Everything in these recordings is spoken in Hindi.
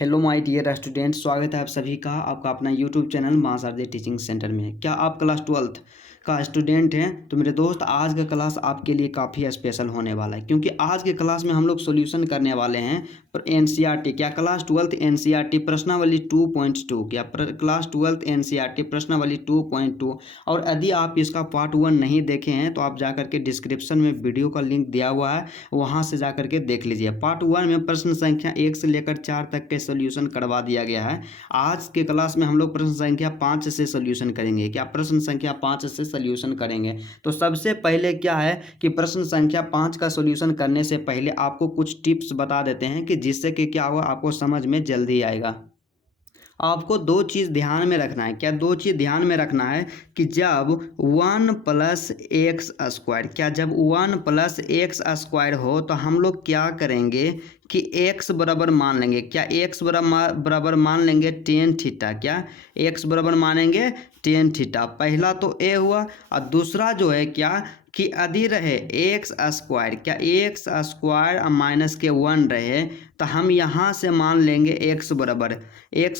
हेलो माय डियर स्टूडेंट, स्वागत है आप सभी का आपका अपना यूट्यूब चैनल मां शारदे टीचिंग सेंटर में। क्या आप क्लास 12th का स्टूडेंट हैं? तो मेरे दोस्त, आज का क्लास आपके लिए काफ़ी स्पेशल होने वाला है, क्योंकि आज के क्लास में हम लोग सॉल्यूशन करने वाले हैं पर एनसीईआरटी क्या क्लास 12th एनसीईआरटी प्रश्नावली 2.2 क्या क्लास 12th एनसीईआरटी प्रश्नावली 2.2। और यदि आप इसका पार्ट 1 नहीं देखे हैं तो आप जाकर के डिस्क्रिप्शन में वीडियो का लिंक दिया हुआ है, वहाँ से जाकर के देख लीजिए। पार्ट 1 में प्रश्न संख्या 1 से लेकर 4 तक के सॉल्यूशन करवा दिया गया है। आज के क्लास में हम लोग प्रश्न संख्या 5 से सॉल्यूशन करेंगे। क्या प्रश्न संख्या 5 से सॉल्यूशन करेंगे? तो सबसे पहले क्या है कि प्रश्न संख्या 5 का सॉल्यूशन करने से पहले आपको कुछ टिप्स बता देते हैं कि जिससे कि क्या होगा, आपको समझ में जल्दी आएगा। आपको दो चीज़ ध्यान में रखना है। क्या दो चीज़ ध्यान में रखना है कि जब 1 + एक्स स्क्वायर जब 1 + एक्स स्क्वायर हो तो हम लोग क्या करेंगे कि x बराबर मान लेंगे। क्या x बराबर मान लेंगे टेन थीटा। क्या x बराबर मानेंगे टेन थीटा। पहला तो ए हुआ, और दूसरा जो है क्या कि यदि रहे x square x square minus के 1 रहे तो हम यहाँ से मान लेंगे x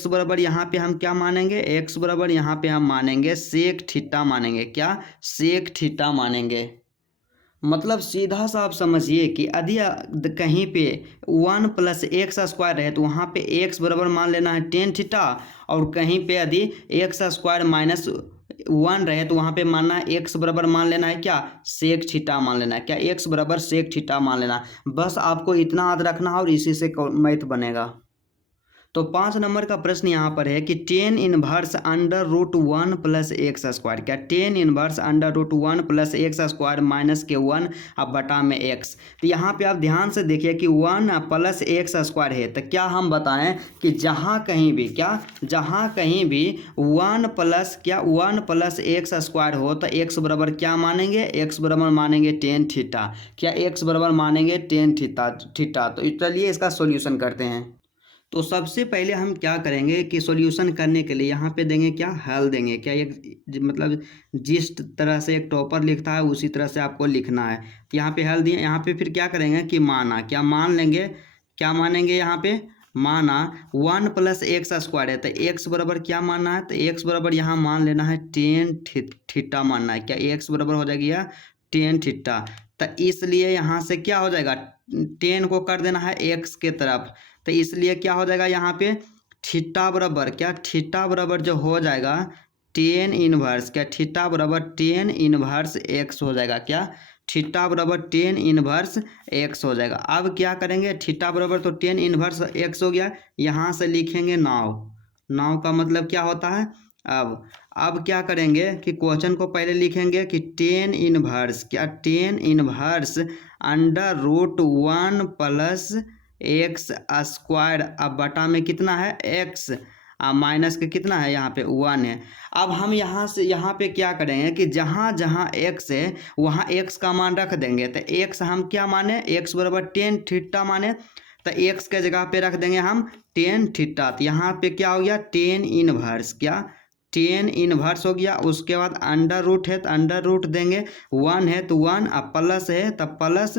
बराबर यहाँ पे हम क्या मानेंगे, x बराबर यहाँ पे हम मानेंगे सेक थीटा मानेंगे। क्या सेक थीटा मानेंगे। मतलब सीधा सा आप समझिए कि यदि कहीं पे 1 + एक्स स्क्वायर रहे तो वहाँ पे x बराबर मान लेना है टेन थीटा, और कहीं पे यदि एक्स स्क्वायर माइनस 1 रहे तो वहाँ पे मानना है x बराबर मान लेना है क्या सेक थीटा मान लेना है। क्या x बराबर सेक थीटा मान लेना। बस आपको इतना याद रखना और इसी से मैथ बनेगा। तो 5 नंबर का प्रश्न यहाँ पर है कि tan inverse under root 1 + x square. क्या tan inverse under root 1 + x square minus के 1 अब बटा में x। तो यहाँ पे आप ध्यान से देखिए कि 1 + एक्स स्क्वायर है, तो क्या हम बताएं कि जहाँ कहीं भी 1 + एक्स स्क्वायर हो तो x बराबर क्या मानेंगे, x बराबर मानेंगे टेन थीटा। क्या x बराबर मानेंगे टेन थीटा। तो चलिए इसका सॉल्यूशन करते हैं। तो सबसे पहले हम क्या करेंगे कि सॉल्यूशन करने के लिए यहाँ पे देंगे क्या हल देंगे। क्या एक मतलब जिस तरह से एक टॉपर लिखता है उसी तरह से आपको लिखना है। तो यहाँ पे हल दिए, यहाँ पे फिर क्या करेंगे कि माना, क्या मान लेंगे, क्या मानेंगे यहाँ पे माना 1 + एक्स स्क्वायर है तो x बराबर क्या मानना है, तो x बराबर यहाँ मान लेना है टेन थीटा मानना है। क्या x बराबर हो जाएगी या टेन थीटा। तो इसलिए यहाँ से क्या हो जाएगा, 10 को कर देना है x के तरफ, तो इसलिए क्या हो जाएगा यहाँ पे थीटा बराबर थीटा बराबर जो हो जाएगा टेन इनवर्स थीटा बराबर टेन इनवर्स एक्स हो जाएगा। क्या थीटा बराबर टेन इनवर्स एक्स हो जाएगा। अब क्या करेंगे, थीटा बराबर तो टेन इनवर्स एक्स हो गया, यहाँ से लिखेंगे 9 का मतलब क्या होता है। अब क्या करेंगे कि क्वेश्चन को पहले लिखेंगे कि tan inverse under root 1 + x square अब बटा में कितना है x, माइनस के कितना है यहाँ पे 1 है। अब हम यहाँ से यहाँ पे क्या करेंगे कि जहाँ जहाँ x है वहाँ x का मान रख देंगे। तो x हम क्या माने, x बराबर टेन थीटा माने, तो x के जगह पे रख देंगे हम टेन थीटा। तो यहाँ पे क्या हो गया टेन इनवर्स हो गया। उसके बाद अंडर रूट है तो अंडर रूट देंगे, 1 है तो 1, अब प्लस है तो प्लस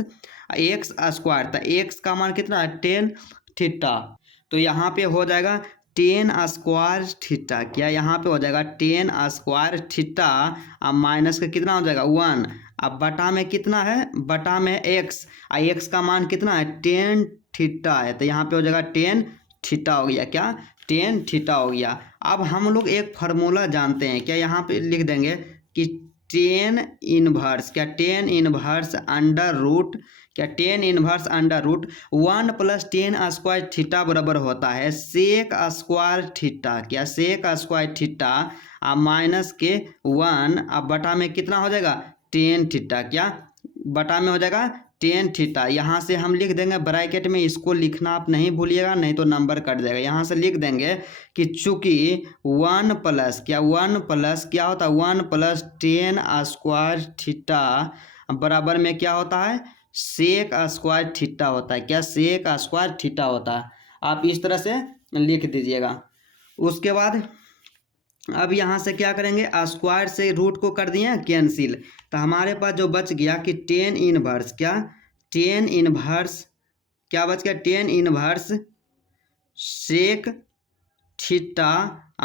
एक्स स्क्वायर, तो एक्स का मान कितना है टेन थीटा। तो यहाँ पे हो जाएगा टेन स्क्वायर थीटा। क्या यहाँ पे हो जाएगा टेन स्क्वायर थीटा, अब माइनस का कितना हो जाएगा 1, अब बटा में कितना है, बटा में एक्स, एक्स का मान कितना है टेन थीटा है, तो यहाँ पे हो जाएगा टेन थीटा हो गया। क्या टेन थीटा हो गया। अब हम लोग एक फार्मूला जानते हैं, क्या यहाँ पे लिख देंगे कि tan inverse under root 1 + tan square theta बराबर होता है सेक स्क्वायर थीटा। क्या सेक स्क्वायर थीटा अब माइनस के 1, अब बटा में कितना हो जाएगा टेन थीटा। क्या बटा में हो जाएगा टेन थीटा। यहाँ से हम लिख देंगे ब्रैकेट में, इसको लिखना आप नहीं भूलिएगा नहीं तो नंबर कट जाएगा। यहाँ से लिख देंगे कि चूंकि 1 + क्या होता है 1 + टेन स्क्वायर थीटा बराबर में क्या होता है सेक स्क्वायर थीटा होता है। क्या सेक स्क्वायर थीटा होता है। आप इस तरह से लिख दीजिएगा। उसके बाद अब यहाँ से क्या करेंगे, स्क्वायर से रूट को कर दिए कैंसिल, तो हमारे पास जो बच गया कि टेन इनवर्स क्या बच गया tan inverse sec theta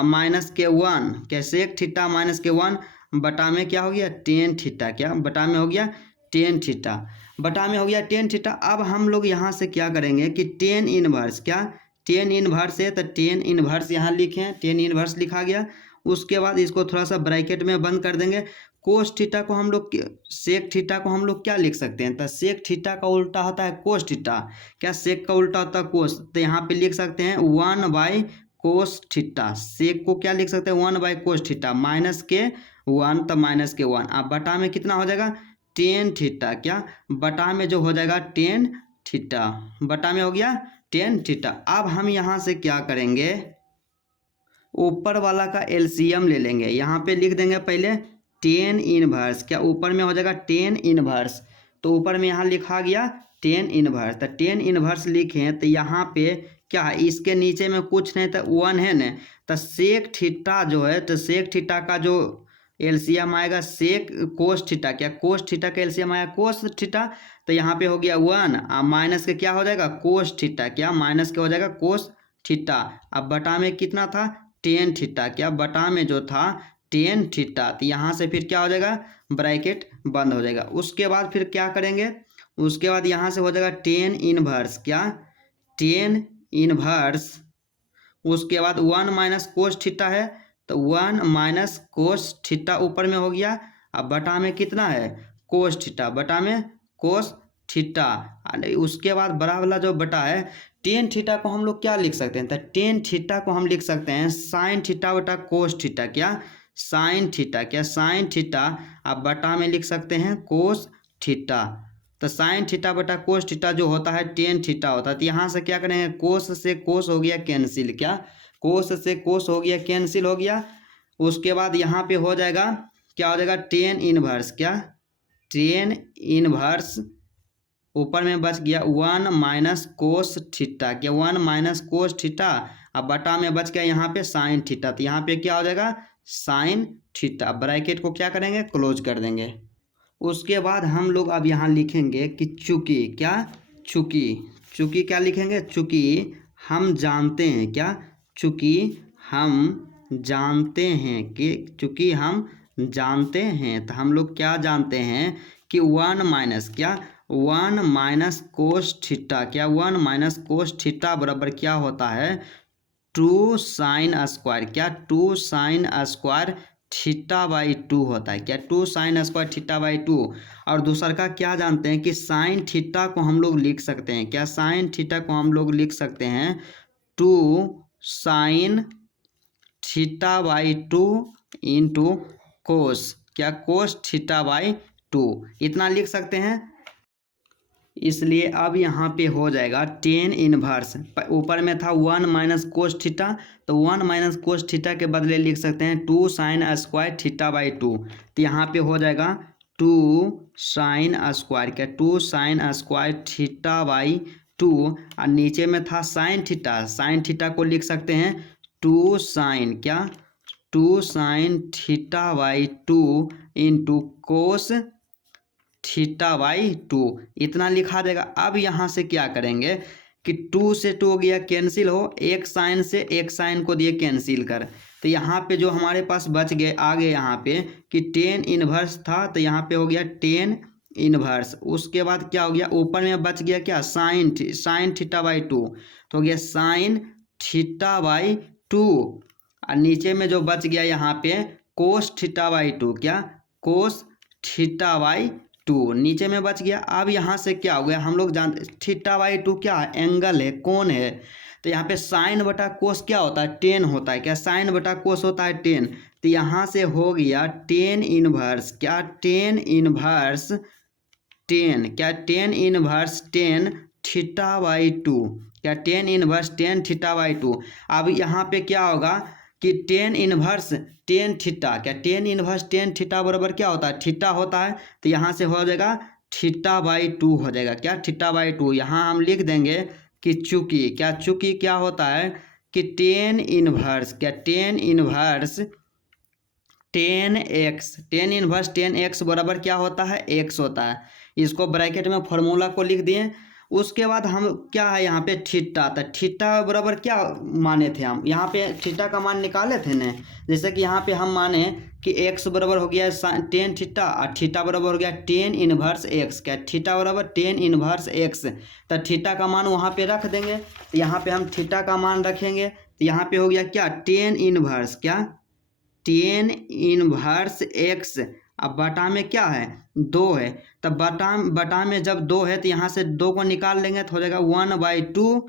minus के 1, क्या सेक थीटा माइनस के 1 बटा में क्या हो गया टेन थीटा, क्या बटा में हो गया टेन थीटा, बटा में हो गया टेन थीटा। अब हम लोग यहाँ से क्या करेंगे कि टेन इनवर्स, क्या टेन इनवर्स है तो टेन इनवर्स यहाँ लिखें, टेन इनवर्स लिखा गया। उसके बाद इसको थोड़ा सा ब्रैकेट में बंद कर देंगे। कोस थीटा को हम लोग, सेक थीटा को हम लोग क्या लिख सकते हैं, तो सेक थीटा का उल्टा होता है कोस थीटा, क्या सेक का उल्टा होता है कोस, तो यहाँ पे लिख सकते हैं 1 कोस थीटा। सेक को क्या लिख सकते हैं 1 कोस थीटा, माइनस के 1 तो माइनस के 1, अब बटा में कितना हो जाएगा टेन थीटा, क्या बटा में जो हो जाएगा टेन थीटा, बटा में हो गया टेन थीटा। अब हम यहाँ से क्या करेंगे, ऊपर वाला का एलसीएम ले लेंगे, यहाँ पे लिख देंगे पहले टेन इनवर्स, क्या ऊपर में हो जाएगा टेन इनवर्स, तो ऊपर में यहाँ लिखा गया टेन इनवर्स, तो टेन इनवर्स लिखें तो यहाँ पे क्या है, इसके नीचे में कुछ नहीं तो 1 है ना, तो सेक थीटा जो है, तो सेक थीटा का जो एलसीएम आएगा सेक कोस थीटा, क्या कोस थीटा का एलसीएम आया कोस थीटा, तो यहाँ पे हो गया 1 माइनस के क्या हो जाएगा कोस थीटा, क्या माइनस के हो जाएगा कोस थीटा। अब बटा में कितना था टेन थीटा, क्या बटा में जो था टेन थीटा, तो यहाँ से फिर क्या हो जाएगा ब्रैकेट बंद हो जाएगा। उसके बाद फिर क्या करेंगे, उसके बाद यहाँ से हो जाएगा टेन इनवर्स, क्या टेन इनवर्स, उसके बाद 1 माइनस कोस थीटा है तो 1 माइनस कोस थीटा ऊपर में हो गया। अब बटा में कितना है कोस थीटा, बटा में कोस थीटा। उसके बाद बड़ा वाला जो बटा है टेन थीटा को हम लोग क्या लिख सकते हैं, तो टेन थीटा को हम लिख सकते हैं साइन थीटा बटा कोस थीटा, क्या साइन थीटा, क्या साइन थीटा। अब बटा में लिख सकते हैं कोस थीटा, तो साइन थीटा बटा कोस थीटा जो होता है टेन थीटा होता है। तो यहाँ से क्या करेंगे कोस से कोस हो गया कैंसिल, क्या कोस से कोस हो गया कैंसिल हो गया। उसके बाद यहाँ पे हो जाएगा क्या हो जाएगा टेन इनवर्स, क्या टेन इनवर्स, ऊपर में बच गया 1 माइनस कोस थीटा, क्या 1 माइनस कोस थीटा। अब बटा में बच गया यहाँ पे साइन थीटा, तो यहाँ पे क्या हो जाएगा साइन थीटा। ब्रैकेट को क्या करेंगे क्लोज कर देंगे। उसके बाद हम लोग अब यहाँ लिखेंगे कि चूंकि, क्या चूंकि, चूंकि क्या लिखेंगे चूंकि हम जानते हैं, क्या चूंकि हम जानते हैं कि, चूंकि हम जानते हैं, तो हम लोग क्या जानते हैं कि 1 माइनस, क्या 1 माइनस कोस थीटा, क्या 1 माइनस कोस थीटा बराबर क्या होता है 2 साइन स्क्वायर, क्या 2 साइन स्क्वायर थीटा बाई 2 होता है, क्या 2 साइन स्क्वायर थीटा बाई 2। और दूसरा का क्या जानते हैं कि साइन थीटा को हम लोग लिख सकते हैं, क्या साइन थीटा को हम लोग लिख सकते हैं 2 sine theta by 2 into cos, क्या कोस थीटा बाई 2, इतना लिख सकते हैं। इसलिए अब यहाँ पे हो जाएगा टेन इनवर्स, ऊपर में था 1 माइनस कोस थीटा, तो 1 माइनस कोस थीटा के बदले लिख सकते हैं 2 साइन स्क्वायर थीटा बाई 2, तो यहाँ पे हो जाएगा 2 साइन स्क्वायर, क्या 2 साइन स्क्वायर थीटा बाई 2, और नीचे में था साइन थीटा, साइन थीटा को लिख सकते हैं 2 साइन, क्या 2 sine theta by 2 into cos theta by 2, इतना लिखा देगा। अब यहाँ से क्या करेंगे कि 2 से 2 हो गया कैंसिल हो, एक साइन से एक साइन को दिए कैंसिल कर, तो यहाँ पे जो हमारे पास बच गए आगे यहाँ पे कि टेन इनवर्स था, तो यहाँ पे हो गया टेन इनवर्स। उसके बाद क्या हो गया ऊपर में बच गया क्या साइन थीटा बाई 2, तो हो गया साइन थीटा बाई 2, और नीचे में जो बच गया यहाँ पे कोस थीटा बाई 2, क्या कोस थीटा बाई 2 नीचे में बच गया। अब यहाँ से क्या हो गया हम लोग जानते थीटा बाई 2 क्या है एंगल है कोण है, तो यहाँ पे साइन बटा कोस क्या होता है टेन होता है, क्या साइन बटा कोस होता है टेन, तो यहाँ से हो गया टेन इनवर्स, क्या टेन इनवर्स टेन, क्या tan inverse tan theta by 2, क्या tan inverse tan theta by 2। अब यहाँ पे क्या होगा कि टेन इनवर्स टेन थीटा, क्या टेन इनवर्स टेन थीटा बराबर क्या होता है थीटा होता है, तो यहाँ से हो जाएगा थीटा बाई 2 हो जाएगा, क्या थीटा बाई 2। यहाँ हम लिख देंगे कि चूंकि, क्या चूंकि क्या होता है कि टेन इनवर्स, क्या tan inverse tan inverse tan x बराबर क्या होता है एक्स होता है। इसको ब्रैकेट में फॉर्मूला को लिख दिए। उसके बाद हम क्या है यहाँ पे थीटा, तो थीटा बराबर क्या माने थे हम, यहाँ पे थीटा का मान निकाले थे ना। जैसे कि यहाँ पे हम माने कि x बराबर हो गया टेन थीटा और थीटा बराबर हो गया टेन इनवर्स x, क्या थीटा बराबर टेन इनवर्स x, तो थीटा का मान वहाँ पे रख देंगे। तो यहाँ पे हम थीटा का मान रखेंगे, तो यहाँ पे हो गया क्या टेन इनवर्स, क्या टेन इनवर्स x। अब बटा में क्या है 2 है, तब बटा में जब 2 है तो यहाँ से 2 को निकाल लेंगे तो हो जाएगा 1/2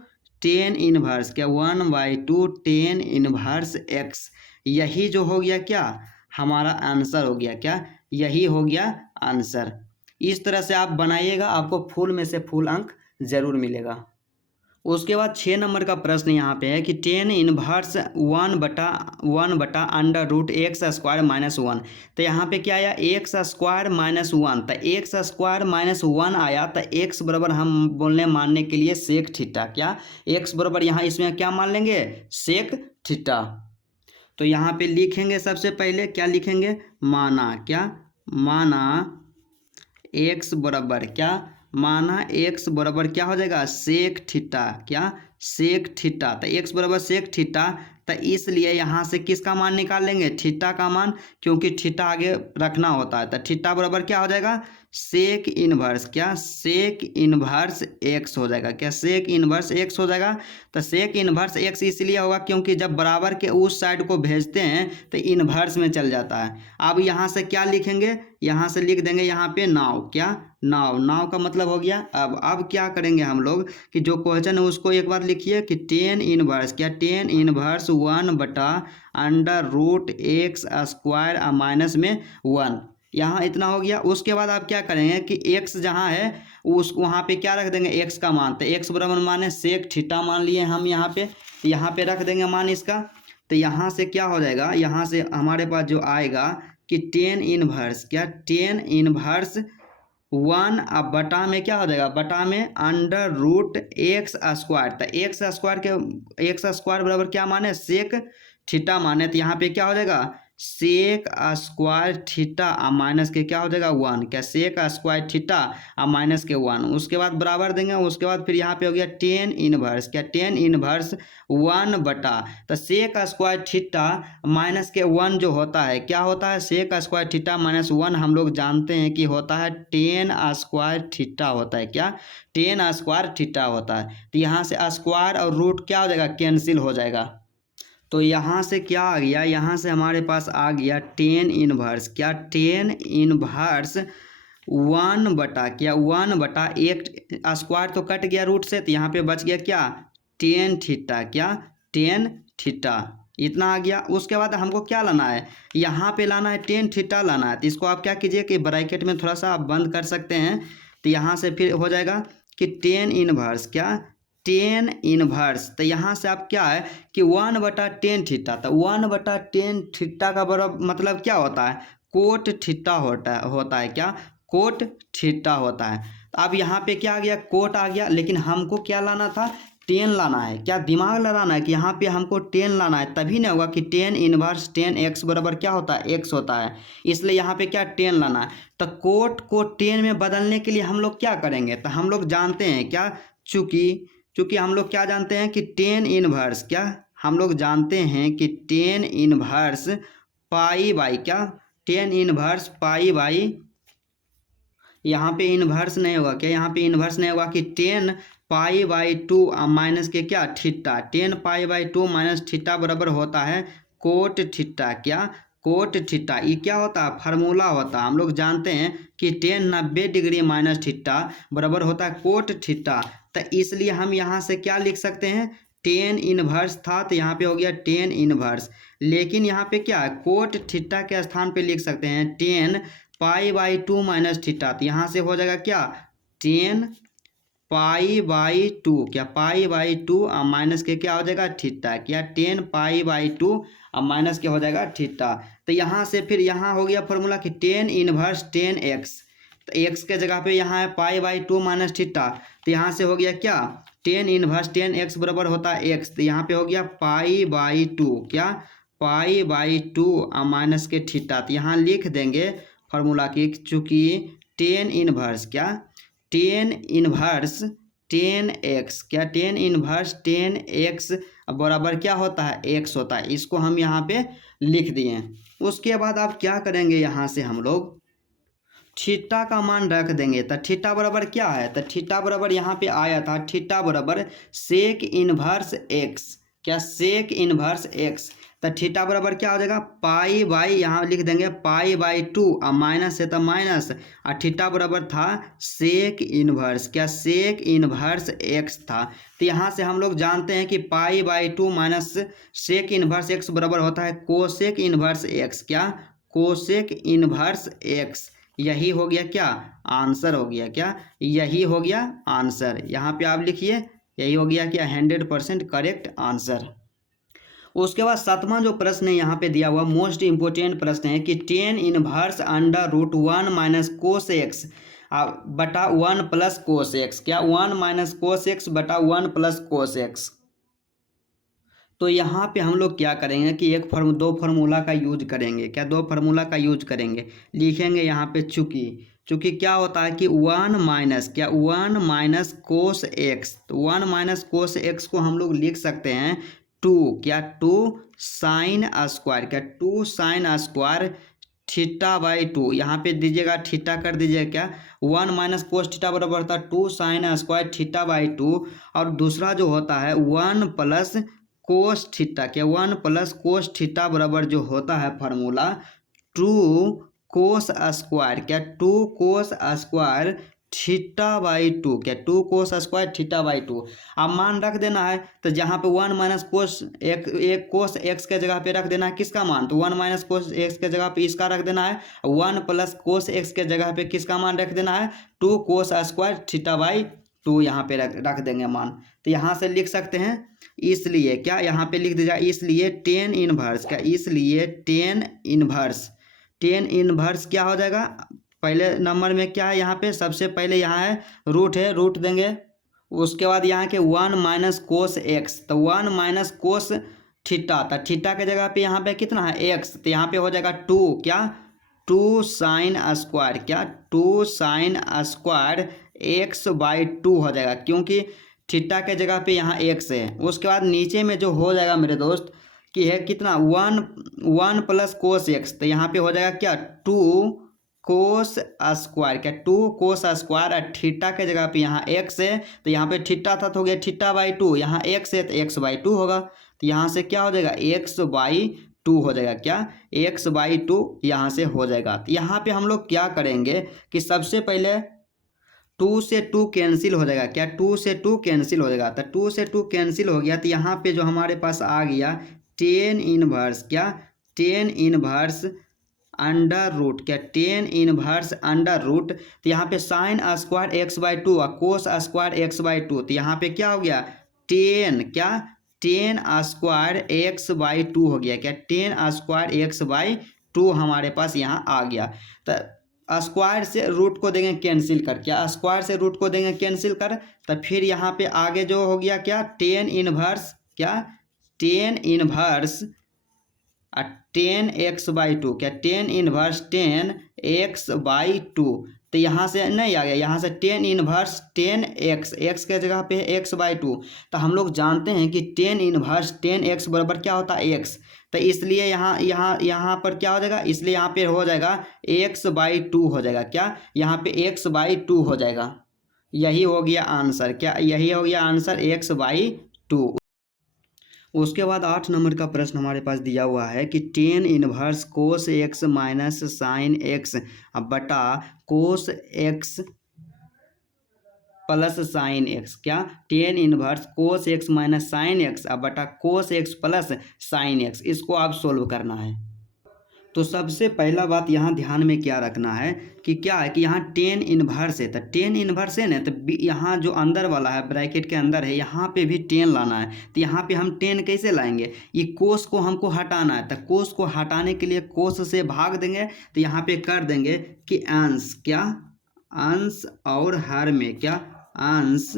टेन इनवर्स, क्या 1/2 टेन इनवर्स x। यही जो हो गया क्या हमारा आंसर हो गया, क्या यही हो गया आंसर। इस तरह से आप बनाइएगा, आपको फुल में से फुल अंक जरूर मिलेगा। उसके बाद 6 नंबर का प्रश्न यहाँ पे है कि tan inverse 1/1 under root X square minus 1। तो यहाँ पे क्या आया एक्स स्क्वायर माइनस 1, तो एक्स स्क्वायर माइनस 1 आया, तो एक्स बराबर हम बोलने मानने के लिए सेक थीटा, क्या एक्स बराबर यहाँ इसमें क्या मान लेंगे सेक थीटा। तो यहाँ पे लिखेंगे सबसे पहले क्या लिखेंगे माना, क्या माना एक्स बराबर, क्या माना एक्स बराबर क्या हो जाएगा सेक थीटा, क्या सेक थीटा। तो एक्स बराबर सेक थीटा, तो इसलिए यहाँ से किसका मान निकाल लेंगे थीटा का मान, क्योंकि थीटा आगे रखना होता है। तो थीटा बराबर क्या हो जाएगा सेक इनवर्स, क्या सेक इनवर्स एक्स हो जाएगा, क्या सेक इनवर्स एक्स हो जाएगा। तो सेक इनवर्स एक्स इसलिए होगा क्योंकि जब बराबर के उस साइड को भेजते हैं तो इनवर्स में चल जाता है। अब यहाँ से क्या लिखेंगे, यहाँ से लिख देंगे यहाँ पे नाव, क्या नाव, नाव का मतलब हो गया। अब क्या करेंगे हम लोग कि जो क्वेश्चन है उसको एक बार लिखिए कि टेन इनवर्स, क्या tan inverse 1/√x square minus में 1, यहाँ इतना हो गया। उसके बाद आप क्या करेंगे कि x जहाँ है उस वहाँ पे क्या रख देंगे x का मान, तो x बराबर माने सेक थीटा मान लिए हम यहाँ पे रख देंगे मान इसका। तो यहाँ से क्या हो जाएगा, यहाँ से हमारे पास जो आएगा कि टेन इनवर्स, क्या टेन इनवर्स 1 अब बटा में क्या हो जाएगा बटा में √x स्क्वायर। तो एक्स स्क्वायर बराबर क्या माने सेक थीटा माने, तो यहाँ पे क्या हो जाएगा सेक स्क्वायर थीटा माइनस के क्या हो जाएगा 1, क्या सेक स्क्वायर थीटा माइनस के 1। उसके बाद बराबर देंगे, उसके बाद फिर यहाँ पे हो गया टेन इनवर्स, क्या टेन इनवर्स 1 बटा, तो सेक स्क्वायर थीटा माइनस के 1 जो होता है क्या होता है सेक स्क्वायर थीटा माइनस 1 हम लोग जानते हैं कि होता है टेन स्क्वायर थीटा होता है, क्या टेन स्क्वायर थीटा होता है। तो यहाँ से स्क्वायर और रूट क्या हो जाएगा कैंसिल हो जाएगा। तो यहाँ से क्या आ गया, यहाँ से हमारे पास आ गया टेन इनवर्स, क्या टेन इनवर्स 1 बटा, क्या 1 बटा एक स्क्वायर तो कट गया रूट से, तो यहाँ पे बच गया क्या टेन थीटा, क्या टेन थीटा इतना आ गया। उसके बाद हमको क्या लाना है यहाँ पे लाना है टेन थीटा लाना है। तो इसको आप क्या कीजिए कि ब्रैकेट में थोड़ा सा आप बंद कर सकते हैं। तो यहाँ से फिर हो जाएगा कि टेन इनवर्स, क्या टेन इनवर्स, तो यहाँ से आप क्या है कि 1/10 थीटा, तो 1/10 थीटा का बराबर मतलब क्या होता है कोट थीटा होता है, क्या कोट थीटा होता है। अब यहाँ पे क्या आ गया कोट आ गया, लेकिन हमको क्या लाना था टेन लाना है, क्या दिमाग लगाना है कि यहाँ पे हमको टेन लाना है, तभी ना होगा कि टेन इनवर्स 10x बराबर क्या होता है x होता है, इसलिए यहाँ पे क्या टेन लाना है। तो कोट को टेन में बदलने के लिए हम लोग क्या करेंगे, तो हम लोग जानते हैं क्या चूँकि हम लोग क्या जानते हैं कि टेन इनवर्स, क्या हम लोग जानते हैं कि टेन इनवर्स पाई बाई, क्या टेन इनवर्स पाई बाई, यहाँ पे इन्वर्स नहीं होगा, क्या यहाँ पे इन्वर्स नहीं होगा कि 10π/2 माइनस के क्या थीटा, 10π/2 माइनस थीटा बराबर होता है कोट थीटा, क्या कोट थीटा। ये क्या होता है फार्मूला होता है, हम लोग जानते हैं कि 90 डिग्री माइनस थीटा बराबर होता है कोट थीटा। तो इसलिए हम यहाँ से क्या लिख सकते हैं टेन इनवर्स था, तो यहाँ पे हो गया टेन इनवर्स, लेकिन यहाँ पे क्या है कोट थीटा के स्थान पे लिख सकते हैं 10π/2 माइनस थीटा। तो यहाँ से हो जाएगा क्या 10π/2, क्या π/2 माइनस के क्या हो जाएगा थीटा, क्या 10π/2 माइनस के हो जाएगा थीटा। तो यहाँ से फिर यहाँ हो गया फॉर्मूला कि 10 इनवर्स 10x, तो x के जगह पे यहाँ है π/2 माइनस थीटा, तो यहाँ से हो गया क्या 10 इनवर्स 10x बराबर होता है x, तो यहाँ पे हो गया π/2, क्या π/2 माइनस के थीटा। तो यहाँ लिख देंगे फार्मूला की चूँकि 10 इनवर्स, क्या 10 इनवर्स 10x, क्या 10 इनवर्स 10x बराबर क्या होता है, x होता है। इसको हम यहाँ पे लिख दिए। उसके बाद आप क्या करेंगे, यहाँ से हम लोग थीटा का मान रख देंगे। तो थीटा बराबर क्या है, तो थीटा बराबर यहाँ पे आया था, थीटा बराबर सेक इनवर्स एक्स, क्या सेक इनवर्स एक्स। तो थीटा बराबर क्या हो जाएगा, पाई बाई, यहाँ लिख देंगे पाई बाई 2, और माइनस है तो माइनस, और थीटा बराबर था सेक इनवर्स, क्या सेक इनवर्स एक्स था। तो यहाँ से हम लोग जानते हैं कि pi by 2 minus sec inverse x बराबर होता है कोसेक इनवर्स एक्स, क्या कोसेक इनवर्स एक्स। यही हो गया क्या आंसर, हो गया क्या, यही हो गया आंसर। यहाँ पे आप लिखिए, यही हो गया क्या 100% करेक्ट आंसर। उसके बाद 7वां जो प्रश्न है यहाँ पे दिया हुआ मोस्ट इंपोर्टेंट प्रश्न है कि 10 inverse under root 1 minus cos X बटा 1 प्लस कोस एक्स, क्या 1 माइनस कोस एक्स बटा 1 प्लस कोस एक्स। तो यहाँ पे हम लोग क्या करेंगे कि दो फार्मूला का यूज करेंगे, क्या दो फार्मूला का यूज करेंगे। लिखेंगे यहाँ पे चूँकि क्या होता है कि 1 माइनस, क्या 1 माइनस कोस एक्स, तो 1 माइनस कोस एक्स को हम लोग लिख सकते हैं 2, क्या 2 साइन स्क्वायर, क्या 2 साइन स्क्वायर थीटा बाई 2। यहाँ पे दीजिएगा थीटा कर दीजिएगा, क्या 1 माइनस कोस थीटा बराबर होता है 2 साइन स्क्वायर थीटा बाई 2, और दूसरा जो होता है 1 प्लस कोस थीटा, क्या 1 प्लस कोस थीटा बराबर जो होता है फार्मूला 2 कोस स्क्वायर, क्या 2 कोस स्क्वायर थीटा बाई 2, क्या 2 कोस स्क्वायर थीटा बाई 2। अब मान रख देना है, तो जहाँ पे 1 माइनस कोस एक कोस एक्स के जगह पे रख देना है किसका मान, तो 1 माइनस कोस एक्स के जगह पे इसका रख देना है, 1 प्लस कोस एक्स के जगह पे किसका मान रख देना है 2 कोस स्क्वायर थीटा बाई 2 यहाँ पे रख देंगे मान। तो यहाँ से लिख सकते हैं, इसलिए क्या यहाँ पे लिख दीजिएगा, इसलिए 10 इनवर्स, क्या इसलिए 10 इनवर्स क्या हो जाएगा, पहले नंबर में क्या है यहाँ पे, सबसे पहले यहाँ है रूट देंगे। उसके बाद यहाँ के 1 माइनस कोस एक्स, तो 1 माइनस कोस थीटा, तो थीटा के जगह पे यहाँ पे कितना है एक्स, तो यहाँ पे हो जाएगा 2, क्या 2 साइन स्क्वायर, क्या 2 साइन स्क्वायर एक्स बाई 2 हो जाएगा, क्योंकि थीटा के जगह पे यहाँ एक्स है। उसके बाद नीचे में जो हो जाएगा मेरे दोस्त कि है कितना 1 प्लस कोस एक्स, तो यहाँ पे हो जाएगा क्या 2 कोस स्क्वायर, क्या 2 कोस स्क्वायर, और थीटा के जगह पे यहाँ एक्स है, तो यहाँ पे थीटा था तो हो गया थीटा बाई 2, यहाँ एक्स है तो एक्स बाई 2 होगा, तो यहाँ से क्या हो जाएगा एक्स बाई 2 हो जाएगा, क्या एक्स बाई 2 यहाँ से हो जाएगा। तो यहाँ पे हम लोग क्या करेंगे कि सबसे पहले 2 से 2 कैंसिल हो जाएगा, क्या 2 से 2 कैंसिल हो जाएगा, तो 2 से 2 कैंसिल हो गया, तो यहाँ पे जो हमारे पास आ गया 10 इनवर्स, क्या 10 इनवर्स अंडर रूट, क्या 10 इनवर्स अंडर रूट, तो यहाँ पे साइन स्क्वायर एक्स बाई 2 और कोस स्क्वायर एक्स बाई 2, तो यहाँ पे क्या हो गया 10, क्या 10 स्क्वायर एक्स बाई 2 हो गया, क्या 10 स्क्वायर एक्स बाई 2 हमारे पास यहाँ आ गया। तो स्क्वायर से रूट को देंगे कैंसिल कर, क्या स्क्वायर से रूट को देंगे कैंसिल कर, तो फिर यहाँ पे आगे जो हो गया क्या 10 इनवर्स, क्या 10 इनवर्स 10 एक्स बाई 2, क्या 10 इनवर्स 10 एक्स बाई 2, तो यहाँ से नहीं आ गया, यहाँ से 10 इनवर्स 10 एक्स के जगह पे एक्स बाई 2, तो हम लोग जानते हैं कि 10 इनवर्स 10 एक्स बराबर क्या होता है एक्स, तो इसलिए यहाँ पर क्या हो जाएगा, इसलिए यहाँ पे हो जाएगा एक्स बाई 2 हो जाएगा, क्या यहाँ पे एक्स बाई 2 हो जाएगा। यही हो गया आंसर, क्या यही हो गया आंसर एक्स बाई 2। उसके बाद 8 नंबर का प्रश्न हमारे पास दिया हुआ है कि 10 inverse cos x minus sine x बटा cos x plus sine x, क्या 10 inverse cos x minus sine x बटा cos x plus sine x, इसको आप सोल्व करना है। तो सबसे पहला बात यहाँ ध्यान में क्या रखना है कि क्या है कि यहाँ 10 इनवर्स है, तो 10 इनवर्स है ना, तो यहाँ जो अंदर वाला है ब्रैकेट के अंदर है यहाँ पे भी 10 लाना है, तो यहाँ पे हम 10 कैसे लाएंगे, ये कोस को हमको हटाना है, तो कोस को हटाने के लिए कोस से भाग देंगे, तो यहाँ पे कर देंगे कि अंश, क्या अंश और हर में, क्या अंश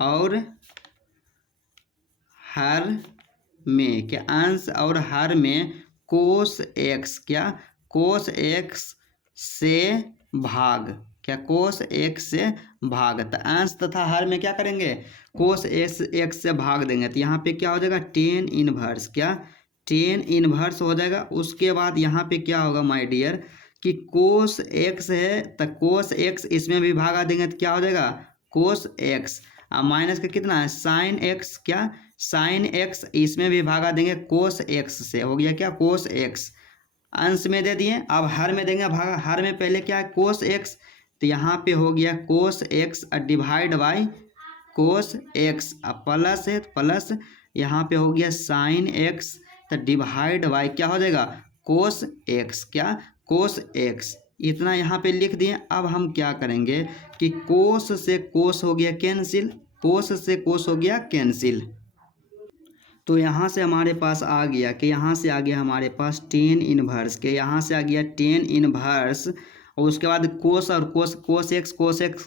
और हर में, क्या अंश और हर में कोस एक्स, क्या कोस एक्स से भाग, क्या कोस एक्स से भाग, तो अंश तथा हर में क्या करेंगे, कोस एक्स से भाग देंगे, तो यहाँ पे क्या हो जाएगा, टेन इनवर्स, क्या टेन इनवर्स हो जाएगा। उसके बाद यहाँ पे क्या होगा माय डियर कि कोस एक्स है, तो कोस एक्स इसमें भी भागा देंगे तो क्या हो जाएगा, कोस एक्स, माइनस का कितना है साइन एक्स, क्या साइन एक्स इसमें भी भागा देंगे कोस एक्स से, हो गया क्या कोस एक्स, अंश में दे दिए। अब हर में देंगे भागा, हर में पहले क्या है कोस एक्स, तो यहाँ पे हो गया cos x divide by cos x, अब प्लस है तो प्लस, यहाँ पे हो गया साइन एक्स, तो डिवाइड बाई क्या हो जाएगा कोस एक्स, क्या कोस एक्स, इतना यहाँ पे लिख दिए। अब हम क्या करेंगे कि कोस से कोस हो गया कैंसिल, कोस से कोस हो गया कैंसिल, तो यहाँ से हमारे पास आ गया कि यहाँ से आ गया हमारे पास टेन इनवर्स के, यहाँ से आ गया टेन इनवर्स, और उसके बाद कोस और कोस एक्स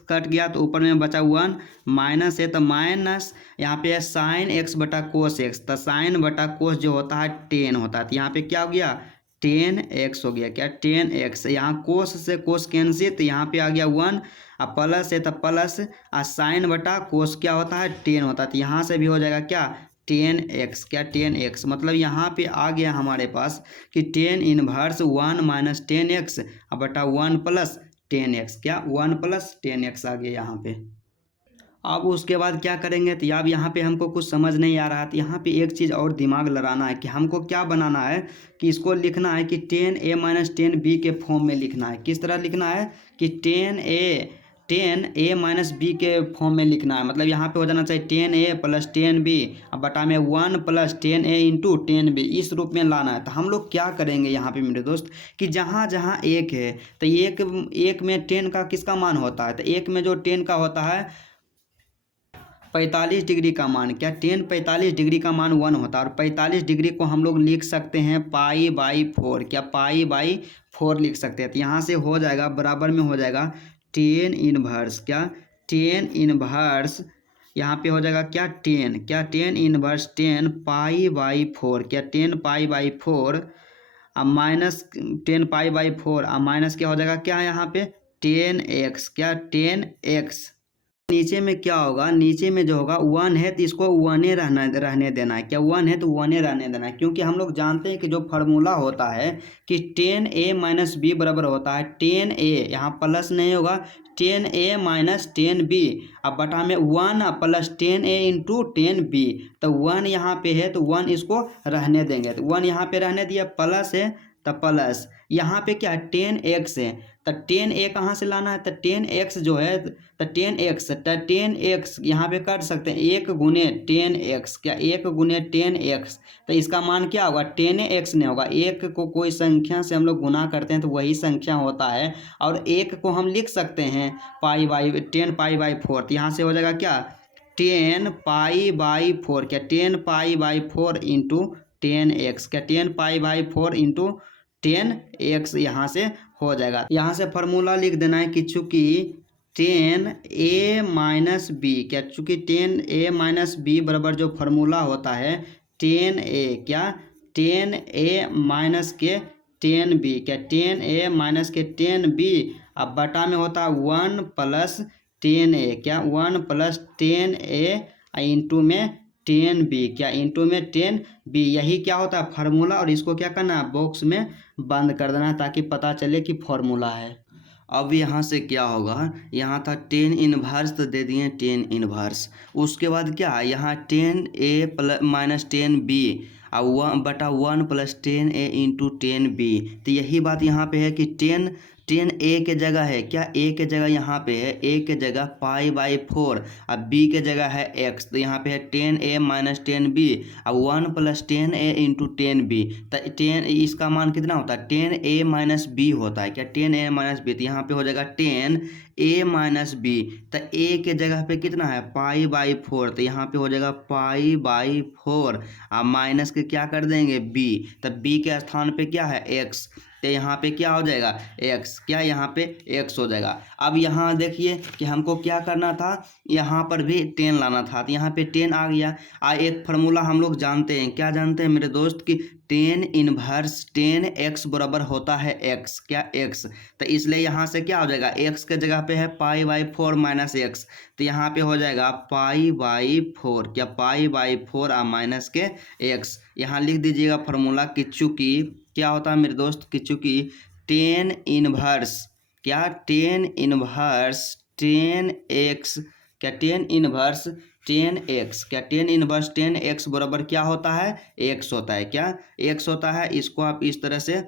कट गया तो ऊपर में बचा वन, माइनस है तो माइनस, यहाँ पे है साइन एक्स बटा कोस एक्स, तो साइन बटा कोस जो होता है टेन होता है, तो यहाँ पे क्या हो गया टेन एक्स हो गया, क्या टेन एक्स, यहाँ कोस से कोस कैंसिल, तो यहाँ पे आ गया वन, अब प्लस है तो प्लस, साइन बटा कोस क्या होता है टेन होता है, तो यहाँ से भी हो जाएगा क्या टेन एक्स, क्या टेन एक्स, मतलब यहाँ पे आ गया हमारे पास कि tan inverse one minus ten x बटा वन प्लस टेन एक्स, क्या वन प्लस टेन एक्स आ गया यहाँ पे। अब उसके बाद क्या करेंगे, तो अब यहाँ पे हमको कुछ समझ नहीं आ रहा है, तो यहाँ पे एक चीज़ और दिमाग लड़ाना है कि हमको क्या बनाना है कि इसको लिखना है कि टेन ए माइनस टेन बी के फॉर्म में लिखना है। किस तरह लिखना है कि टेन ए माइनस बी के फॉर्म में लिखना है, मतलब यहाँ पे हो जाना चाहिए टेन ए प्लस टेन बी अब बटा में वन प्लस टेन ए इंटू टेन बी, इस रूप में लाना है। तो हम लोग क्या करेंगे यहाँ पे मेरे दोस्त कि जहाँ जहाँ एक है तो एक में टेन का किसका मान होता है, तो एक में जो टेन का होता है 45 डिग्री का मान, क्या टेन 45 डिग्री का मान वन होता है, और 45 डिग्री को हम लोग लिख सकते हैं पाई बाई फोर, क्या पाई बाई फोर लिख सकते हैं। तो यहाँ से हो जाएगा बराबर में हो जाएगा टेन इनवर्स, क्या टेन इनवर्स, यहाँ पे हो जाएगा क्या tan inverse tan pi by four, क्या टेन पाई बाई फोर, अब minus ten pi by four, अब माइनस क्या हो जाएगा क्या यहाँ पे टेन एक्स, क्या टेन एक्स, नीचे में क्या होगा, नीचे में जो होगा वन है तो इसको वने रहने देना है, क्या वन है तो वने रहने देना है, क्योंकि हम लोग जानते हैं कि जो फार्मूला होता है कि टेन ए माइनस बी बराबर होता है टेन ए, यहाँ प्लस नहीं होगा टेन ए माइनस टेन बी अब बटा में वन प्लस टेन ए इंटू टेन बी, तो वन यहाँ पे है तो वन इसको रहने देंगे, तो वन यहाँ पे रहने दिया, प्लस है तो प्लस, यहाँ पे क्या टेन एक्स है तो टेन ए कहाँ से लाना है, तो टेन एक्स जो है तो टेन एक्स यहाँ पे कर सकते हैं एक गुने टेन एक्स, क्या एक गुने टेन एक्स, तो इसका मान क्या होगा टेन एक्स नहीं होगा, एक को कोई संख्या से हम लोग गुना करते हैं तो वही संख्या होता है, और एक को हम लिख सकते हैं pi by tan pi by four, तो यहाँ से हो जाएगा क्या टेन पाई बाई फोर, क्या tan pi by four into tan x, क्या tan pi by four into tan x यहाँ से हो जाएगा। यहाँ से फार्मूला लिख देना है कि चूंकि टेन ए माइनस बी, क्या चूंकि टेन ए माइनस बी बराबर जो फार्मूला होता है टेन ए, क्या टेन ए माइनस के टेन बी, क्या टेन ए माइनस के टेन बी अब बटा में होता है वन प्लस टेन ए, क्या वन प्लस टेन ए इंटू में टेन बी, क्या इंटू में टेन बी, यही क्या होता है फार्मूला, और इसको क्या करना है बॉक्स में बंद कर देना है ताकि पता चले कि फार्मूला है। अब यहाँ से क्या होगा, यहाँ था टेन इनवर्स तो दे दिए टेन इनवर्स, उसके बाद क्या है यहाँ टेन ए प्लस माइनस टेन बी और वन बटा वन प्लस टेन ए इंटू टेन बी, तो यही बात यहाँ पे है कि टेन ए के जगह है, क्या ए के जगह यहाँ पे है ए के जगह पाई बाई फोर, अब बी के जगह है एक्स, तो यहाँ पे है टेन ए माइनस टेन बी अब वन प्लस टेन ए इंटू टेन बी, तो टेन इसका मान कितना होता है टेन ए माइनस बी होता है, क्या टेन ए माइनस बी, तो यहाँ पे हो जाएगा टेन ए माइनस बी, तो ए के जगह पे कितना है पाई बाई फोर, तो यहाँ पे हो जाएगा पाई बाई फोर, अब माइनस के क्या कर देंगे बी, तो बी के स्थान पे क्या है एक्स, तो यहाँ पे क्या हो जाएगा x, क्या यहाँ पे x हो जाएगा। अब यहाँ देखिए कि हमको क्या करना था, यहाँ पर भी 10 लाना था, तो यहाँ पे 10 आ गया। एक फार्मूला हम लोग जानते हैं, क्या जानते हैं मेरे दोस्त कि टेन एक्स बराबर होता है एक्स, क्या एक्स, तो इसलिए यहाँ से क्या हो जाएगा, एक्स के जगह पे है पाई बाई 4 माइनस एक्स, तो यहाँ पे हो जाएगा पाई बाई 4, क्या पाई बाई 4 और माइनस के एक्स। यहाँ लिख दीजिएगा फार्मूला कि चूँकि क्या होता है मेरे दोस्त, कि चूँकि टेन इनवर्स, क्या टेन इनवर्स टेन एक्स, क्या टेन इनवर्स टेन एक्स, क्या टेन इनवर्स टेन एक्स बराबर क्या होता है, एक्स होता है, क्या एक्स होता है। इसको आप इस तरह से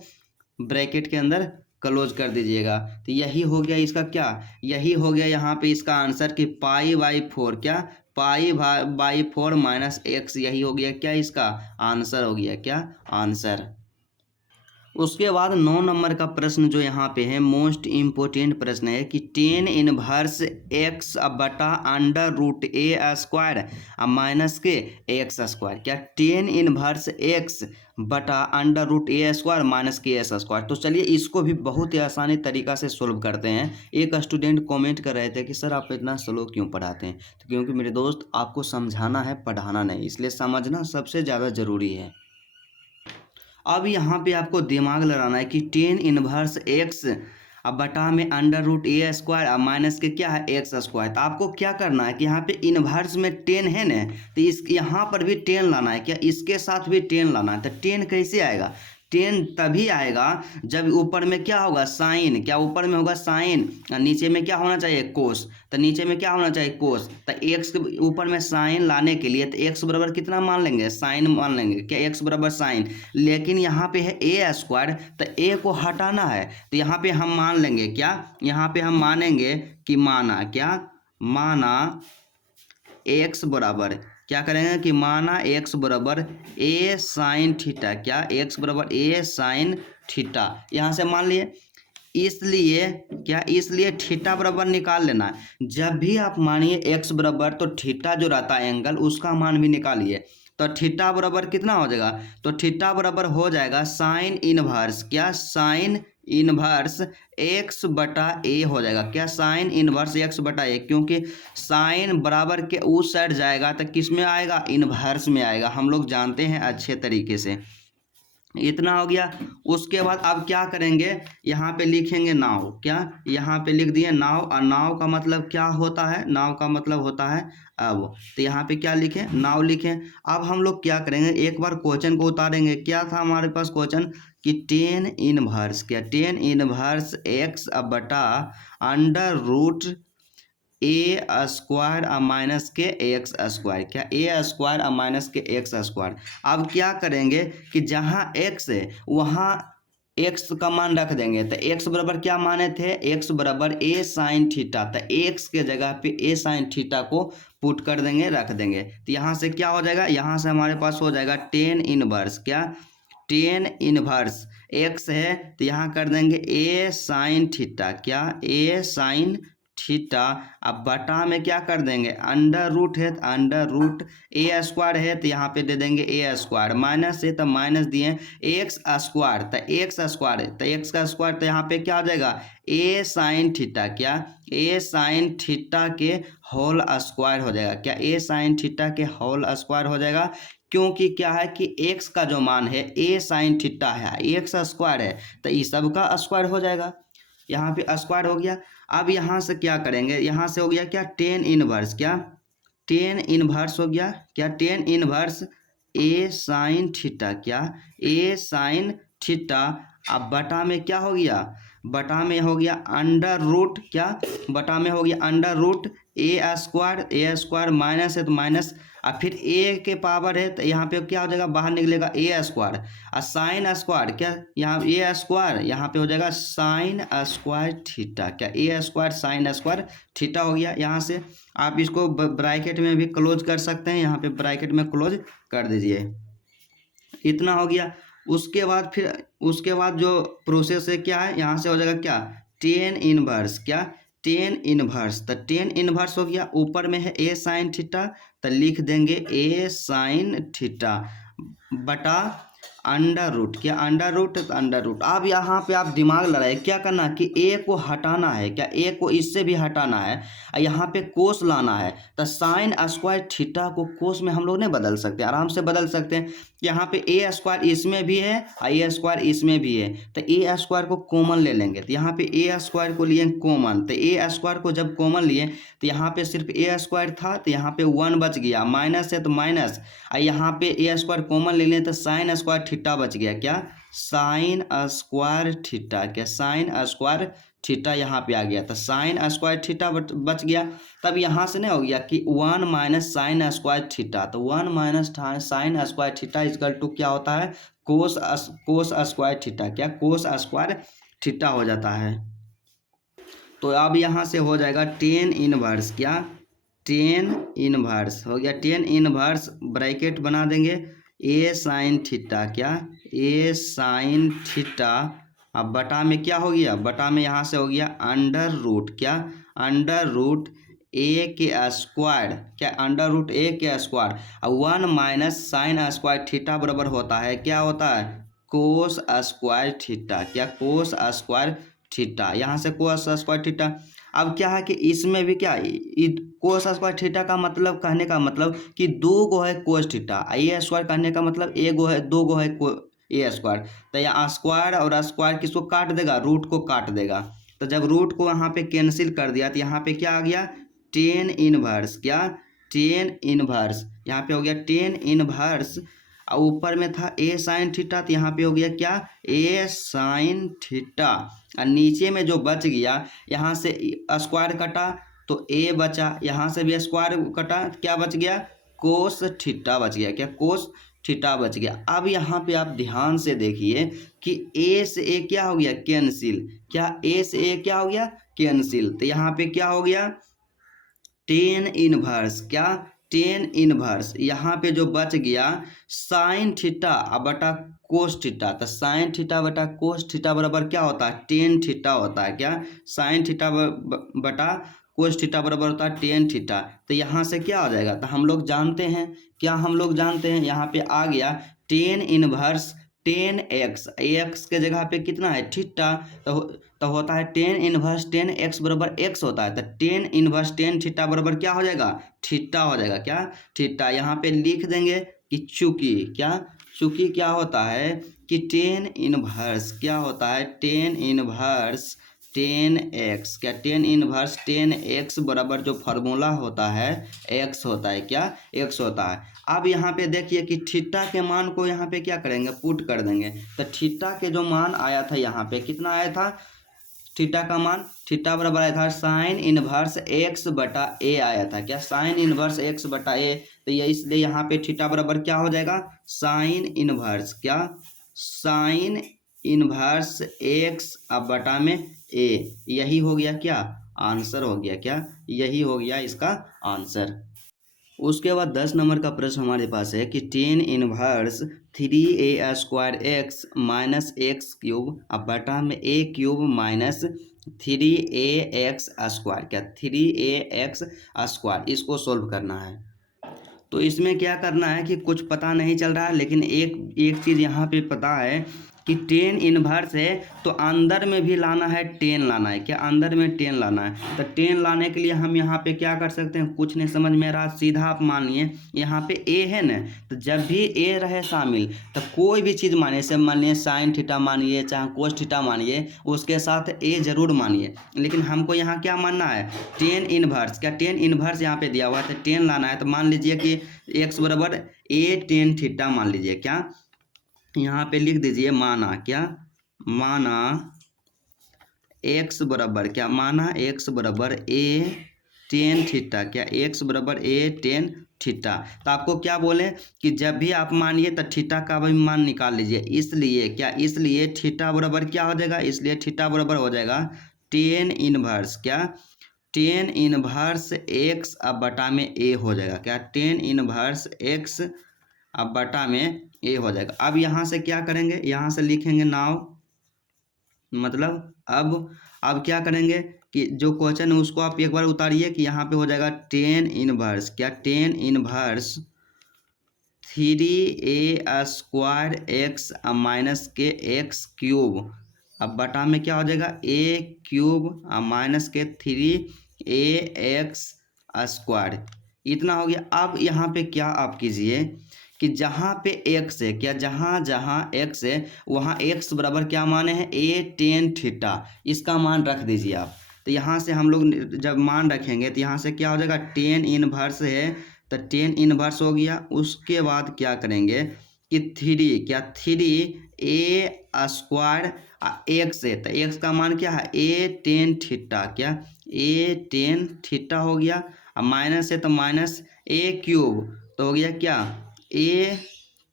ब्रैकेट के अंदर क्लोज कर दीजिएगा, तो यही हो गया इसका क्या, यही हो गया यहाँ पे इसका आंसर कि पाई बाई 4, क्या पाई बाई 4 माइनस एक्स, यही हो गया क्या इसका आंसर हो गया, क्या आंसर। उसके बाद 9 नंबर का प्रश्न जो यहाँ पे है मोस्ट इम्पोर्टेंट प्रश्न है कि टेन इनवर्स एक्स बटा अंडर रूट ए स्क्वायर माइनस के एक्स स्क्वायर, क्या टेन इनवर्स एक्स बटा अंडर रूट ए स्क्वायर माइनस के एस स्क्वायर। तो चलिए इसको भी बहुत ही आसानी तरीका से सोल्व करते हैं। एक स्टूडेंट कमेंट कर रहे थे कि सर आप इतना स्लो क्यों पढ़ाते हैं, तो क्योंकि मेरे दोस्त आपको समझाना है, पढ़ाना नहीं, इसलिए समझना सबसे ज़्यादा ज़रूरी है। अब यहाँ पे आपको दिमाग लगाना है कि टेन इनवर्स एक्स अब बटा में अंडर रूट ए स्क्वायर अब माइनस के क्या है एक्स स्क्वायर। तो आपको क्या करना है कि यहाँ पे इनवर्स में 10 है ना, तो इस यहाँ पर भी 10 लाना है, क्या इसके साथ भी 10 लाना है। तो 10 कैसे आएगा, 10 तभी आएगा जब ऊपर में क्या होगा साइन, क्या ऊपर में होगा साइन, नीचे में क्या होना चाहिए कोस, तो नीचे में क्या होना चाहिए कोस। तो एक्स के ऊपर में साइन लाने के लिए तो एक्स बराबर कितना मान लेंगे, साइन मान लेंगे, क्या एक्स बराबर साइन। लेकिन यहाँ पे है ए स्क्वायर, तो ए को हटाना है, तो यहाँ पे हम मान लेंगे क्या, यहाँ पे हम मानेंगे कि माना, क्या माना एक्स बराबर, क्या करेंगे कि माना एक्स बराबर ए साइन थीटा, क्या एक्स बराबर ए साइन थीटा, यहाँ से मान लिए। इसलिए क्या, इसलिए थीटा बराबर निकाल लेना है। जब भी आप मानिए एक्स बराबर तो थीटा जो रहता है एंगल उसका मान भी निकालिए। तो थीटा बराबर कितना हो जाएगा, तो थीटा बराबर हो जाएगा साइन इनवर्स, क्या साइन इनवर्स एक्स बटा ए हो जाएगा, क्या साइन इनवर्स एक्स बटा ए, क्योंकि साइन बराबर के उस साइड जाएगा तो किस में आएगा, इनवर्स में आएगा, हम लोग जानते हैं अच्छे तरीके से। इतना हो गया। उसके बाद अब क्या करेंगे, यहाँ पे लिखेंगे नाव, क्या यहाँ पे लिख दिए नाव, और नाव का मतलब क्या होता है, नाव का मतलब होता है अब, तो यहाँ पे क्या लिखें, नाव लिखें। अब हम लोग क्या करेंगे, एक बार क्वेश्चन को उतारेंगे। क्या था हमारे पास क्वेश्चन कि टेन इनवर्स, क्या टेन इनवर्स एक्स बटा अंडर रूट ए स्क्वायर माइनस के एक्स स्क्वायर, क्या ए स्क्वायर माइनस के एक्स स्क्वायर। अब क्या करेंगे कि जहाँ एक्स है वहाँ एक्स का मान रख देंगे, तो एक्स बराबर क्या माने थे, एक्स बराबर ए साइन थीटा, तो एक्स के जगह पे ए साइन थीटा को पुट कर देंगे, रख देंगे। तो यहाँ से क्या हो जाएगा, यहाँ से हमारे पास हो जाएगा टेन इनवर्स, क्या टेन इनवर्स एक्स है तो यहाँ कर देंगे ए साइन थीटा, क्या ए साइन थीटा। अब बटा में क्या कर देंगे, अंडर रूट है तो अंडर रूट ए स्क्वायर है तो यहाँ पे दे देंगे ए स्क्वायर, माइनस है तो माइनस दिए एक्स स्क्वायर, तो एक्स स्क्वायर है तो एक्स का स्क्वायर, तो यहाँ पे क्या हो जाएगा ए साइन थीटा, क्या ए साइन थीटा के होल स्क्वायर हो जाएगा, क्या ए साइन थीटा के होल स्क्वायर हो जाएगा। क्योंकि क्या है कि x का जो मान है ए साइन थीटा है, एक्स स्क्वायर है, तो इस सब का स्क्वायर हो जाएगा, यहाँ पे स्क्वायर हो गया। अब यहाँ से क्या करेंगे, यहाँ से हो गया क्या टेन इनवर्स, क्या टेन इनवर्स हो गया, क्या टेन इनवर्स ए साइन थीटा, क्या ए साइन थीटा। अब बटा में क्या हो गया, बटा में हो गया अंडर रूट, क्या बटा में हो गया अंडर रूट ए स्क्वायर माइनस है तो माइनस, और फिर ए के पावर है तो यहाँ पे क्या हो जाएगा, बाहर निकलेगा ए स्क्वायर, और साइन स्क्वायर, क्या यहाँ ए स्क्वायर, यहाँ पे हो जाएगा साइन स्क्वायर थीटा, क्या ए स्क्वायर साइन स्क्वायर थीटा हो गया। यहाँ से आप इसको ब्रैकेट में भी क्लोज कर सकते हैं, यहाँ पे ब्रैकेट में क्लोज कर दीजिए, इतना हो गया। उसके बाद जो प्रोसेस है क्या है, यहाँ से हो जाएगा क्या टेन इनवर्स, क्या टेन इनवर्स, तो टेन इनवर्स हो गया, ऊपर में है ए साइन थीटा तो लिख देंगे ए साइन थीटा बटा, अंडर रूट, क्या अंडर रूट, तो अंडर रूट। अब यहाँ पे आप दिमाग लड़ाए, क्या करना कि ए को हटाना है, क्या ए को इससे भी हटाना है, यहाँ पे कोस लाना है। तो साइन स्क्वायर थीटा को कोस में हम लोग नहीं बदल सकते, आराम से बदल सकते हैं। यहाँ पे ए स्क्वायर इसमें भी है और ए स्क्वायर इसमें भी है, तो ए स्क्वायर को कॉमन ले लेंगे। तो यहाँ पे ए स्क्वायर को लिए कॉमन, तो ए स्क्वायर को जब कॉमन लिए तो यहाँ पे सिर्फ ए स्क्वायर था, तो यहाँ पे 1 बच गया, माइनस है तो माइनस, और यहाँ पे ए स्क्वायर कॉमन ले लें तो साइन स्क्वायर थीटा बच गया, क्या साइन स्क्वायर थीटा, क्या साइन स्क्वायर थीटा यहाँ पे आ गया। तो साइन स्क्वायर थीटा बच गया। तब यहाँ से नहीं हो गया कि 1 माइनस साइन स्क्वायर थीटा, तो 1 minus sine square theta equal to क्या होता है, कोस स्क्वायर थीटा, क्या कोस स्क्वायर थीटा हो जाता है। तो अब यहाँ से हो जाएगा टेन इनवर्स, क्या टेन इनवर्स हो गया, टेन इनवर्स ब्रैकेट बना देंगे ए साइन थीटा, क्या ए साइन थीटा। अब बटा में क्या हो गया, बटा में यहाँ से हो गया अंडर रूट, क्या अंडर रूट ए के स्क्वायर, क्या अंडर रूट ए के square, 1 minus sine square theta बराबर होता है, क्या होता है कोस स्क्वायर थीटा, क्या कोस स्क्वायर थीटा। यहाँ से कोस स्क्वायर थीटा। अब क्या है कि इसमें भी क्या कोस स्क्वायर थीटा का मतलब, कहने का मतलब कि 2 गो है कोस थीटा, ए स्क्वायर कहने का मतलब 1 गो है, 2 गो है ए स्क्वायर। तो यहाँ स्क्वायर और स्क्वायर किसको काट देगा, रूट को काट देगा। तो जब रूट को यहाँ पे कैंसिल कर दिया तो यहाँ पे क्या आ गया टेन इनवर्स, क्या टेन इनवर्स, यहाँ पे हो गया टेन इनवर्स। और ऊपर में था ए साइन थीटा, तो यहाँ पे हो गया क्या ए साइन थीटा। और नीचे में जो बच गया, यहाँ से स्क्वायर कटा तो ए बचा, यहाँ से भी स्क्वायर कटा, क्या बच गया कोस थीटा बच गया, क्या कोस थीटा बच गया। अब यहाँ पे आप ध्यान से देखिए कि ए से ए क्या हो गया कैंसिल, क्या ए से ए क्या हो गया कैंसिल। तो यहाँ पे क्या हो गया टेन इनवर्स, क्या टेन इनवर्स। यहाँ पे जो बच गया साइन थीटा बटा कोस थीटा, तो साइन थीटा बटा कोस थीटा बराबर क्या होता है टेन थीटा होता है, क्या साइन थीटा बटा कोस थीटा बराबर होता है टेन थीटा। तो यहाँ से क्या हो जाएगा, तो हम लोग जानते हैं, क्या हम लोग जानते हैं, यहाँ पे आ गया tan inverse tan x, x के जगह पे कितना है थीटा, तो होता है टेन इनवर्स टेन एक्स बराबर एक्स होता है। तो टेन इनवर्स टेन थीटा बराबर क्या हो जाएगा थीटा हो जाएगा, क्या थीटा। यहाँ पे लिख देंगे कि चूंकि, क्या चूंकि क्या होता है कि टेन इनवर्स क्या होता है टेन इनवर्स टेन एक्स, क्या टेन इनवर्स टेन एक्स बराबर जो फार्मूला होता है एक्स होता है, क्या एक्स होता है। अब यहाँ पे देखिए कि थीटा के मान को यहाँ पे क्या करेंगे पुट कर देंगे। तो थीटा के जो मान आया था यहाँ पे कितना आया था, थीटा का मान थीटा बराबर आया था साइन इनवर्स एक्स बटा ए आया था, क्या साइन इनवर्स एक्स बटा ए। तो ये इसलिए यहाँ पे थीटा बराबर क्या हो जाएगा साइन इनवर्स, क्या साइन इनवर्स एक्स अब बटा में ए। यही हो गया क्या आंसर हो गया, क्या यही हो गया इसका आंसर। उसके बाद 10 नंबर का प्रश्न हमारे पास है कि tan inverse 3a square x minus x cube अब बटा में ए क्यूब माइनस 3ax स्क्वायर, क्या 3ax स्क्वायर, इसको सोल्व करना है। तो इसमें क्या करना है कि कुछ पता नहीं चल रहा है, लेकिन एक चीज़ यहाँ पे पता है कि टेन इनवर्स है तो अंदर में भी लाना है टेन लाना है, क्या अंदर में टेन लाना है। तो टेन लाने के लिए हम यहाँ पे क्या कर सकते हैं, कुछ नहीं समझ में आ रहा, सीधा आप मानिए यहाँ पे ए है ना, तो जब भी ए रहे शामिल तो कोई भी चीज़ मानिए, जैसे मानिए साइन थीटा मानिए चाहे कोस थीटा मानिए, उसके साथ ए जरूर मानिए। लेकिन हमको यहाँ क्या मानना है टेन इनवर्स, क्या टेन इनवर्स यहाँ पे दिया हुआ है तो टेन लाना है। तो मान लीजिए कि एक्स बराबर ए टेन थीटा मान लीजिए, क्या यहाँ पे लिख दीजिए माना, क्या माना एक्स बराबर, क्या माना एक्स बराबर ए टेन थीटा, क्या एक्स बराबर ए टेन थीटा। तो आपको क्या बोले कि जब भी आप मानिए तो थीटा का भी मान निकाल लीजिए, इसलिए क्या इसलिए थीटा बराबर क्या हो जाएगा, इसलिए थीटा बराबर हो जाएगा टेन इनवर्स, क्या टेन इनवर्स एक्स अब बटा में ए हो जाएगा, क्या टेन इनवर्स एक्स अब बटा में ए हो जाएगा। अब यहाँ से क्या करेंगे, यहाँ से लिखेंगे नाउ, मतलब अब क्या करेंगे कि जो क्वेश्चन है उसको आप एक बार उतारिए कि यहाँ पे हो जाएगा टेन इनवर्स, क्या tan inverse 3a² x minus के एक्स क्यूब। अब बटा में क्या हो जाएगा, ए क्यूब माइनस के 3ax²। इतना हो गया। अब यहाँ पे क्या आप कीजिए कि जहाँ पे x है, क्या जहाँ जहाँ x है वहाँ x बराबर क्या माने हैं, a tan थीटा, इसका मान रख दीजिए आप। तो यहाँ से हम लोग जब मान रखेंगे तो यहाँ से क्या हो जाएगा, tan इनवर्स है तो tan इनवर्स हो गया। उसके बाद क्या करेंगे कि 3a² एक्स है तो एक्स का मान क्या है, a tan थीटा, क्या a tan थीटा हो गया। अब माइनस है तो माइनस a क्यूब, तो हो गया क्या, a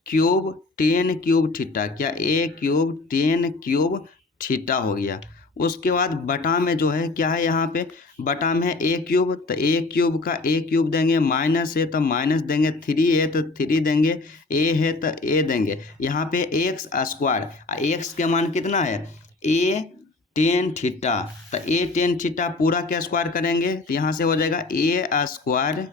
cube tan cube theta, क्या a cube tan cube theta हो गया। उसके बाद बटा में जो है क्या है, यहाँ पे बटा में है a क्यूब, तो a क्यूब का a क्यूब देंगे, माइनस है तो माइनस देंगे, 3 है तो 3 देंगे, a है तो a देंगे। यहाँ पे x², x के मान कितना है, a tan थीटा, तो a tan थीटा पूरा क्या स्क्वायर करेंगे तो यहाँ से हो जाएगा a²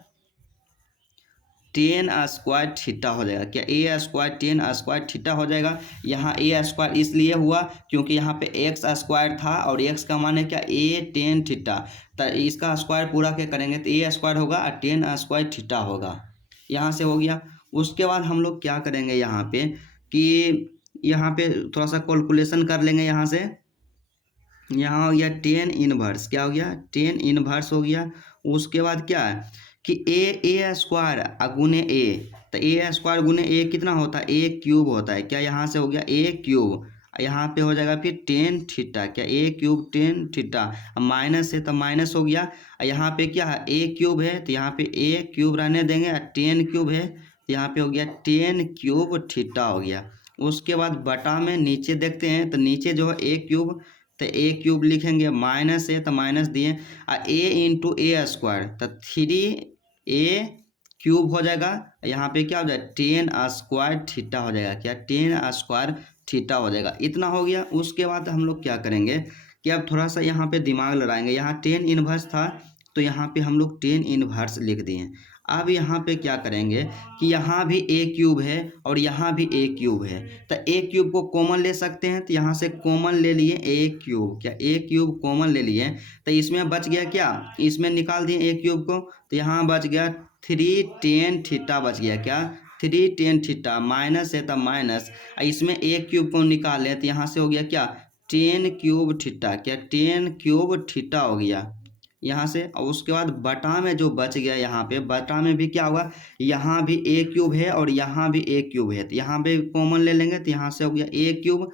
tan² थीटा हो जाएगा, क्या a² tan² थीटा हो जाएगा। यहाँ a² इसलिए हुआ क्योंकि यहाँ पे x² था और x का मान है क्या, a tan थीटा, तो इसका स्क्वायर पूरा क्या करेंगे तो a² होगा और tan² थीटा होगा। यहाँ से हो गया। उसके बाद हम लोग क्या करेंगे यहाँ पे कि यहाँ पे थोड़ा सा कैलकुलेशन कर लेंगे। यहाँ से यहाँ हो गया tan इनवर्स, क्या हो गया, tan इनवर्स हो गया। उसके बाद क्या है कि a² गुने a, तो a² गुने a कितना होता है, a क्यूब होता है, क्या यहाँ से हो गया a क्यूब, यहाँ पे हो जाएगा फिर tan थीटा, क्या a cube tan theta, minus है तो माइनस हो गया। यहाँ पे क्या है a क्यूब है तो यहाँ पे a क्यूब रहने देंगे, tan क्यूब है तो यहाँ पे हो गया tan क्यूब थीटा हो गया। उसके बाद बटा में नीचे देखते हैं तो नीचे जो है a क्यूब, तो a क्यूब लिखेंगे, माइनस है तो माइनस दिए, a इंटू a² तो 3a क्यूब हो जाएगा। यहाँ पे क्या हो जाएगा tan² थीटा हो जाएगा, क्या tan² थीटा हो जाएगा। इतना हो गया। उसके बाद हम लोग क्या करेंगे कि अब थोड़ा सा यहाँ पे दिमाग लड़ाएंगे। यहाँ tan इनवर्स था तो यहाँ पे हम लोग tan इनवर्स लिख दिए। अब यहाँ पे क्या करेंगे कि यहाँ भी a क्यूब है और यहाँ भी a क्यूब है, तो a क्यूब को कॉमन ले सकते हैं, तो यहाँ से कॉमन ले लिए a क्यूब, क्या a क्यूब कॉमन ले लिए, तो इसमें बच गया क्या, इसमें निकाल दिए a क्यूब को, तो यहाँ बच गया 3 tan थीटा बच गया, क्या 3 tan थीटा, माइनस है तो माइनस, इसमें a क्यूब को निकाल लें तो यहाँ से हो गया क्या tan क्यूब थीटा, क्या tan क्यूब थीटा हो गया यहाँ से। और उसके बाद बटा में जो बच गया, यहाँ पे बटा में भी क्या होगा, यहाँ भी a क्यूब है और यहाँ भी a क्यूब है, तो यहाँ पे कॉमन ले लेंगे तो यहाँ से हो गया a क्यूब,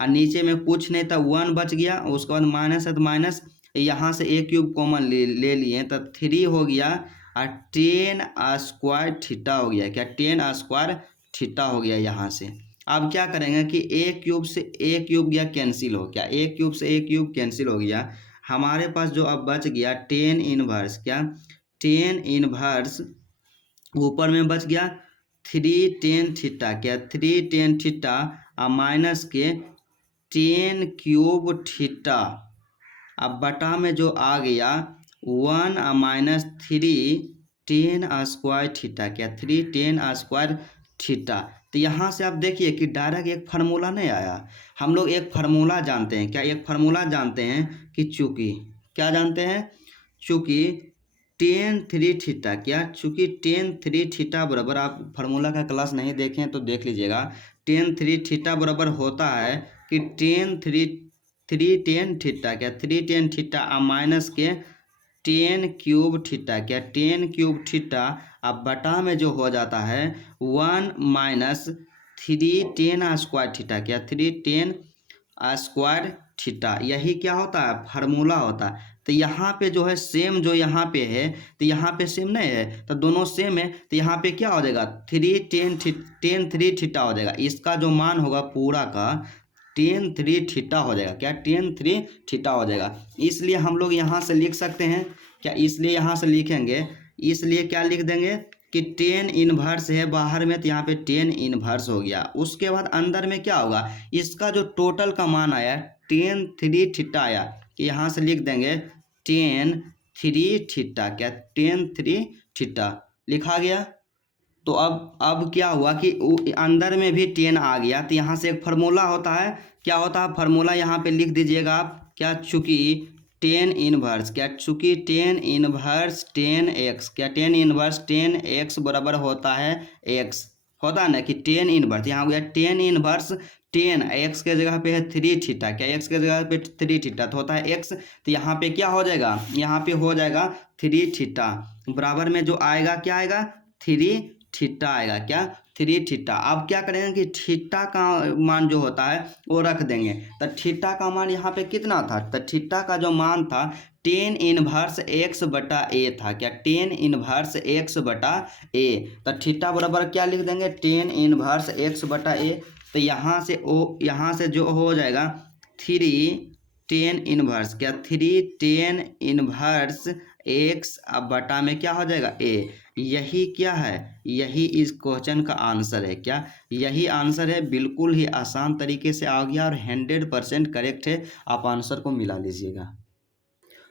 और नीचे में कुछ नहीं था 1 बच गया। उसके बाद माइनस है तो माइनस, यहाँ से a क्यूब कॉमन ले लिए तो 3 हो गया और tan² थीटा हो गया, क्या tan² थीटा हो गया यहाँ से। अब क्या करेंगे कि a क्यूब से a क्यूब गया कैंसिल हो, क्या a क्यूब से a क्यूब कैंसिल हो गया। हमारे पास जो अब बच गया tan इनवर्स, क्या tan इनवर्स ऊपर में बच गया 3 tan थीटा, क्या 3 tan थीटा माइनस के tan क्यूब थीटा। अब बटा में जो आ गया 1 माइनस 3 tan² थीटा, क्या 3 tan² थीटा। तो यहाँ से आप देखिए कि डायरेक्ट एक फार्मूला नहीं आया, हम लोग एक फार्मूला जानते हैं, क्या एक फार्मूला जानते हैं कि चूँकि क्या जानते हैं, चूँकि tan 3 थीटा, क्या चूँकि tan 3 थीटा बराबर, आप फार्मूला का क्लास नहीं देखें तो देख लीजिएगा, tan 3 थीटा बराबर होता है कि tan 3 थीटा, क्या 3 tan थीटा माइनस के tan क्यूब थीटा, क्या tan क्यूब थीटा। अब बटा में जो हो जाता है 1 माइनस 3 tan² थीटा, क्या 3 tan² थीटा, यही क्या होता है फार्मूला होता है। तो यहाँ पे जो है सेम, जो यहाँ पे है तो यहाँ पे सेम नहीं है, तो दोनों सेम है, तो यहाँ पे क्या हो जाएगा 3 tan 3 थीटा हो जाएगा। इसका जो मान होगा पूरा का tan 3 थीटा हो जाएगा, क्या tan 3 थीटा हो जाएगा। इसलिए हम लोग यहाँ से लिख सकते हैं, क्या इसलिए यहाँ से लिखेंगे, इसलिए क्या लिख देंगे कि tan इनवर्स है बाहर में, तो यहाँ पे tan इनवर्स हो गया। उसके बाद अंदर में क्या होगा, इसका जो टोटल का मान आया tan 3 थीटा आया, यहाँ से लिख देंगे tan 3 थीटा, क्या tan 3 थीटा लिखा गया। तो अब क्या हुआ कि अंदर में भी 10 आ गया, तो यहाँ से एक फार्मूला होता है, क्या होता है फार्मूला, यहाँ पे लिख दीजिएगा आप, क्या, चूँकि 10 इनवर्स, क्या, चूँकि 10 इनवर्स 10x, क्या 10 इनवर्स 10x बराबर होता है x, होता है ना कि 10 इनवर्स, यहाँ हो गया 10 इनवर्स 10, x के जगह पे है 3 थीटा, क्या x के जगह पे 3 थीटा तो होता है x, तो यहाँ पे क्या हो जाएगा, यहाँ पे हो जाएगा 3 थीटा, बराबर में जो आएगा क्या आएगा, 3 थीटा आएगा, क्या, 3 थीटा। अब क्या करेंगे कि थीटा का मान जो होता है वो रख देंगे, तो थीटा का मान यहाँ पे कितना था, तो थीटा का जो मान था 10 इनवर्स x बटा a था, क्या 10 इनवर्स x बटा a, तो थीटा बराबर क्या लिख देंगे, 10 इनवर्स x बटा a, तो यहाँ से जो हो जाएगा 3 10 इनवर्स, क्या 3 10 इनवर्स x अब बटा में क्या हो जाएगा a, यही क्या है, यही इस क्वेश्चन का आंसर है, क्या, यही आंसर है, बिल्कुल ही आसान तरीके से आ गया और 100% करेक्ट है, आप आंसर को मिला लीजिएगा।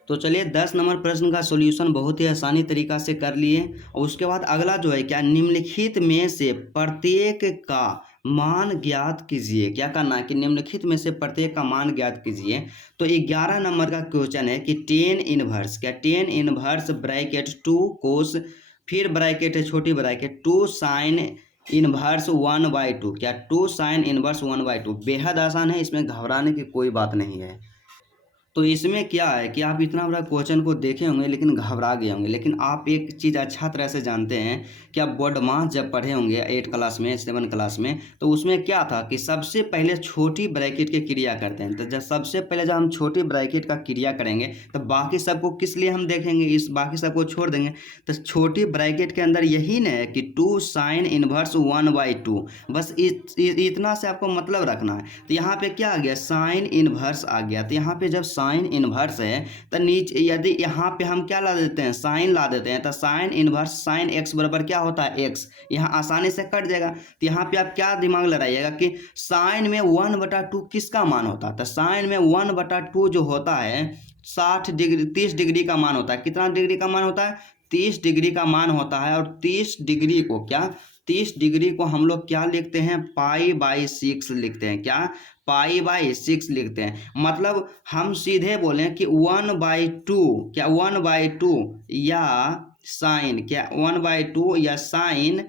तो चलिए 10 नंबर प्रश्न का सॉल्यूशन बहुत ही आसानी तरीका से कर लिए, और उसके बाद अगला जो है क्या, निम्नलिखित में से प्रत्येक का मान ज्ञात कीजिए, क्या करना है कि निम्नलिखित में से प्रत्येक का मान ज्ञात कीजिए। तो 11 नंबर का क्वेश्चन है कि 10 इनवर्स, क्या 10 इनवर्स ब्रैकेट 2 कोस, फिर ब्रैकेट है छोटी ब्रैकेट 2 साइन इनवर्स 1/2, क्या 2 साइन इनवर्स 1/2, बेहद आसान है, इसमें घबराने की कोई बात नहीं है। तो इसमें क्या है कि आप इतना बड़ा क्वेश्चन को देखे होंगे लेकिन घबरा गए होंगे, लेकिन आप एक चीज़ अच्छा तरह से जानते हैं कि आप बोर्ड मास जब पढ़े होंगे 8 क्लास में 7 क्लास में, तो उसमें क्या था कि सबसे पहले छोटी ब्रैकेट की क्रिया करते हैं, तो जब सबसे पहले जब हम छोटी ब्रैकेट का क्रिया करेंगे तो बाकी सबको किस लिए हम देखेंगे, इस बाकी सबको छोड़ देंगे, तो छोटी ब्रैकेट के अंदर यही ना है कि 2 साइन इनवर्स 1/2, बस इतना से आपको मतलब रखना है। तो यहाँ पे क्या आ गया, साइन इनवर्स आ गया, तो यहाँ पे जब साइन इनवर्स है तो नीचे यदि यहाँ पे हम क्या ला देते हैं, साइन ला देते हैं, तो साइन इनवर्स साइन एक्स बराबर क्या होता है, एक्स, यहाँ आसानी से कट जाएगा। तो यहाँ पे आप क्या दिमाग लगाइएगा कि साइन में 1/2 किसका मान होता है, तो साइन में 1/2 जो होता है 60 डिग्री 30 डिग्री का मान होता है, कितना डिग्री का मान होता है, 30 डिग्री का मान होता है। और 30 डिग्री को क्या, 30 डिग्री को हम लोग क्या लिखते हैं, π/6 लिखते हैं, क्या, π/6 लिखते हैं। मतलब हम सीधे बोलें कि 1/2, क्या 1/2 या साइन, क्या 1/2 या साइन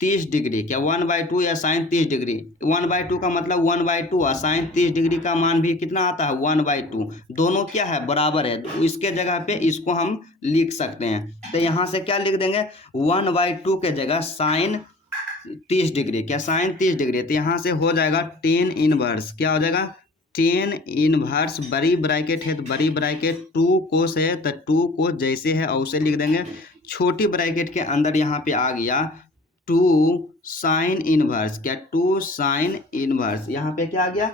30 डिग्री, क्या 1/2 या साइन 30 डिग्री, 1/2 का मतलब 1/2 और साइन 30 डिग्री का मान भी कितना आता है 1/2, दोनों क्या है, बराबर है, तो इसके जगह पे इसको हम लिख सकते हैं। तो यहाँ से क्या लिख देंगे, 1/2 के जगह साइन 30 डिग्री, क्या साइन 30 डिग्री, तो यहाँ से हो जाएगा 10 इनवर्स, क्या हो जाएगा 10 इनवर्स, बड़ी ब्रैकेट है तो बड़ी ब्रैकेट, 2 कोस है तो 2 कोस जैसे है वैसे लिख देंगे, छोटी ब्रैकेट के अंदर यहाँ पे आ गया 2 साइन इनवर्स, क्या 2 साइन इनवर्स, यहाँ पे क्या आ गया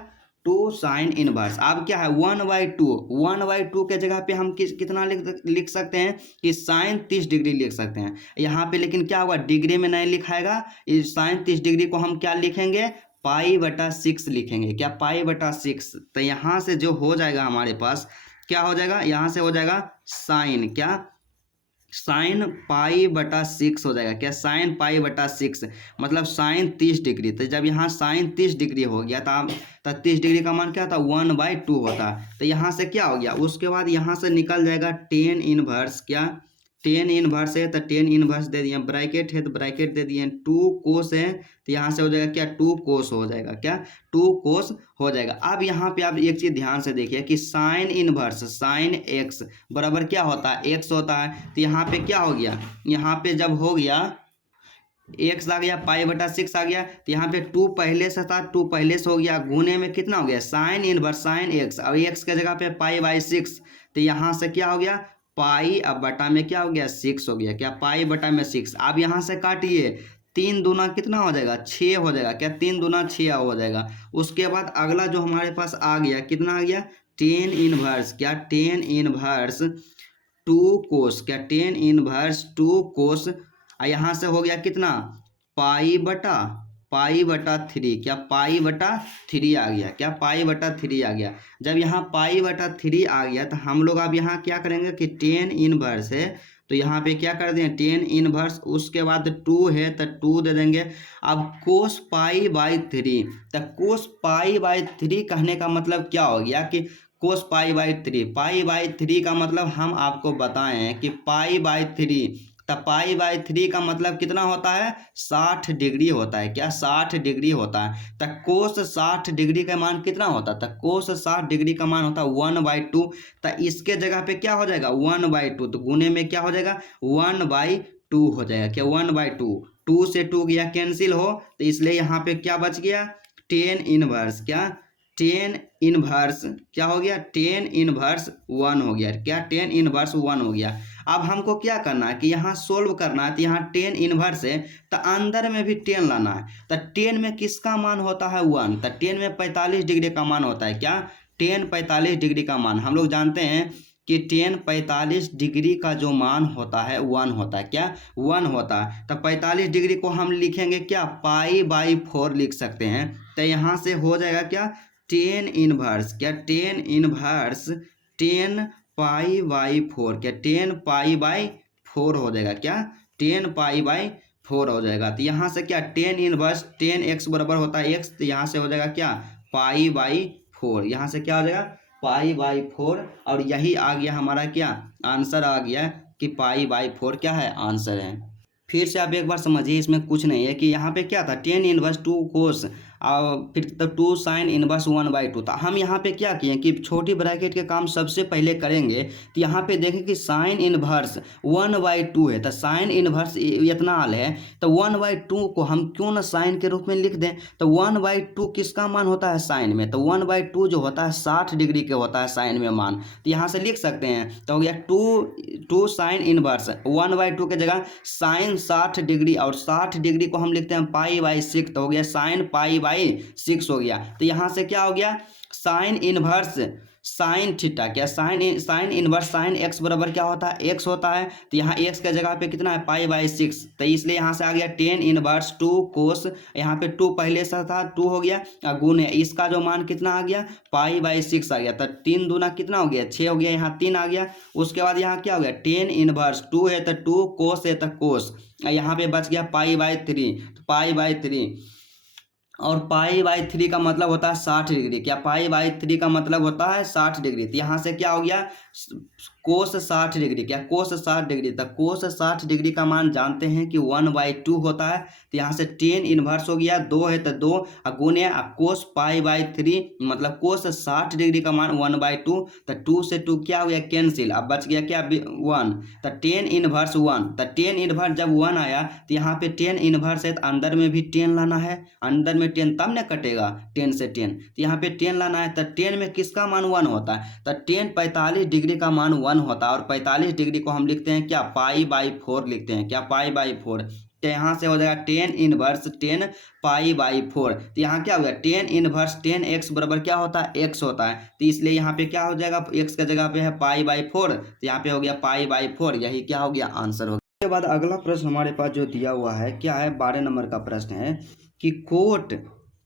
2 साइन इनवर्स। अब क्या है 1/2 के जगह पे हम कितना लिख सकते हैं कि साइन 30 डिग्री लिख सकते हैं यहाँ पे, लेकिन क्या हुआ डिग्री में नहीं लिखाएगा, इस साइन 30 डिग्री को हम क्या लिखेंगे, π/6 लिखेंगे, क्या π/6। तो यहाँ से जो हो जाएगा हमारे पास क्या हो जाएगा, यहाँ से हो जाएगा साइन, क्या साइन π/6 हो जाएगा, क्या साइन π/6 मतलब साइन 30 डिग्री। तो जब यहाँ साइन 30 डिग्री हो गया तो 30 डिग्री का मान क्या था 1/2 होता, तो यहाँ से क्या हो गया, उसके बाद यहाँ से निकल जाएगा 10 इनवर्स, क्या 10 इनवर्स है तो 10 इनवर्स दे दिए, ब्रैकेट है तो ब्रैकेट दे दिए, 2 कोस है तो यहाँ से हो जाएगा क्या 2 कोस हो जाएगा, क्या 2 कोस हो जाएगा। अब यहाँ पे आप एक चीज़ ध्यान से देखिए कि साइन इनवर्स साइन एक्स बराबर क्या होता है, एक्स होता है, तो यहाँ पे क्या हो गया, यहाँ पे जब हो गया एक्स आ गया π/6 आ गया, तो यहाँ पे 2 पहले से था 2 पहले से हो गया, गुने में कितना हो गया साइन इनवर्स साइन एक्स, अब एक्स के जगह पे π/6, तो यहाँ से क्या हो गया पाई, अब बटा में क्या हो गया 6 हो गया, क्या π/6। अब यहाँ से काटिए 3 दूना कितना हो जाएगा 6 हो जाएगा, क्या 3 दूना 6 हो जाएगा। उसके बाद अगला जो हमारे पास आ गया कितना आ गया 10 इनवर्स, क्या 10 इनवर्स 2 कोस, क्या 10 इनवर्स 2 कोस, यहाँ से हो गया कितना π/3, क्या π/3 आ गया, क्या π/3 आ गया। जब यहाँ π/3 आ गया तो हम लोग अब यहाँ क्या करेंगे कि 10 इनवर्स है तो यहाँ पे क्या कर दें, टेन इनवर्स, उसके बाद 2 है तो 2 दे देंगे। अब कोस पाई बाई 3, तो कोस पाई बाई 3 कहने का मतलब क्या हो गया कि कोस पाई बाई 3 का मतलब हम आपको बताएं कि पाई बाई 3, तो पाई बाई 3 का मतलब कितना होता है, 60 डिग्री होता है। क्या 60 डिग्री होता है। तो कोस 60 डिग्री का मान कितना होता है, तो कोस 60 डिग्री का मान होता है 1/2। तो इसके जगह पे क्या हो जाएगा 1/2, तो गुने में क्या हो जाएगा 1/2 हो जाएगा। क्या 1/2, 2 से 2 गया कैंसिल हो, तो इसलिए यहाँ पे क्या बच गया, टेन इनवर्स, क्या टेन इनवर्स क्या हो गया, टेन इनवर्स 1 हो गया। क्या टेन इनवर्स 1 हो गया। अब हमको क्या करना है कि यहाँ सोल्व करना है, तो यहाँ टेन इनवर्स है तो अंदर में भी 10 लाना है। तो 10 में किसका मान होता है 1, तो 10 में 45 डिग्री का मान होता है। क्या 10 45 डिग्री का मान हम लोग जानते हैं कि 10 45 डिग्री का जो मान होता है 1 होता है। क्या 1 होता है। तो 45 डिग्री को हम लिखेंगे क्या, पाई बाई 4 लिख सकते हैं। तो यहाँ से हो जाएगा क्या, टेन इनवर्स, क्या टेन इनवर्स 10 पाई बाई 4, क्या 10 पाई बाई 4 हो जाएगा। क्या 10 पाई बाई 4 हो जाएगा। तो यहाँ से क्या 10 इनवर्स 10x बराबर होता है x, तो यहाँ से हो जाएगा क्या पाई बाई 4, यहाँ से क्या हो जाएगा पाई बाई 4। और यही आ गया हमारा क्या आंसर आ गया कि पाई बाई 4 क्या है आंसर है। फिर से आप एक बार समझिए, इसमें कुछ नहीं है कि यहाँ पे क्या था 10 इनवर्स 2 कोस फिर तो 2 साइन इनवर्स 1/2 था। हम यहाँ पे क्या किए कि छोटी ब्रैकेट के काम सबसे पहले करेंगे। तो यहाँ पे देखें कि साइन इनवर्स 1/2 है, तो साइन इनवर्स इतना हाल है, तो 1/2 को हम क्यों ना साइन के रूप में लिख दें। तो 1/2 किसका मान होता है साइन में, तो 1/2 जो होता है 60 डिग्री के होता है साइन में मान, तो यहाँ से लिख सकते हैं। तो हो गया 2 साइन इनवर्स 1/2 के जगह साइन 60 डिग्री, और 60 डिग्री को हम लिखते हैं पाई बाई 6, तो हो गया साइन पाई बाई 6 हो गया। तो यहाँ से क्या हो गया साइन इनवर्स साइन थीटा, क्या साइन इनवर्स साइन एक्स बराबर क्या होता है एक्स होता है। तो यहाँ एक्स के जगह पे कितना है पाई बाई 6, तो इसलिए यहाँ से आ गया 10 इनवर्स 2 कोस, यहाँ पे 2 पहले से था 2 हो गया, गुने इसका जो मान कितना आ गया पाई बाई 6 आ गया। तो 3 दूना कितना हो गया 6 हो गया, यहाँ 3 आ गया। उसके बाद यहाँ क्या हो गया 10 इनवर्स 2 है तो 2 कोस है तो कोस, यहाँ पे बच गया पाई बाई 3, तो पाई बाई 3, और पाई बाई 3 का मतलब होता है 60 डिग्री। क्या पाई बाई 3 का मतलब होता है 60 डिग्री। तो यहाँ से क्या हो गया कोस 60 डिग्री, क्या कोस 60 डिग्री, तो कोस 60 डिग्री का मान जानते हैं कि 1/2 होता है। तो यहाँ से 10 इनवर्स हो गया, 2 है तो 2 गुने कोस पाई बाई 3, मतलब कोस 60 डिग्री का मान 1/2, तो 2 से 2 क्या हो गया कैंसिल, अब बच गया क्या 1, तो 10 इनवर्स 1, तो 10 इनवर्स जब 1 आया तो यहाँ पे 10 इनवर्स है तो अंदर में भी 10 लाना है, अंदर में 10 तब ना कटेगा 10 से 10, तो यहाँ पे 10 लाना है। तो 10 में किसका मान 1 होता है, तो 10 45 डिग्री का मान 1 होता है, और 45 डिग्री को हम लिखते हैं क्या पाई बाई 4 लिखते हैं। क्या पाई बाई 4, तो यहाँ से हो जाएगा 10 इनवर्स 10 पाई बाई 4। तो यहाँ क्या हो गया 10 इनवर्स 10x बराबर क्या होता है x होता है, तो इसलिए यहाँ पे क्या हो जाएगा x के जगह पे है पाई बाई 4, तो यहाँ पे हो गया पाई बाई 4, यही क्या हो गया आंसर हो गया। उसके बाद अगला प्रश्न हमारे पास जो दिया हुआ है क्या है 12 नंबर का प्रश्न है कि कोट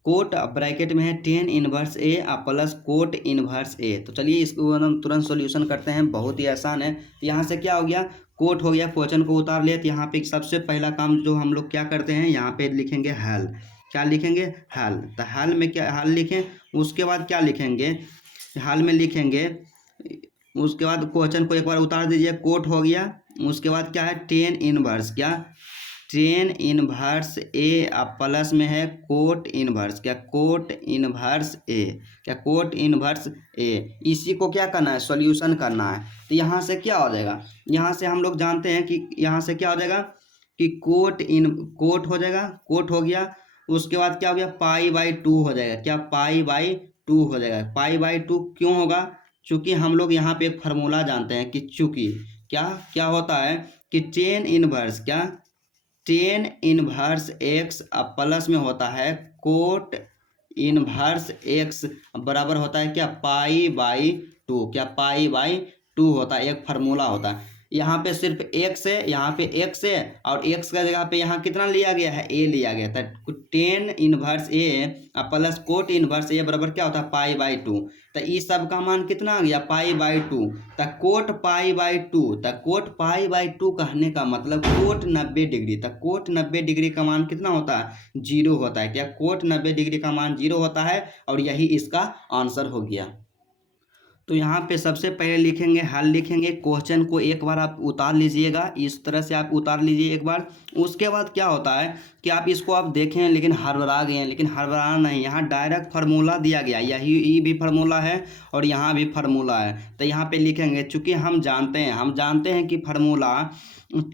ब्रैकेट में है 10 इनवर्स ए प्लस कोट इनवर्स ए। तो चलिए इसको हम तुरंत सॉल्यूशन करते हैं, बहुत ही आसान है। तो यहाँ से क्या हो गया कोट हो गया, क्वेश्चन को उतार लिया। तो यहाँ पे सबसे पहला काम जो हम लोग क्या करते हैं यहाँ पे लिखेंगे हेल, क्या लिखेंगे हेल, तो हेल में क्या हेल लिखें, उसके बाद क्या लिखेंगे हेल में लिखेंगे, उसके बाद क्वेश्चन को एक बार उतार दीजिए, कोट हो गया। उसके बाद क्या है 10 इनवर्स, क्या 10 इनवर्स ए प्लस में है कोट इनवर्स, क्या कोट इनवर्स ए, क्या कोट इनवर्स ए, इसी को क्या करना है सॉल्यूशन करना है। तो यहाँ से क्या हो जाएगा, यहाँ से हम लोग जानते हैं कि यहाँ से क्या हो जाएगा कि कोट हो जाएगा, कोट हो गया। उसके बाद क्या हो गया पाई बाई 2 हो जाएगा, क्या पाई बाई 2 हो जाएगा। पाई बाई 2 क्यों होगा, चूँकि हम लोग यहाँ पे एक फार्मूला जानते हैं कि चूँकि क्या क्या होता है कि 10 इनवर्स क्या 10 इनवर्स एक्स प्लस में होता है कोट इनवर्स एक्स बराबर होता है क्या पाई बाई 2, क्या पाई बाई 2 होता है, एक फार्मूला होता है। यहाँ पे सिर्फ एक्स है, यहाँ पे एक्स है, और एक्स का जगह पे यहाँ कितना लिया गया है, ए लिया गया था। टेन इनवर्स ए प्लस कोट इनवर्स ए बराबर क्या होता है, पाई बाई टू। तो इस सब का मान कितना आ गया, पाई बाई टू। तो कोट पाई बाई टू, तो कोट पाई बाई टू कहने का मतलब कोट 90 डिग्री। तो कोट 90 डिग्री का मान कितना होता है, 0 होता है। क्या कोट 90 डिग्री का मान 0 होता है, और यही इसका आंसर हो गया। तो यहाँ पे सबसे पहले लिखेंगे, हल लिखेंगे। क्वेश्चन को एक बार आप उतार लीजिएगा, इस तरह से आप उतार लीजिए एक बार। उसके बाद क्या होता है कि आप इसको आप देखें लेकिन हड़बड़ा गए हैं, लेकिन हड़बड़ाना नहीं, यहाँ डायरेक्ट फार्मूला दिया गया, यही भी फार्मूला है और यहाँ भी फार्मूला है। तो यहाँ पे लिखेंगे, चूँकि हम जानते हैं कि formula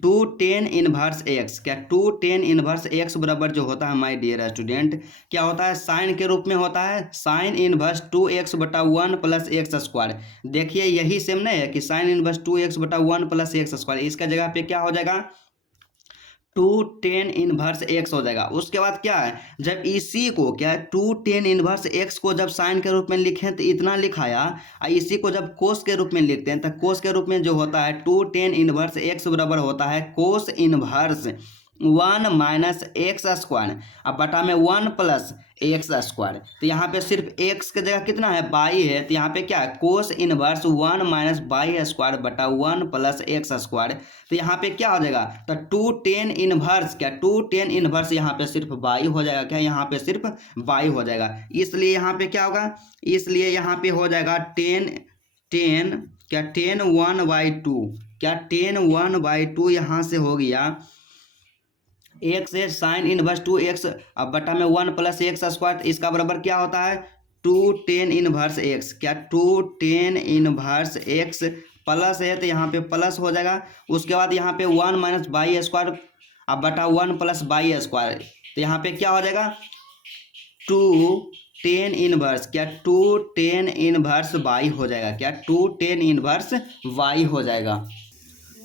two tan inverse X, क्या टू टेन इनवर्स एक्स बराबर जो होता है माय डियर स्टूडेंट, क्या होता है, साइन के रूप में होता है, साइन इनवर्स 2x बटा 1 प्लस एक्स स्क्वायर। देखिए यही सेम नहीं है कि साइन इनवर्स 2x बटा 1 प्लस एक्स स्क्वायर, इसका जगह पे क्या हो जाएगा, टू टेन इनवर्स एक्स हो जाएगा। उसके बाद क्या है, जब इसी को क्या टू टेन इनवर्स एक्स को जब साइन के रूप में लिखें तो इतना लिखाया, और इसी को जब कोस के रूप में लिखते हैं तो कोस के रूप में जो होता है टू टेन इनवर्स एक्स बराबर होता है cos inverse 1 minus x square, अब बटा में 1 प्लस एक्स स्क्वायर। तो यहाँ पे सिर्फ एक्स की जगह कितना है, बाई है, तो यहाँ पे क्या है, cos inverse 1 minus by square बटा 1 प्लस एक्स स्क्वायर। तो यहाँ पे क्या हो जाएगा, तो टू टेन इनवर्स, क्या टू टेन इनवर्स यहाँ पे सिर्फ बाई हो जाएगा, क्या यहाँ पे सिर्फ बाई हो जाएगा। इसलिए यहाँ पे क्या होगा, इसलिए यहाँ पे हो जाएगा टेन 1 बाई टू, क्या टेन 1 बाई टू यहाँ से हो गया एक्स है साइन इनवर्स 2x, अब बटा में 1 प्लस एक्स स्क्वायर, इसका बराबर क्या होता है, टू टेन इनवर्स एक्स, क्या two tan inverse X plus है तो यहाँ पे प्लस हो जाएगा। उसके बाद यहाँ पे 1 माइनस बाई स्क्वायर, अब बटा 1 प्लस बाई स्क्वायर, तो यहाँ पे क्या हो जाएगा, टू टेन इनवर्स, क्या टू टेन इनवर्स बाई हो जाएगा, क्या टू टेन इनवर्स वाई हो जाएगा।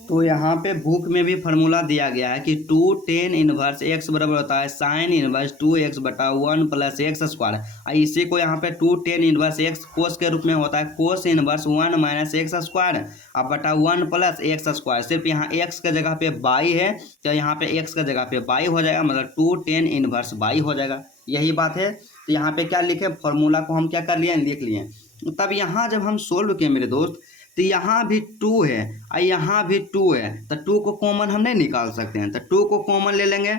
तो यहाँ पे बुक में भी फार्मूला दिया गया है कि टू टेन इनवर्स एक्स बराबर होता है साइन इनवर्स 2x बटा 1 प्लस एक्स स्क्वायर, और इसी को यहाँ पे टू टेन इनवर्स एक्स कोस के रूप में होता है cos inverse 1 minus x square, अब बटा 1 प्लस एक्स स्क्वायर। सिर्फ यहाँ एक्स के जगह पे बाई है, तो यहाँ पे एक्स के जगह पे बाई हो जाएगा, मतलब टू टेन इनवर्स बाई हो जाएगा, यही बात है। तो यहाँ पे क्या लिखे, फार्मूला को हम क्या कर लिए, लिख लिए। तब यहाँ जब हम सोल्व किए मेरे दोस्त, तो यहाँ भी 2 है और यहाँ भी 2 है, तो 2 को कॉमन हम नहीं निकाल सकते हैं, तो 2 को कॉमन ले लेंगे।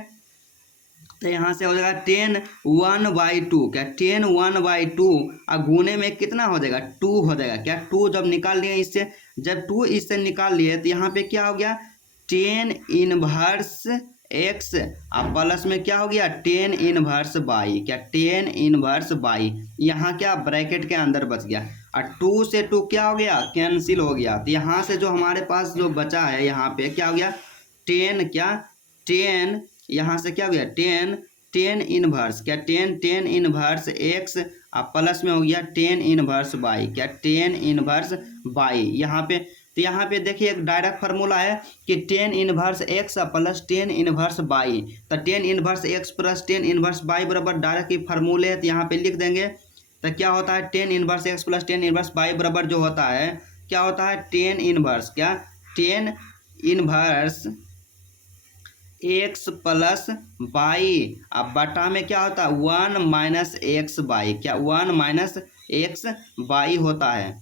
तो यहाँ से हो जाएगा 10 1 बाई टू, क्या 10 1 बाई टू, और गुने में कितना हो जाएगा, 2 हो जाएगा। क्या 2 जब निकाल लिए इससे, जब 2 इससे निकाल लिए तो यहाँ पे क्या हो गया, 10 इनवर्स एक्स, अब प्लस में क्या हो गया, 10 इनवर्स बाई, क्या 10 इनवर्स बाई, यहाँ क्या ब्रैकेट के अंदर बच गया, और 2 से 2 क्या हो गया, कैंसिल हो गया। तो यहाँ से जो हमारे पास जो बचा है यहाँ पे क्या हो गया, 10, क्या 10, यहाँ से क्या हो गया 10 इनवर्स, क्या 10 इनवर्स एक्स, अब प्लस में हो गया 10 इनवर्स बाई, क्या 10 इनवर्स बाई यहाँ पे। तो यहाँ पे देखिए एक डायरेक्ट फार्मूला है कि 10 inverse X plus 10 inverse by, तो 10 inverse X plus 10 inverse by बराबर डायरेक्ट ही फार्मूले है, तो यहाँ पे लिख देंगे। तो क्या होता है 10 inverse X plus 10 inverse by बराबर जो होता है, क्या होता है 10 इनवर्स, क्या 10 इनवर्स एक्स प्लस बाई, अब बटा में क्या होता है 1 माइनस एक्स बाई, क्या 1 माइनस एक्स बाई होता है।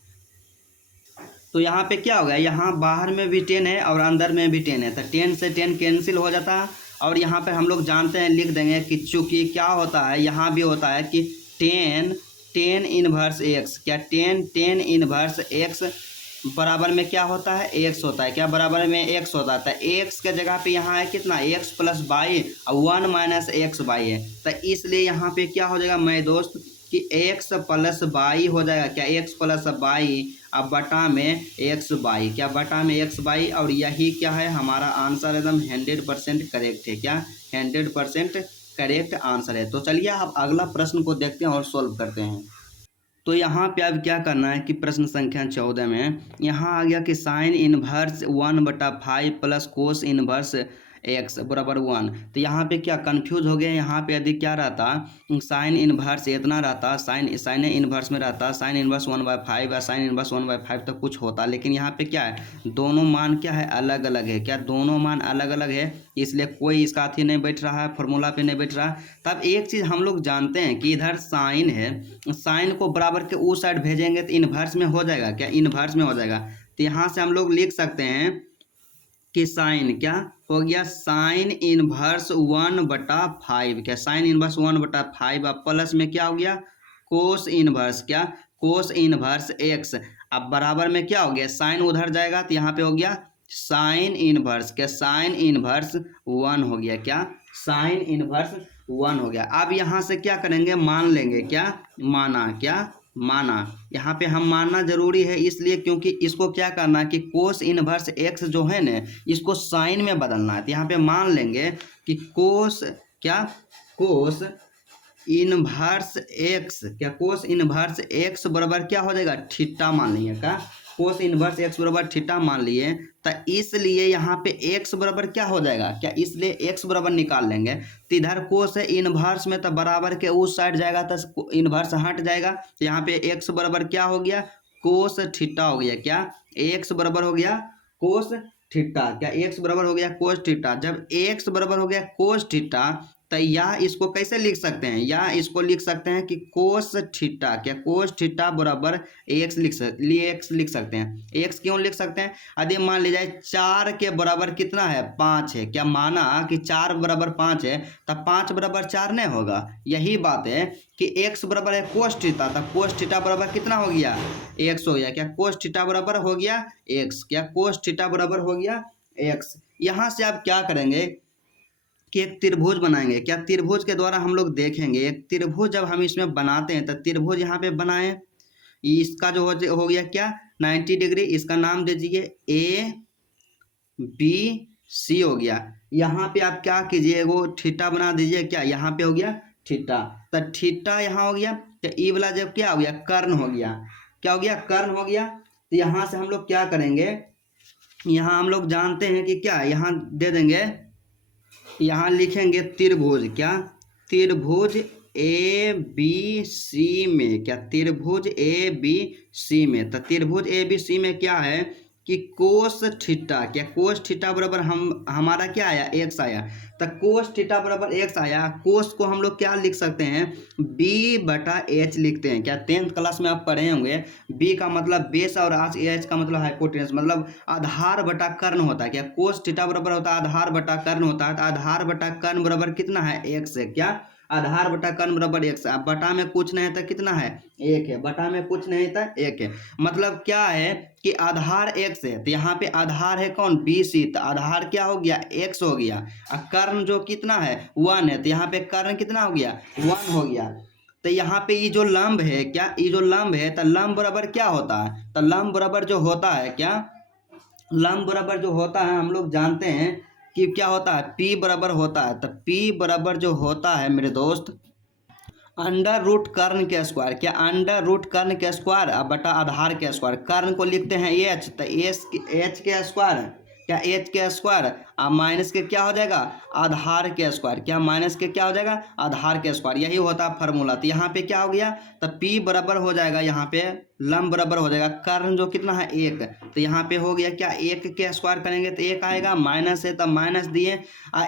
तो यहाँ पे क्या होगा, यहाँ बाहर में भी 10 है और अंदर में भी 10 है, तो 10 से 10 कैंसिल हो जाता है, और यहाँ पे हम लोग जानते हैं, लिख देंगे कि चूँकि क्या होता है, यहाँ भी होता है कि 10 इनवर्स एक्स, क्या 10 इनवर्स एक्स बराबर में क्या होता है, एक्स होता है, क्या बराबर में एक्स होता है। तो एक्स के जगह पे यहाँ है कितना, एक्स प्लस बाई, और 1 माइनस एक्स बाई है, तो इसलिए यहाँ पे क्या हो जाएगा मेरे दोस्त कि एक्स प्लस बाई हो जाएगा, क्या एक्स प्लस बाई, अब बटा में एक्स बाई, क्या बटा में एक्स बाई, और यही क्या है हमारा आंसर एकदम 100% करेक्ट है, क्या 100% करेक्ट आंसर है। तो चलिए अब अगला प्रश्न को देखते हैं और सॉल्व करते हैं। तो यहाँ पे अब क्या करना है कि प्रश्न संख्या 14 में यहाँ आ गया कि sine inverse 1/5 plus cos inverse x बराबर 1। तो यहाँ पे क्या कन्फ्यूज हो गया, यहाँ पे यदि क्या रहता साइन इनवर्स इतना रहता, साइन इनवर्स में रहता साइन इनवर्स 1/5 या साइन इनवर्स 1/5 तो कुछ होता, लेकिन यहाँ पे क्या है दोनों मान क्या है अलग अलग है, क्या दोनों मान अलग अलग है, इसलिए कोई इसका अथी नहीं बैठ रहा है, फॉर्मूला पे नहीं बैठ रहा। तब एक चीज़ हम लोग जानते हैं कि इधर साइन है, साइन को बराबर के उस साइड भेजेंगे तो इनवर्स में हो जाएगा, क्या इनवर्स में हो जाएगा। तो यहाँ से हम लोग लिख सकते हैं कि साइन क्या हो गया साइन इनवर्स 1/5, क्या साइन इनवर्स 1/5 अब प्लस में क्या हो गया कोस इनवर्स, क्या कोस इनवर्स एक्स। अब बराबर में क्या हो गया साइन उधर जाएगा तो यहाँ पे हो गया साइन इनवर्स, क्या साइन इनवर्स 1 हो गया, क्या साइन इनवर्स 1 हो गया। अब यहाँ से क्या करेंगे मान लेंगे, क्या माना, क्या माना। यहाँ पे हम मानना जरूरी है इसलिए क्योंकि इसको क्या करना है कि कोस इनवर्स एक्स जो है ना इसको साइन में बदलना है। तो यहाँ पे मान लेंगे कि कोस, क्या कोस इनवर्स एक्स, क्या कोस इनवर्स एक्स बराबर क्या हो जाएगा थीटा मान लिए, क्या कोस इनवर्स एक्स बराबर थीटा मान लिए। तो इसलिए यहाँ पे एक्स बराबर क्या हो जाएगा, क्या इसलिए एक्स बराबर निकाल लेंगे। तो इधर कोस है इनवर्स में तो बराबर के उस साइड जाएगा तो इनवर्स हट जाएगा। तो यहाँ पे एक्स बराबर क्या हो गया कोस थीटा हो गया, क्या एक्स बराबर हो गया कोस थीटा, क्या एक्स बराबर हो गया कोस थीटा। जब एक्स बराबर हो गया कोस थीटा तो या इसको कैसे लिख सकते हैं, या इसको लिख सकते हैं कि कोस थीटा, क्या कोस थीटा बराबर एक्स लिख सकते हैं। एक्स क्यों लिख सकते हैं, यदि मान लीजिए 4 के बराबर कितना है 5 है, क्या माना कि 4 बराबर 5 है तब 5 बराबर 4 नहीं होगा। यही बात है कि एक्स बराबर है कोस थीटा, तब कोस थीटा बराबर कितना हो गया एक्स हो गया, क्या कोस थीटा बराबर हो गया एक्स, क्या कोस थीटा बराबर हो गया एक्स। यहाँ से आप क्या करेंगे कि एक त्रिभुज बनाएंगे, क्या त्रिभुज के द्वारा हम लोग देखेंगे एक त्रिभुज जब हम इसमें बनाते हैं तो त्रिभुज यहाँ पे बनाएं, इसका जो हो गया क्या 90 डिग्री, इसका नाम दे दीजिए ए बी सी हो गया। यहाँ पे आप क्या कीजिए वो थीटा बना दीजिए, क्या यहाँ पे हो गया थीटा, तो थीटा यहाँ हो गया। तो ई वाला जब क्या हो गया कर्ण हो गया, क्या हो गया कर्ण हो गया। तो यहाँ से हम लोग क्या करेंगे, यहाँ हम लोग जानते हैं कि क्या यहाँ दे देंगे, यहाँ लिखेंगे त्रिभुज, क्या त्रिभुज ए बी सी में, क्या त्रिभुज ए बी सी में। तो त्रिभुज ए बी सी में क्या है कि कोस थीटा, क्या कोस थीटा बराबर हमारा क्या आया एक्स आया। तो कोस थीटा बराबर एक्स आया, कोस को हम लोग क्या लिख सकते हैं b/h लिखते हैं। क्या 10th क्लास में आप पढ़े होंगे, b का मतलब बेस और h का मतलब हाइपोटेनस, मतलब आधार बटा कर्ण होता है। क्या कोस थीटा बराबर होता है आधार बटा कर्ण होता है, तो आधार बटा कर्ण बराबर कितना है एक्स है, क्या आधार बटा कर्ण बराबर एक्स। अब बटा में कुछ नहीं था कितना है एक है, बटा में कुछ नहीं था एक है, मतलब क्या है कि आधार एक्स है। तो यहाँ पे आधार है कौन बी सी, तो आधार क्या हो गया एक्स हो गया, और कर्ण जो कितना है 1 है, तो यहाँ पे कर्ण कितना हो गया 1 हो गया। तो यहाँ पे ये जो लंब है, क्या ये जो लंब है तो लंब बराबर क्या होता है, तो लंब बराबर जो होता है, क्या लंब बराबर जो होता है हम लोग जानते हैं कि क्या होता है P बराबर होता है। तो P बराबर जो होता है मेरे दोस्त अंडर रूट कर्ण के स्क्वायर, क्या अंडर रूट कर्ण के स्क्वायर बटा आधार के स्क्वायर। कर्ण को लिखते हैं एच, तो एच के स्क्वायर, क्या एच के स्क्वायर माइनस के क्या हो जाएगा आधार के स्क्वायर, क्या माइनस के क्या हो जाएगा आधार के स्क्वायर, यही होता है फार्मूला। तो यहाँ पे क्या हो गया, तो P बराबर हो जाएगा यहाँ पे लंब बराबर हो जाएगा कर्ण जो कितना है 1, तो यहाँ पे हो गया क्या 1 के स्क्वायर करेंगे तो 1 आएगा, माइनस है तो माइनस दिए,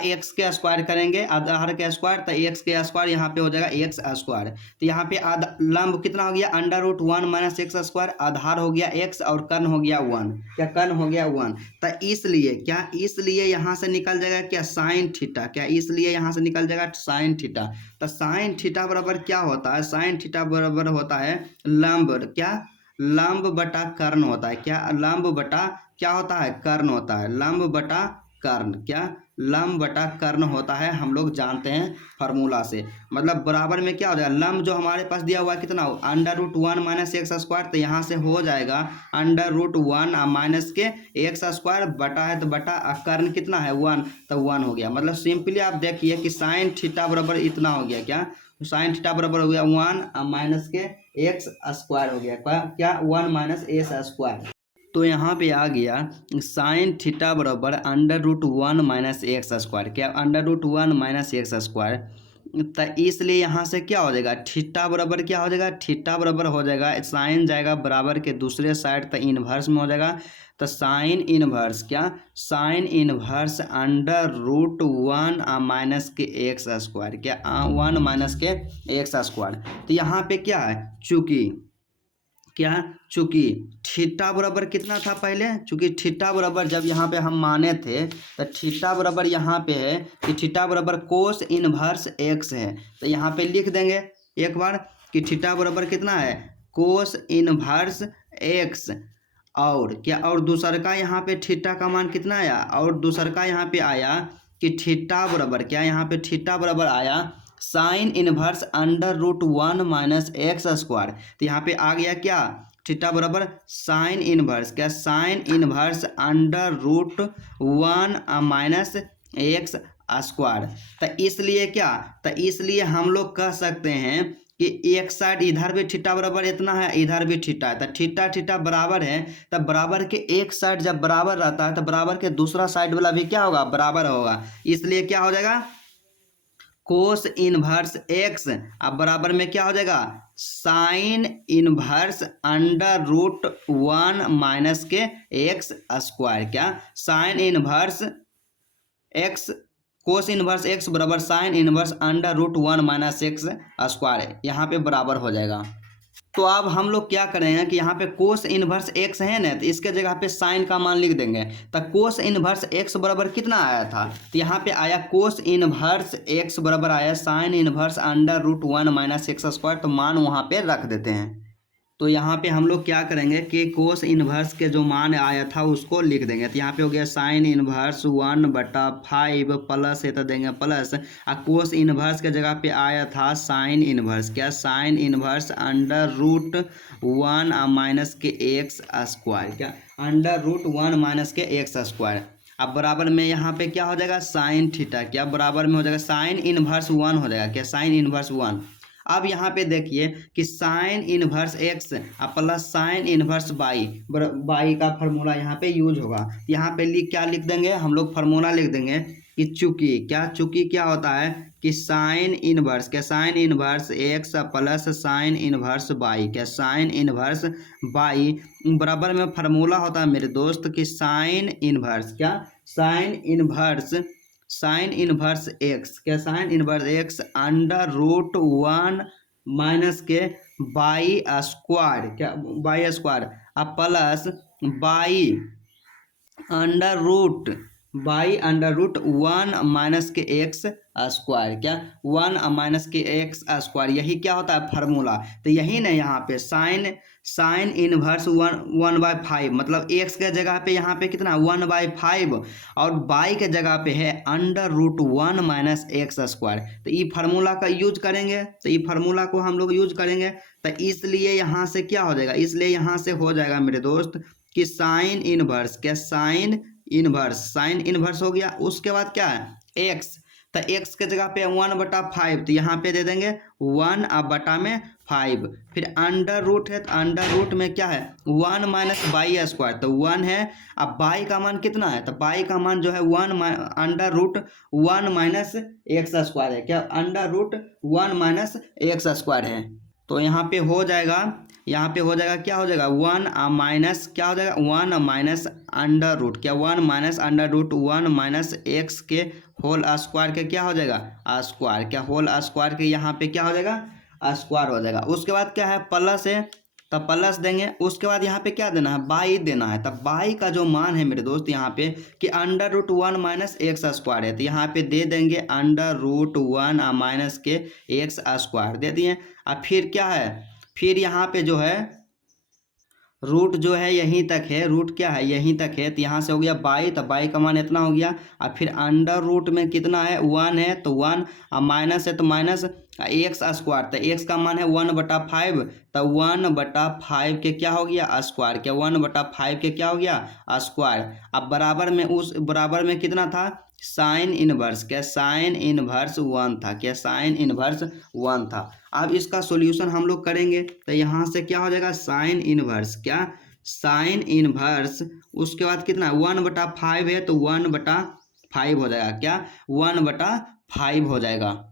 x के स्क्वायर करेंगे आधार के स्क्वायर तो x के स्क्वायर यहाँ पे हो जाएगा x स्क्वायर। तो यहाँ पे लंब कितना हो गया अंडर रूट 1 - x स्क्वायर, आधार हो गया x और कर्ण हो गया 1, क्या कर्ण हो गया 1। तो इसलिए क्या इसलिए यहाँ से निकल जाएगा क्या साइन थीटा, क्या इसलिए यहाँ से निकल जाएगा साइन थीटा। तो साइन थीटा बराबर क्या होता है, साइन थीटा बराबर होता है लंब, क्या लंब बटा कर्ण होता है, क्या लंब बटा क्या होता है कर्ण होता है, लंब बटा कर्ण, क्या लंब बटा कर्ण होता है, हम लोग जानते हैं फार्मूला से। मतलब बराबर में क्या हो जाएगा लंब जो हमारे पास दिया हुआ है कितना अंडर रूट 1 - x स्क्वायर, तो यहाँ से हो जाएगा अंडर रूट 1 माइनस के x स्क्वायर बटा है तो बटा कर्ण कितना है 1, तो 1 हो गया। मतलब सिंपली आप देखिए कि साइन थीटा बराबर इतना हो गया, क्या साइन थीटा बराबर हो गया 1 माइनस के x स्क्वायर हो गया, क्या 1 - a स्क्वायर। तो यहाँ पे आ गया साइन थीटा बराबर √1 माइनस एक्स स्क्वायर। क्या √1 माइनस एक्स स्क्वायर। तो इसलिए यहाँ से क्या हो जाएगा, थीटा बराबर क्या हो जाएगा, थीटा बराबर हो जाएगा साइन जाएगा बराबर के दूसरे साइड, तो इनवर्स में हो जाएगा। तो साइन इनवर्स क्या, साइन इनवर्स √1 माइनस के एक्स स्क्वायर। क्या 1 माइनस के एक्स स्क्वायर। तो यहाँ पे क्या है, चूंकि थीटा बराबर कितना था पहले, चूंकि थीटा बराबर जब यहाँ पे हम माने थे तो थीटा बराबर यहाँ पे है कि थीटा बराबर कोस इनवर्स एक्स है। तो यहाँ पे लिख देंगे एक बार कि थीटा बराबर कितना है, कोस इनवर्स एक्स। और क्या, और दूसर का यहाँ पे थीटा का मान कितना आया, और दूसर का यहाँ पे आया कि थीटा बराबर क्या, यहाँ पे थीटा बराबर आया sign inverse √1 minus x square. तो यहाँ पे आ गया क्या, थीटा बराबर साइन इनवर्स क्या, sine inverse √1 minus x square. तो इसलिए क्या, तो इसलिए हम लोग कह सकते हैं कि एक साइड इधर भी थीटा बराबर इतना है, इधर भी थीटा है, तो थीटा थीटा बराबर है। तब बराबर के एक साइड जब बराबर रहता है तो बराबर के दूसरा साइड वाला भी क्या होगा, बराबर होगा। इसलिए क्या हो जाएगा, कोस इनवर्स एक्स अब बराबर में क्या हो जाएगा, साइन इनवर्स √1 माइनस के एक्स स्क्वायर। क्या, sine inverse x, cos inverse x बराबर sine inverse √1 minus x square, यहाँ पे बराबर हो जाएगा। तो अब हम लोग क्या करेंगे कि यहाँ पे कोस इनवर्स एक्स है ना, तो इसके जगह पे साइन का मान लिख देंगे। तो कोस इनवर्स एक्स बराबर कितना आया था, तो यहाँ पे आया कोस इनवर्स एक्स बराबर आया sign inverse √1 minus x square. तो मान वहाँ पे रख देते हैं। तो यहाँ पे हम लोग क्या करेंगे कि कोस इनवर्स के जो मान आया था उसको लिख देंगे। तो यहाँ पे हो गया साइन इनवर्स 1/5 प्लस है तो देंगे प्लस, और कोस इनवर्स के जगह पे आया था साइन इनवर्स क्या, साइन इनवर्स √1 माइनस के एक्स स्क्वायर। क्या, √1 माइनस के एक्स स्क्वायर। अब बराबर में यहाँ पे क्या हो जाएगा, साइन थीटा क्या बराबर में हो जाएगा साइन इनवर्स 1 हो जाएगा। क्या, साइन इनवर्स 1। अब यहाँ पे देखिए कि sign inverse X plus sine inverse by का फार्मूला यहाँ पे यूज होगा। यहाँ पे क्या लिख देंगे हम लोग, फार्मूला लिख देंगे कि चूंकि क्या होता है कि साइन इनवर्स क्या, sine inverse X plus sine inverse by क्या, साइन इनवर्स बाई बराबर में फार्मूला होता है मेरे दोस्त कि साइन इनवर्स क्या, साइन इनवर्स एक्स क्या, साइन इनवर्स एक्स √1 माइनस के बाई स्क्वायर क्या, बाई स्क्वायर अब प्लस बाई √1 माइनस के एक्स स्क्वायर क्या, 1 माइनस के एक्स स्क्वायर। यही क्या होता है फार्मूला। तो यही ना यहाँ पे साइन इनवर्स 1/5 मतलब एक्स के जगह पे यहाँ पे कितना 1/5 और बाई के जगह पे है √1 माइनस एक्स स्क्वायर। तो ये फार्मूला का यूज करेंगे, तो ये फार्मूला को हम लोग यूज करेंगे। तो इसलिए यहाँ से क्या हो जाएगा, इसलिए यहाँ से हो जाएगा मेरे दोस्त कि साइन इनवर्स क्या, साइन इनवर्स हो गया। उसके बाद क्या है एक्स, तो एक्स के जगह पे 1/5 तो यहाँ पे दे देंगे 1 अब बटा में 5, फिर अंडर रूट है तो अंडर रूट में क्या है 1 माइनस बाई स्क्वायर, तो 1 है। अब बाई का मान कितना है, तो बाई का मान जो है 1 माइनस एक्स स्क्वायर है क्या, √1 माइनस एक्स स्क्वायर है। तो यहाँ पे हो जाएगा क्या हो जाएगा 1 माइनस क्या हो जाएगा 1 माइनस अंडर रूट क्या, 1 minus under root 1 minus X के होल स्क्वायर के क्या हो जाएगा स्क्वायर क्या, होल स्क्वायर के यहाँ पे क्या हो जाएगा स्क्वायर हो जाएगा। उसके बाद क्या है प्लस है तब प्लस देंगे। उसके बाद यहाँ पे क्या देना है बाई देना है। तब बाई का जो मान है मेरे दोस्त यहाँ पे कि √1 माइनस एक्स स्क्वायर है, तो यहाँ पे दे देंगे √1 माइनस के एक्स स्क्वायर दे दिए। अब फिर क्या है, फिर यहाँ पे जो है रूट जो है यहीं तक है, रूट क्या है यहीं तक है, तो यहाँ से हो गया बाई, तो बाई का मान इतना हो गया। और फिर अंडर रूट में कितना है 1 है तो 1, माइनस है तो माइनस एक्स स्क्वायर, तो एक्स का मान है 1/5, तो 1/5 के क्या हो गया स्क्वायर क्या, 1/5 के क्या हो गया स्क्वायर। अब बराबर में उस बराबर में कितना था साइन इनवर्स क्या, साइन इनवर्स 1 था क्या, साइन इनवर्स 1 था। अब इसका सॉल्यूशन हम लोग करेंगे तो यहाँ से क्या हो जाएगा साइन इनवर्स क्या, साइन इनवर्स, उसके बाद कितना 1/5 है तो 1/5 हो जाएगा, क्या 1/5 हो जाएगा।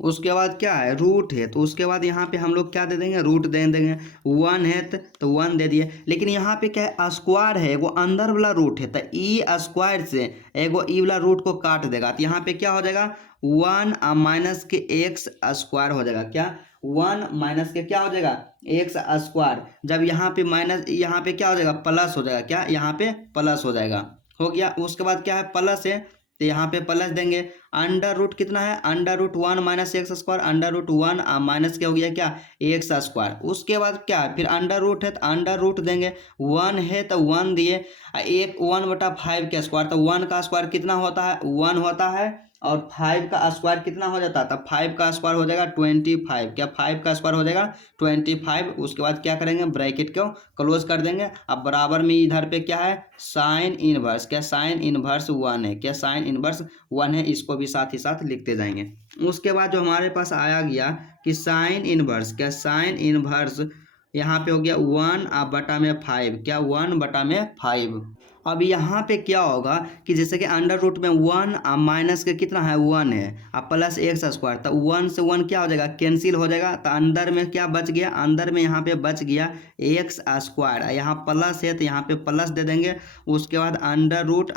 उसके बाद क्या है रूट है, तो उसके बाद यहाँ पे हम लोग क्या दे देंगे, रूट दे देंगे। 1 है तो 1 दे दिए, लेकिन यहाँ पे क्या है स्क्वायर है, एगो अंदर वाला रूट है, तो ई स्क्वायर से एगो ई वाला रूट को काट देगा, तो यहाँ पे क्या हो जाएगा 1 माइनस के एक्स स्क्वायर हो जाएगा, क्या 1 माइनस के क्या हो जाएगा एक्स स्क्वायर। जब यहाँ पे माइनस, यहाँ पे क्या हो जाएगा प्लस हो जाएगा, क्या यहाँ पे प्लस हो जाएगा, हो गया। उसके बाद क्या है प्लस है तो यहाँ पे प्लस देंगे। अंडर रूट कितना है, under root 1 minus x square, under root 1 minus क्या हो गया क्या एक्स स्क्वायर। उसके बाद क्या है फिर अंडर रूट है तो अंडर रूट देंगे, 1 है तो 1 दिए, एक 1/5 का स्क्वायर, तो 1 का स्क्वायर कितना होता है 1 होता है, और 5 का स्क्वायर कितना हो जाता है, तो 5 का स्क्वायर हो जाएगा 25, क्या 5 का स्क्वायर हो जाएगा 25। उसके बाद क्या करेंगे ब्रैकेट को क्लोज कर देंगे। अब बराबर में इधर पे क्या है साइन इनवर्स, क्या साइन इनवर्स 1 है, क्या साइन इनवर्स 1 है, इसको भी साथ ही साथ लिखते जाएंगे। उसके बाद जो हमारे पास आया गया कि साइन इनवर्स, क्या साइन इनवर्स यहाँ पे हो गया 1/5, क्या 1/5। अब यहाँ पे क्या होगा कि जैसे कि अंडर रूट में 1 माइनस के कितना है 1 है, अब प्लस एक्स स्क्वायर, तो 1 से 1 क्या हो जाएगा कैंसिल हो जाएगा, तो अंदर में क्या बच गया, अंदर में यहाँ पे बच गया एक्स स्क्वायर, यहाँ प्लस है तो यहाँ पे प्लस दे देंगे। उसके बाद under root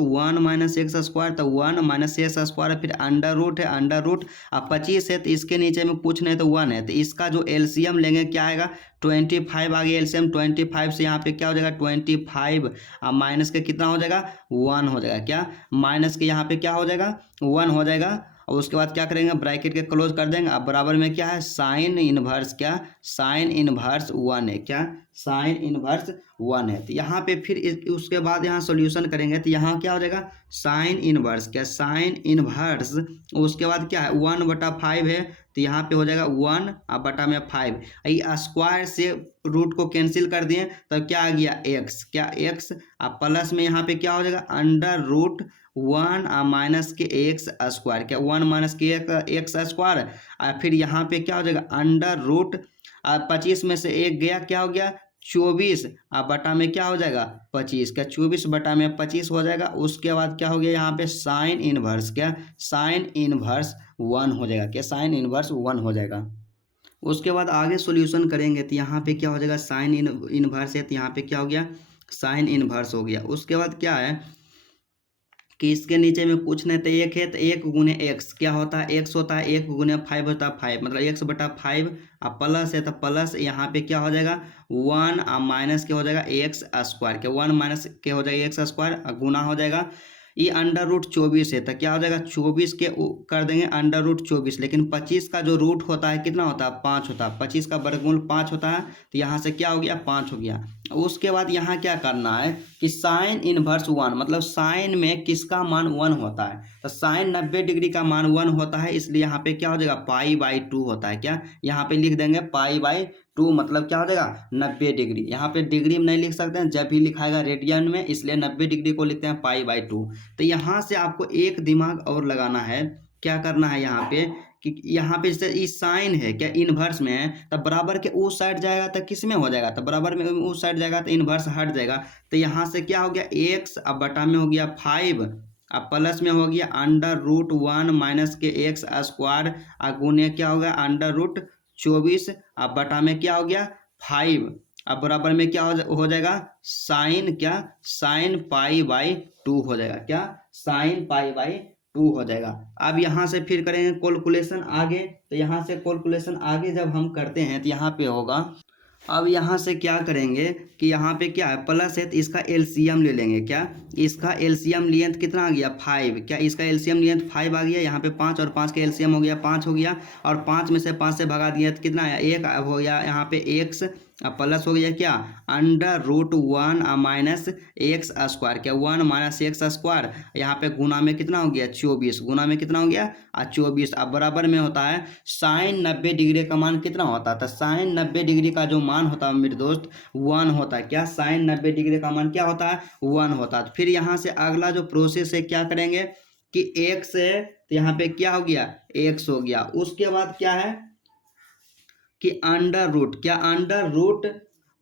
1 minus x square, तो 1 माइनस एक्स स्क्वायर, फिर अंडर रूट है अंडर रूट, अब 25 है तो इसके नीचे में कुछ नहीं तो 1 है, तो इसका जो एलसीएम लेंगे क्या आएगा 25 आ गया एलसीएम। 25 से यहाँ पे क्या हो जाएगा 25, अब माइनस के कितना हो जाएगा 1 हो जाएगा, क्या माइनस के यहाँ पे क्या हो जाएगा 1 हो जाएगा। और उसके बाद क्या करेंगे ब्रैकेट के क्लोज कर देंगे। अब बराबर में क्या है साइन इनवर्स, क्या साइन इनवर्स 1 है, क्या साइन इनवर्स 1 है। तो यहाँ पे फिर उसके बाद यहाँ सॉल्यूशन करेंगे तो यहाँ क्या हो जाएगा साइन इनवर्स, क्या साइन इनवर्स, उसके बाद क्या है 1/5 है तो यहाँ पे हो जाएगा 1/5। ये स्क्वायर से रूट को कैंसिल कर दिए तो क्या आ गया एक्स, क्या एक्स, अब प्लस में यहाँ पे क्या हो जाएगा अंडर रूट 1 माइनस के एक्स स्क्वायर, क्या 1 माइनस के एक्स स्क्वायर, फिर यहाँ पे क्या हो जाएगा अंडर रूट 25 में से एक गया क्या हो गया 24, अब बटा में क्या हो जाएगा 25, क्या 24/25 हो जाएगा। उसके बाद क्या हो गया यहाँ पे साइन इनवर्स, क्या साइन इनवर्स 1 हो जाएगा, क्या साइन इनवर्स 1 हो जाएगा। उसके बाद आगे सॉल्यूशन करेंगे तो यहाँ पे क्या हो जाएगा साइन इनवर्स है तो यहाँ पे क्या हो गया साइन इनवर्स हो गया। उसके बाद क्या है कि इसके नीचे में कुछ नहीं तो एक है तो 1 गुने एक्स क्या होता है एक्स होता है, 1 गुने 5 होता है 5, मतलब 1/5, अब प्लस है तो प्लस यहाँ पे क्या हो जाएगा 1 माइनस के हो जाएगा एक्स स्क्वायर, के 1 माइनस के हो जाएगा एक्स स्क्वायर, गुना हो जाएगा। ये अंडर रूट 24 है तो क्या हो जाएगा 24 के कर देंगे अंडर रूट 24, लेकिन 25 का जो रूट होता है कितना होता है 5 होता है, 25 का वर्गमूल 5 होता है, तो यहाँ से क्या हो गया 5 हो गया। उसके बाद यहाँ क्या करना है कि साइन इनवर्स 1, मतलब साइन में किसका मान 1 होता है, तो साइन 90 डिग्री का मान 1 होता है, इसलिए यहाँ पे क्या हो जाएगा π/2 होता है, क्या यहाँ पे लिख देंगे π/2, मतलब क्या हो जाएगा 90 डिग्री। यहाँ पे डिग्री में नहीं लिख सकते हैं, जब भी लिखाएगा रेडियन में, इसलिए 90 डिग्री को लिखते हैं π/2। तो यहाँ से आपको एक दिमाग और लगाना है, क्या करना है यहाँ पे कि यहाँ पे जैसे ये साइन है क्या इनवर्स में है, तब बराबर के उस साइड जाएगा तो किस में हो जाएगा, तो बराबर में उस साइड जाएगा तो इनवर्स हट जाएगा। तो यहाँ से क्या हो गया एक्स, अब बटा में हो गया 5, अब प्लस में हो गया अंडर रूट 1 माइनस के एक्स स्क्वायर, गुने क्या हो गया अंडर रूट 24, अब बटा में क्या हो गया 5, अब बराबर में क्या हो जाएगा साइन, क्या साइन π/2 हो जाएगा, क्या साइन π/2 हो जाएगा। अब यहाँ से फिर करेंगे कैलकुलेशन आगे, तो यहाँ से कैलकुलेशन आगे जब हम करते हैं तो यहाँ पे होगा, अब यहाँ से क्या करेंगे कि यहाँ पे क्या है प्लस है तो इसका एलसीएम ले लेंगे, क्या इसका एलसीएम लिए तो कितना आ गया 5, क्या इसका एलसीएम लिए तो 5 आ गया, यहाँ पे 5 और 5 का एलसीएम हो गया 5 हो गया, और 5 में से 5 से भगा दिया तो कितना आया 1 हो गया, यहाँ पे एक्स, अब प्लस हो गया क्या under root 1 minus x square, क्या 1 माइनस एक्स स्क्वायर, यहाँ पे गुना में कितना हो गया 24, गुना में कितना हो गया 24, अब बराबर में होता है साइन 90 डिग्री का मान कितना होता है, तो साइन 90 डिग्री का जो मान होता है मेरे दोस्त 1 होता है, क्या साइन 90 डिग्री का मान क्या होता है 1 होता है। फिर यहाँ से अगला जो प्रोसेस है क्या करेंगे कि एक्स है तो यहाँ पे क्या हो गया एक्स हो गया। उसके बाद क्या है कि अंडर रूट, क्या under root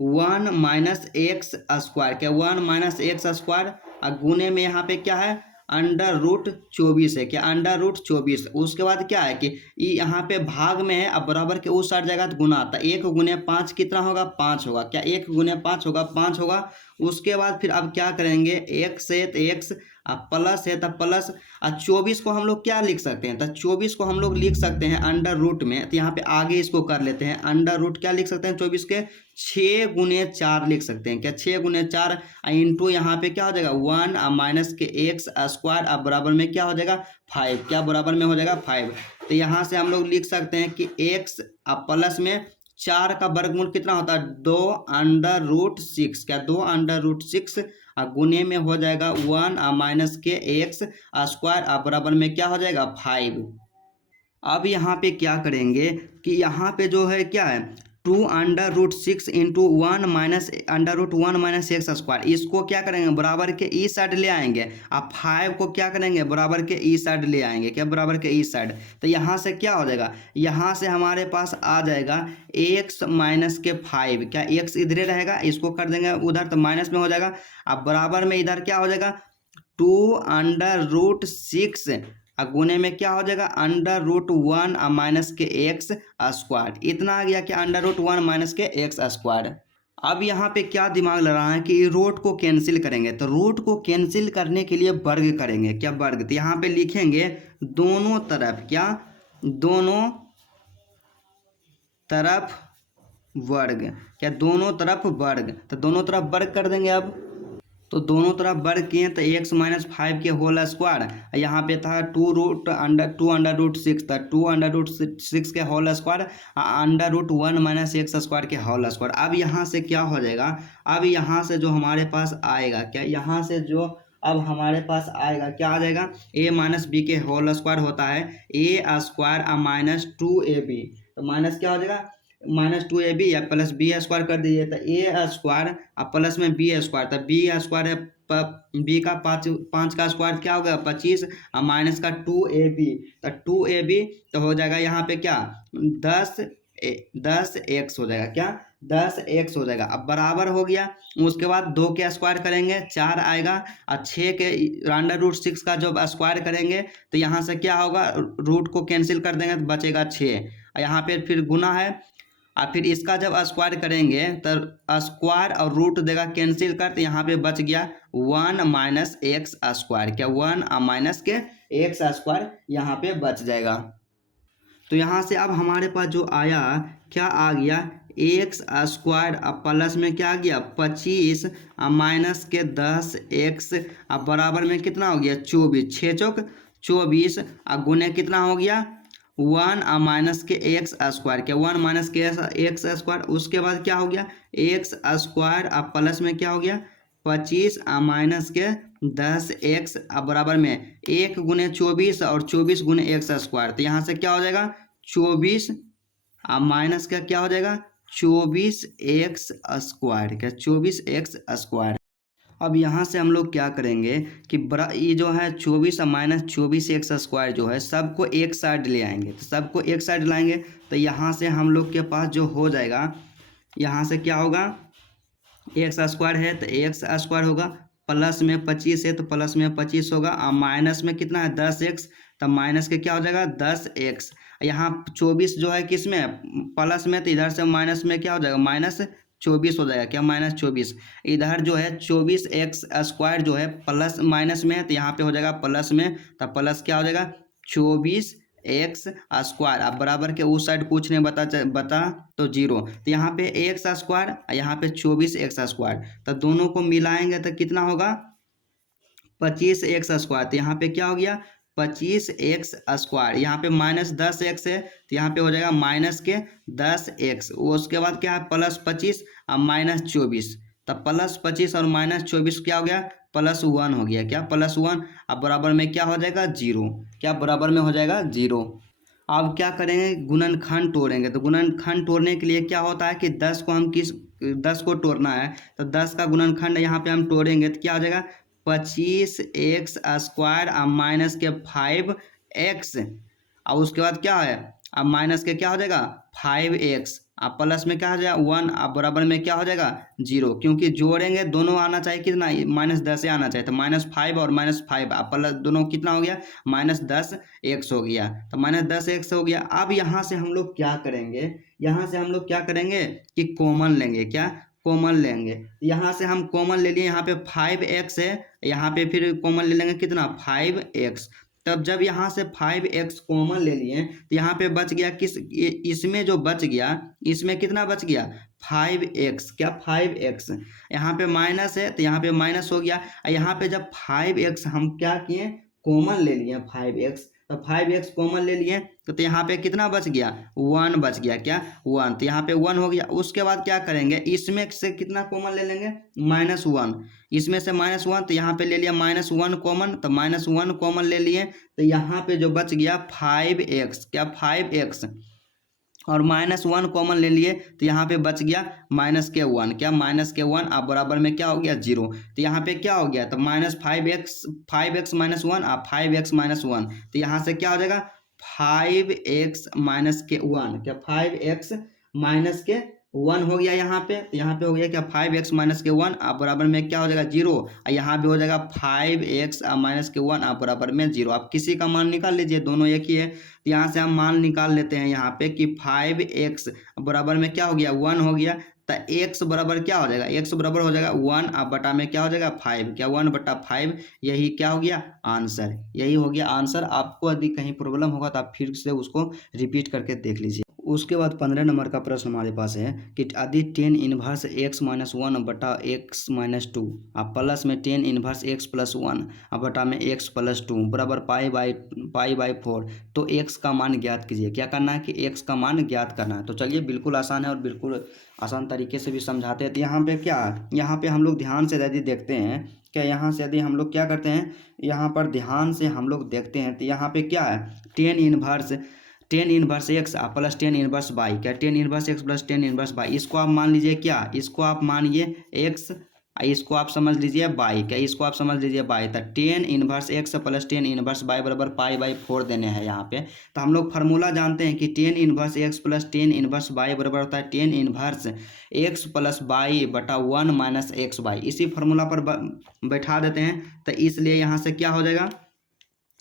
1 minus x square, क्या 1 माइनस एक्स स्क्वायर, और गुने में यहाँ पे क्या है अंडर रूट 24 है, क्या अंडर रूट 24। उसके बाद क्या है कि यहाँ पे भाग में है, अब बराबर के उस साइड जाएगा तो गुना आता है, 1 गुने 5 कितना होगा 5 होगा, क्या 1 गुने 5 होगा 5 होगा। उसके बाद फिर अब क्या करेंगे, एक्स है तो एक्स, अब प्लस है तो प्लस, और 24 को हम लोग क्या लिख सकते हैं, तो 24 को हम लोग लिख सकते हैं अंडर रूट में, तो यहाँ पे आगे इसको कर लेते हैं, अंडर रूट क्या लिख सकते हैं 24 के 6 गुने 4 लिख सकते हैं, क्या 6 गुने 4 इंटू यहाँ पे क्या हो जाएगा 1 माइनस के एक्स स्क्वायर, अब बराबर में क्या हो जाएगा 5, क्या बराबर में हो जाएगा 5। तो यहाँ से हम लोग लिख सकते हैं कि एक्स अब प्लस में 4 का वर्गमूल कितना होता है 2 अंडर रूट 6, क्या 2 अंडर रूट 6, और गुने में हो जाएगा 1 माइनस के एक्स स्क्वायर, अब बराबर में क्या हो जाएगा 5। अब यहाँ पे क्या करेंगे कि यहाँ पे जो है क्या है 2 under root 6 into 1 minus under root 1 minus x square, इसको क्या करेंगे बराबर के ई साइड ले आएंगे, अब 5 को क्या करेंगे बराबर के ई साइड ले आएंगे, क्या बराबर के ई साइड। तो यहाँ से क्या हो जाएगा, यहाँ से हमारे पास आ जाएगा एक्स माइनस के 5, क्या एक्स इधर रहेगा, इसको कर देंगे उधर तो माइनस में हो जाएगा, अब बराबर में इधर क्या हो जाएगा 2 अंडर रूट 6, गुने में क्या हो जाएगा अंडर रूट 1 माइनस के एक्स स्क्वायर, इतना आ गया कि अंडर रूट 1 माइनस के एक्स स्क्वायर। अब यहाँ पे क्या दिमाग लगा रहा है कि रूट को कैंसिल करेंगे, तो रूट को कैंसिल करने के लिए वर्ग करेंगे, क्या वर्ग, तो यहाँ पे लिखेंगे दोनों तरफ, क्या दोनों तरफ वर्ग, क्या दोनों तरफ वर्ग, तो दोनों तरफ वर्ग कर देंगे। अब तो दोनों तरफ वर्ग किए तो एक्स माइनस 5 के होल स्क्वायर, यहाँ पे था 2 अंडर रूट 6 था, 2 अंडर रूट 6 के whole square, under root 1 minus x square के होल स्क्वायर। अब यहाँ से क्या हो जाएगा, अब यहाँ से जो हमारे पास आएगा, क्या यहाँ से जो अब हमारे पास आएगा क्या आ जाएगा, ए माइनस बी के होल स्क्वायर होता है ए स्क्वायर माइनस 2ab, तो माइनस क्या हो जाएगा -2ab या प्लस बी स्क्वायर कर दीजिए, तो ए स्क्वायर अब प्लस में बी स्क्वायर, तो बी स्क्वायर है बी का 5 का स्क्वायर क्या हो गया 25, और माइनस का 2ab, तो 2ab तो हो जाएगा यहाँ पे क्या 10 एक्स हो जाएगा, क्या 10 एक्स हो जाएगा। अब बराबर हो गया, उसके बाद 2 के स्क्वायर करेंगे 4 आएगा, और 6 के अंडर रूट 6 का जब स्क्वायर करेंगे तो यहाँ से क्या होगा रूट को कैंसिल कर देंगे तो बचेगा 6, यहाँ पे फिर गुना है, और फिर इसका जब स्क्वायर करेंगे तो स्क्वायर और रूट देगा कैंसिल कर, तो यहाँ पे बच गया 1 माइनस एक्स स्क्वायर, क्या 1 माइनस के एक्स स्क्वायर यहाँ पे बच जाएगा। तो यहाँ से अब हमारे पास जो आया क्या आ गया एक्स स्क्वायर, अब प्लस में क्या आ गया 25 माइनस के 10 एक्स, अब बराबर में कितना हो गया 24, 6 चौक 24, अब गुने कितना हो गया 1 माइनस के एक्स स्क्वायर, क्या 1 माइनस के एक्स स्क्वायर। उसके बाद क्या हो गया एक्स स्क्वायर, अब प्लस में क्या हो गया 25 माइनस के 10 एक्स, अब बराबर में 1 गुने 24 और 24 गुने एक्स स्क्वायर, तो यहाँ से क्या हो जाएगा 24 माइनस का क्या हो जाएगा 24 एक्स स्क्वायर, क्या 24 एक्स स्क्वायर। अब यहाँ से हम लोग क्या करेंगे कि बड़ा ये जो है 24 माइनस 24 एक्स स्क्वायर जो है सबको एक साइड ले आएंगे, तो सबको एक साइड लाएंगे तो यहाँ से हम लोग के पास जो हो जाएगा, यहाँ से क्या होगा एक्स स्क्वायर है तो एक्स स्क्वायर होगा, प्लस में 25 है तो प्लस में 25 होगा, और माइनस में कितना है 10 एक्स, तो माइनस के क्या हो जाएगा 10 एक्स। यहाँ 24 जो है किस में प्लस में, तो इधर से माइनस में क्या हो जाएगा -24 हो जाएगा, क्या -24, इधर जो है 24 एक्स स्क्वायर जो है प्लस माइनस में है तो यहाँ पे हो जाएगा प्लस में, तो प्लस क्या हो जाएगा 24 एक्स स्क्वायर, अब बराबर के उस साइड कुछ नहीं बता तो 0, तो यहाँ पे एक्स स्क्वायर यहाँ पे 24 एक्स स्क्वायर, तो दोनों को मिलाएंगे तो कितना होगा 25 एक्स स्क्वायर, तो यहाँ पे क्या हो गया 25 एक्स स्क्वायर, यहाँ पे -10 एक्स है तो यहाँ पे हो जाएगा माइनस के 10 एक्स, उसके बाद क्या है +25 और -24, तब +25 और -24 क्या हो गया +1 हो गया, क्या +1, अब बराबर में क्या हो जाएगा 0, क्या बराबर में हो जाएगा 0। अब क्या करेंगे गुणनखंड तोड़ेंगे, तो गुणनखंड तोड़ने के लिए क्या होता है कि 10 को हम 10 को तोड़ना है, तो 10 का गुणनखंड यहाँ पे हम तोड़ेंगे तो क्या हो जाएगा 25 एक्स स्क्वायर माइनस के 5 एक्स, और उसके बाद क्या है अब माइनस के क्या हो जाएगा 5 एक्स, आप प्लस में क्या हो जाएगा 1, आप बराबर में क्या हो जाएगा 0, क्योंकि जोड़ेंगे दोनों आना चाहिए कितना -10 से आना चाहिए, तो -5 और -5 आप प्लस दोनों कितना हो गया -10x हो गया, तो -10x हो गया। अब यहाँ से हम लोग क्या करेंगे, यहाँ से हम लोग क्या करेंगे कि कॉमन लेंगे, क्या कॉमन लेंगे। यहाँ से हम कॉमन ले लिए, यहाँ पे 5x है, यहाँ पे फिर कॉमन ले लेंगे कितना 5x। तब जब यहाँ से 5x कॉमन ले लिए तो यहाँ पे बच गया इसमें जो बच गया, इसमें कितना बच गया 5x, क्या 5x। यहाँ पे माइनस है तो यहाँ पे माइनस हो गया। यहाँ पे जब 5x हम क्या किए कॉमन ले लिए 5x, तो 5x कॉमन ले लिए तो यहाँ पे कितना बच गया 1 बच गया, क्या 1, तो यहाँ पे 1 हो गया। उसके बाद क्या करेंगे, इसमें से कितना कॉमन ले लेंगे -1, इसमें से -1, तो यहाँ पे ले लिया -1 कॉमन, तो -1 कॉमन ले लिए, तो यहाँ पे जो बच गया 5x, क्या 5x, और -1 कॉमन ले लिए तो यहाँ पे बच गया -1, क्या -1, आप बराबर में क्या हो गया 0, तो यहाँ पे क्या हो गया, तो -5x 1 आप 5x -1, तो यहाँ से क्या हो जाएगा 5x -1, क्या 5x -1 हो गया यहाँ पे, तो यहाँ पे हो गया क्या 5x -1 आप बराबर में क्या हो जाएगा 0, और यहाँ पे हो जाएगा 5x -1 आप बराबर में 0। आप किसी का मान निकाल लीजिए, दोनों एक ही है, तो यहाँ से हम मान निकाल लेते हैं यहाँ पे कि 5x बराबर में क्या हो गया 1 हो गया, तो x बराबर क्या हो जाएगा, x बराबर हो जाएगा 1 आप बटा में क्या हो जाएगा 5, क्या 1/5, यही क्या हो गया आंसर, यही हो गया आंसर। आपको यदि कहीं प्रॉब्लम होगा तो आप फिर से उसको रिपीट करके देख लीजिए। उसके बाद 15 नंबर का प्रश्न हमारे पास है कि यदि टेन इनवर्स x -1 बटा x -2 आप प्लस में टेन इनवर्स x + 1 आप बटा में x + 2 बराबर π/4, तो x का मान ज्ञात कीजिए। क्या करना है कि x का मान ज्ञात करना है। तो चलिए बिल्कुल आसान है और बिल्कुल आसान तरीके से भी समझाते हैं। तो यहाँ पे क्या है, यहाँ पे हम लोग ध्यान से यदि देखते हैं, क्या यहाँ से यदि हम लोग क्या करते हैं, यहाँ पर ध्यान से हम लोग देखते हैं तो यहाँ पे क्या है tan inverse x plus tan inverse y, क्या tan inverse x plus tan inverse y, इसको आप मान लीजिए क्या, इसको आप मानिए x, इसको आप समझ लीजिए y, क्या इसको आप समझ लीजिए y, तो tan inverse x plus tan inverse y बराबर π/4 देने हैं यहाँ पे। तो हम लोग फार्मूला जानते हैं कि tan inverse x plus tan inverse y बराबर होता है tan inverse x plus y बटा 1 माइनस xy। इसी फार्मूला पर बैठा देते हैं, तो इसलिए यहाँ से क्या हो जाएगा,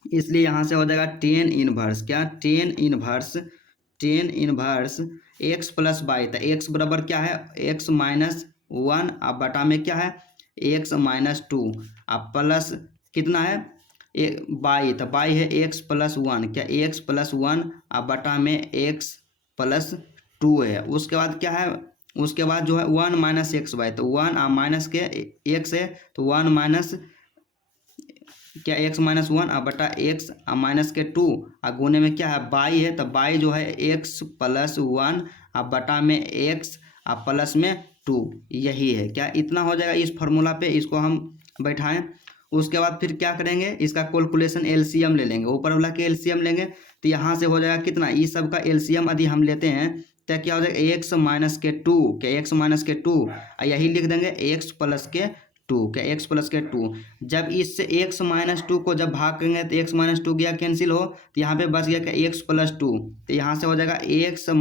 इसलिए यहाँ से हो जाएगा टेन इनवर्स, क्या tan inverse x plus y, तो x बराबर क्या है x -1 आप बटा में क्या है x -2 आप प्लस कितना है y, तो y है x + 1, क्या x + 1 आप बटा में x + 2 है। उसके बाद क्या है, उसके बाद जो है 1 - xy, तो 1 माइनस के x है, तो 1 माइनस क्या x -1 अब बटा x माइनस के 2 गुने में क्या है y है, तो y जो है x + 1 अब बटा में x प्लस में 2, यही है। क्या इतना हो जाएगा इस फार्मूला पे, इसको हम बैठाएं। उसके बाद फिर क्या करेंगे, इसका कैलकुलेशन एलसीएम ले लेंगे, ऊपर वाला के एलसीएम लेंगे, तो यहाँ से हो जाएगा कितना, इस सब का एलसीएम यदि हम लेते हैं तो क्या हो जाएगा x - 2, क्या x - 2 यही लिख देंगे x + 2, क्या x + 2। जब इससे x - 2 को जब भाग करेंगे तो x - 2 गया कैंसिल हो, तो यहाँ पे बच गया क्या x + 2, तो यहाँ से हो जाएगा x -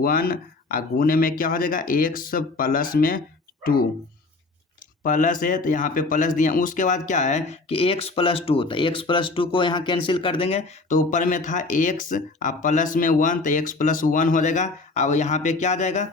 1 गुने में क्या हो जाएगा x प्लस में 2, प्लस है तो यहाँ पे प्लस दिया। उसके बाद क्या है कि x + 2, तो x + 2 को यहाँ कैंसिल कर देंगे, तो ऊपर में था x प्लस में 1, तो x + 1 हो जाएगा। अब यहाँ पे क्या आ जाएगा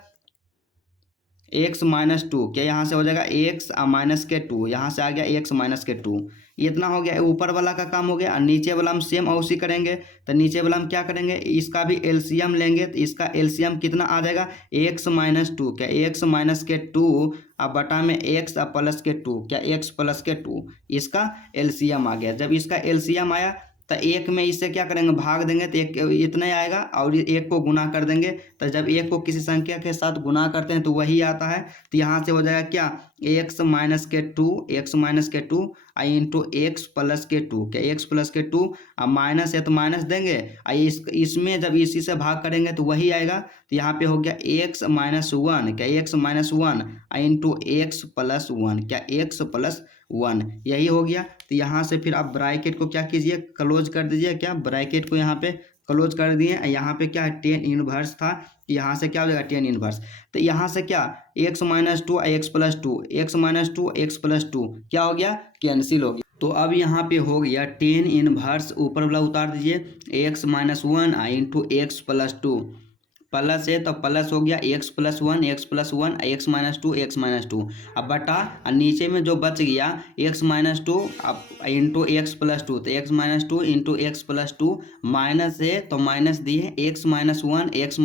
x - 2, क्या यहाँ से हो जाएगा x -2, यहाँ से आ गया x -2, इतना हो गया। ऊपर वाला का काम हो गया। नीचे वाला हम सेम उसी करेंगे, तो नीचे वाला हम क्या करेंगे, इसका भी एलसीएम लेंगे, तो इसका एलसीएम कितना आ जाएगा x - 2, क्या x - 2 अब बटा में x प्लस के 2, क्या x प्लस के 2, इसका एलसीएम आ गया। जब इसका एलसीएम आया तो एक में इससे क्या करेंगे भाग देंगे, तो एक इतना ही आएगा और एक को गुना कर देंगे। तो जब एक को किसी संख्या के साथ गुना करते हैं तो वही आता है। तो यहाँ से हो जाएगा क्या x - 2 इंटू x प्लस के 2, क्या x प्लस के 2 अब माइनस है तो माइनस देंगे, इसमें जब इसी से भाग करेंगे तो वही आएगा। तो यहाँ पे हो गया x - 1, क्या x - 1 इंटू x प्लस 1, क्या x प्लस 1, यही हो गया। तो यहाँ से फिर आप ब्रैकेट को क्या कीजिए क्लोज कर दीजिए, क्या ब्रैकेट को यहाँ पे क्लोज कर दिए। यहाँ पे क्या है, टेन इनवर्स था, यहाँ से क्या हो जाएगा टेन इनवर्स। तो यहाँ से क्या x minus two x plus two, x minus two x plus two क्या हो गया, कैंसिल हो गया। तो अब यहाँ पे हो गया टेन इनवर्स, ऊपर वाला उतार दीजिए, x minus one into x plus two, plus है तो प्लस हो गया x plus one x minus two अब बटा, और नीचे में जो बच गया एक्स माइनस टू अब इंटू एक्स प्लस टू, तो x minus two into x plus two, minus है तो माइनस दिए x minus one x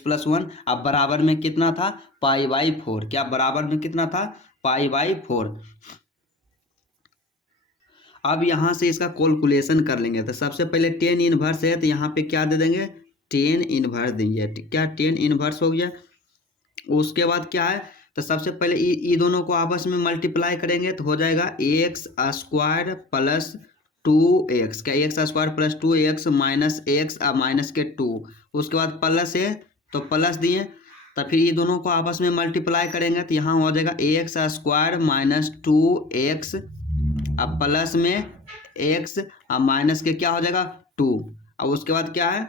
plus one अब बराबर में कितना था, पाई बाई फोर। क्या बराबर में कितना था, पाई बाई फोर। अब यहाँ से इसका कैलकुलेशन कर लेंगे। तो सबसे पहले टेन इनवर्स है तो यहाँ पे क्या दे देंगे, टेन इनवर्स देंगे। क्या टेन इनवर्स हो गया। उसके बाद क्या है, तो सबसे पहले ये दोनों को आपस में मल्टीप्लाई करेंगे तो हो जाएगा x square plus two x. क्या x square plus two x minus के टू। उसके बाद प्लस है तो प्लस दिए, तो फिर ये दोनों को आपस में मल्टीप्लाई करेंगे तो यहाँ हो जाएगा x square minus two x, अब प्लस में एक्स, अब माइनस के क्या हो जाएगा टू। अब उसके बाद क्या है,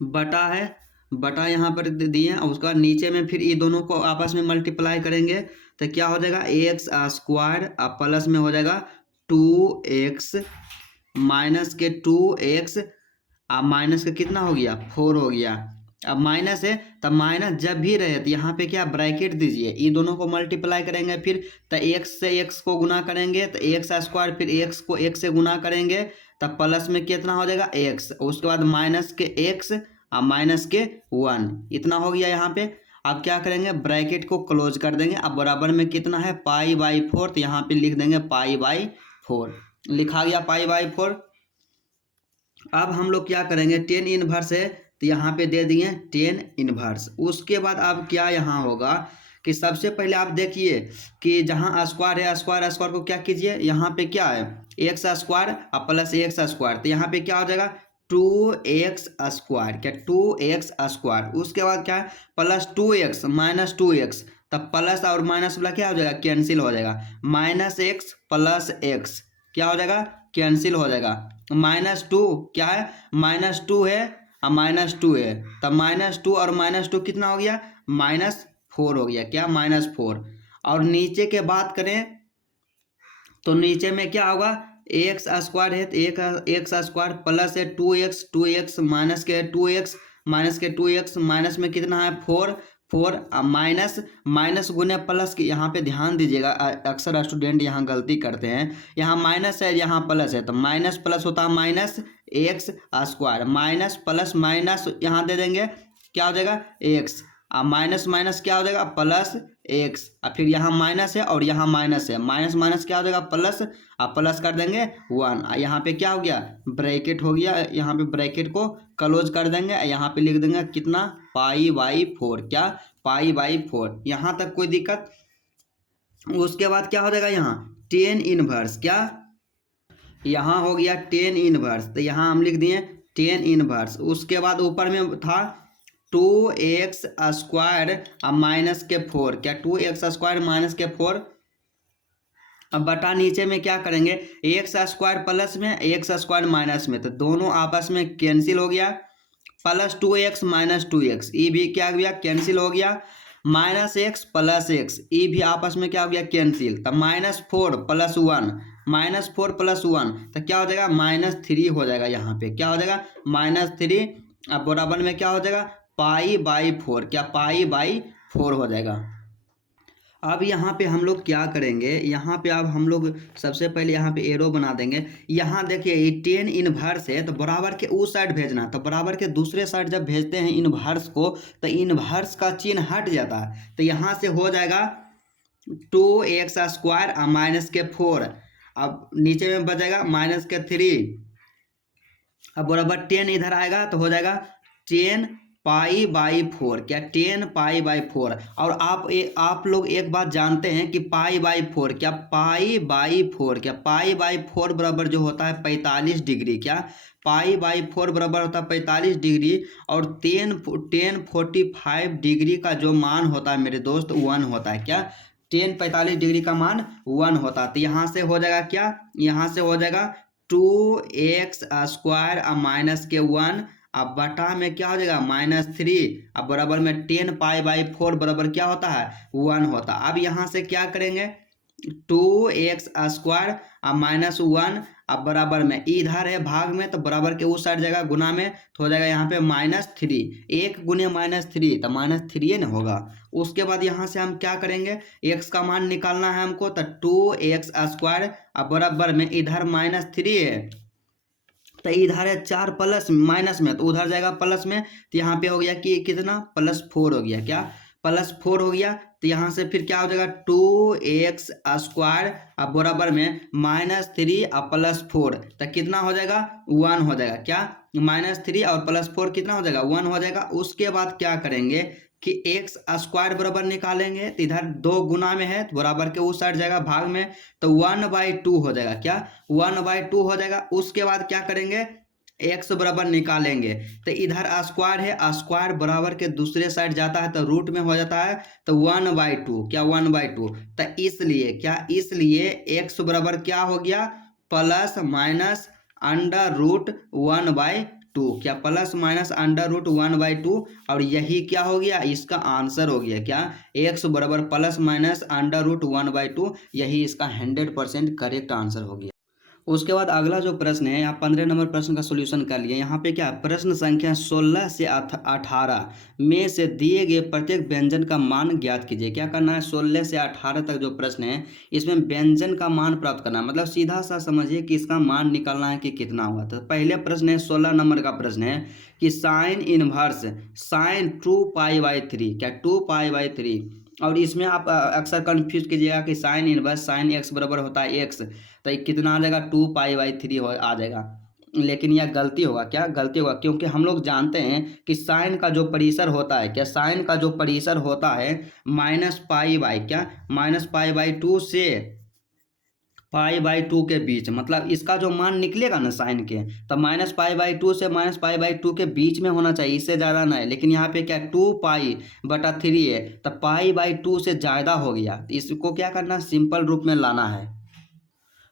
बटा है, बटा यहाँ पर दिए। और उसके बाद नीचे में फिर ये दोनों को आपस में मल्टीप्लाई करेंगे तो क्या हो जाएगा एक्स स्क्वायर, अब प्लस में हो जाएगा टू एक्स माइनस के टू एक्स, अब माइनस का कितना हो गया, फोर हो गया। अब माइनस है तब माइनस जब भी रहे तो यहाँ पे क्या ब्रैकेट दीजिए, ये दोनों को मल्टीप्लाई करेंगे फिर तो एक्स से एक्स को गुना करेंगे तो एक्स स्क्वायर, फिर एक्स को एक्स से गुना करेंगे तब प्लस में कितना हो जाएगा एक्स, उसके बाद माइनस के एक्स और माइनस के वन, इतना हो गया यहाँ पे। अब क्या करेंगे, ब्रैकेट को क्लोज कर देंगे। अब बराबर में कितना है, पाई बाई फोर, तो यहाँ पे लिख देंगे पाई बाई फोर, लिखा गया पाई बाई फोर। अब हम लोग क्या करेंगे, टेन इनवर्स है तो यहाँ पे दे दिए टेन इनवर्स। उसके बाद अब क्या यहाँ होगा कि सबसे पहले आप देखिए कि जहाँ स्क्वायर है, स्क्वायर स्क्वायर को क्या कीजिए, यहाँ पे क्या है एक्स स्क्वायर अब प्लस एक्स स्क्वायर, तो यहाँ पे क्या हो जाएगा टू एक्स स्क्वायर। क्या टू एक्स स्क्वायर। उसके बाद क्या है plus two x minus two x, तब प्लस और माइनस वाला क्या हो जाएगा, कैंसिल हो जाएगा। माइनस एक्स प्लस एक्स क्या हो जाएगा, कैंसिल हो जाएगा। माइनस टू क्या है, माइनस टू है और माइनस टू है, तब माइनस टू और माइनस टू कितना हो गया, माइनस फोर हो गया। क्या माइनस फोर। और नीचे के बात करें तो नीचे में क्या होगा, एक्स स्क्वायर है तो एक एक्स स्क्वायर प्लस है टू एक्स माइनस के टू एक्स माइनस में कितना है फोर, फोर माइनस माइनस गुने प्लस की, यहाँ पे ध्यान दीजिएगा अक्सर स्टूडेंट यहाँ गलती करते हैं, यहाँ माइनस है यहाँ प्लस है तो माइनस प्लस होता है minus x square, minus plus minus यहाँ दे देंगे क्या हो जाएगा एक्स, माइनस माइनस क्या हो जाएगा प्लस एक्स, और फिर यहाँ माइनस है और यहाँ माइनस है, माइनस माइनस क्या हो जाएगा प्लस, अब प्लस कर देंगे वन, यहाँ पे क्या हो गया ब्रैकेट हो गया, यहाँ पे ब्रैकेट को क्लोज कर देंगे, यहाँ पे लिख देंगे कितना पाई बाई फोर। क्या पाई बाई फोर, यहाँ तक कोई दिक्कत। उसके बाद क्या हो जाएगा यहाँ टेन इनवर्स, क्या यहाँ हो गया टेन इनवर्स, तो यहाँ हम लिख दिए टेन इनवर्स। उसके बाद ऊपर में था टू एक्स स्क्वायर माइनस के फोर, क्या टू एक्स स्क्वायर माइनस के फोर, अब बटा नीचे में क्या करेंगे एक्स स्क्वायर प्लस में एक्स स्क्वायर माइनस में, तो दोनों आपस में कैंसिल हो गया, plus two x minus two x ये भी क्या हो गया कैंसिल हो गया, माइनस एक्स प्लस एक्स ये भी आपस में क्या हो गया कैंसिल, तब minus four plus one, minus four plus one तो क्या हो जाएगा माइनस थ्री हो जाएगा, यहाँ पे क्या हो जाएगा माइनस थ्री। अब बराबर में क्या हो जाएगा पाई बाई फोर, क्या पाई बाई फोर हो जाएगा। अब यहाँ पे हम लोग क्या करेंगे, यहाँ पे अब हम लोग सबसे पहले यहाँ पे एरो बना देंगे। यहाँ देखिए ये टेन इनवर्स है तो बराबर के उस साइड भेजना, तो बराबर के दूसरे साइड जब भेजते हैं इनवर्स को तो इनवर्स का चिन्ह हट जाता है, तो यहाँ से हो जाएगा टू एक्स स्क्वायर माइनस के फोर, अब नीचे में बचेगा माइनस के थ्री, अब बराबर टेन इधर आएगा तो हो जाएगा टेन पाई बाई फोर, क्या टेन पाई बाई फोर। और आप लोग एक बात जानते हैं कि पाई बाई फोर, क्या पाई बाई फोर, क्या पाई बाई फोर बराबर जो होता है 45 डिग्री, क्या पाई बाई फोर बराबर होता है 45 डिग्री, और टेन 45 डिग्री का जो मान होता है मेरे दोस्त वन होता है, क्या टेन 45 डिग्री का मान वन होता है। तो यहाँ से हो जाएगा क्या, यहाँ से हो जाएगा 2x² अब माइनस के 1 अब बटा में क्या हो जाएगा -3 अब बराबर में 10π/4 बराबर क्या होता है 1 होता है। अब यहाँ से क्या करेंगे 2x² अब -1 अब बराबर में इधर है भाग में तो बराबर के उस साइड जाएगा गुना में तो हो जाएगा यहाँ पे -3 1 गुने -3 तो -3 ना होगा। उसके बाद यहाँ से हम क्या करेंगे x का मान निकालना है हमको तो 2x² अब बराबर में इधर -3 है तो इधर है 4 प्लस माइनस में तो उधर जाएगा प्लस में तो यहाँ पे हो गया कि कितना +4 हो गया क्या +4 हो गया तो यहाँ से फिर क्या हो जाएगा 2x² अब बराबर में -3 अब +4 तो कितना हो जाएगा 1 हो जाएगा क्या -3 और +4 कितना हो जाएगा 1 हो जाएगा। उसके बाद क्या करेंगे कि x² बराबर निकालेंगे तो इधर 2 गुना में है तो बराबर के उस साइड जाएगा भाग में तो 1/2 हो जाएगा क्या 1/2 हो जाएगा। उसके बाद क्या करेंगे x बराबर निकालेंगे तो इधर स्क्वायर है स्क्वायर बराबर के दूसरे साइड जाता है तो रूट में हो जाता है तो 1/2 क्या 1/2 तो इसलिए x बराबर क्या हो गया ±√1/2 क्या ±√1/2 और यही क्या हो गया इसका आंसर हो गया क्या x बराबर ±√1/2 यही इसका 100% करेक्ट आंसर हो गया। उसके बाद अगला जो प्रश्न है यहाँ 15 नंबर प्रश्न का सॉल्यूशन कर लिए। यहाँ पे क्या प्रश्न संख्या 16 से 18 में से दिए गए प्रत्येक व्यंजन का मान ज्ञात कीजिए। क्या करना है 16 से 18 तक जो प्रश्न है इसमें व्यंजन का मान प्राप्त करना है मतलब सीधा सा समझिए कि इसका मान निकालना है कि कितना हुआ। तो पहले प्रश्न है 16 नंबर का प्रश्न है कि साइन इनवर्स साइन 2π/3 क्या 2π/3 और इसमें आप अक्सर कंफ्यूज कीजिएगा कि साइन इनवर्स साइन x बराबर होता है x तो ये कितना आ जाएगा 2π/3 आ जाएगा लेकिन यह गलती होगा क्या गलती होगा क्योंकि हम लोग जानते हैं कि साइन का जो परिसर होता है क्या साइन का जो परिसर होता है -π/2 से π/2 के बीच मतलब इसका जो मान निकलेगा ना साइन के तब -π/2 से -π/2 के बीच में होना चाहिए इससे ज़्यादा ना है। लेकिन यहाँ पे क्या 2π/3 है तब π/2 से ज़्यादा हो गया इसको क्या करना सिंपल रूप में लाना है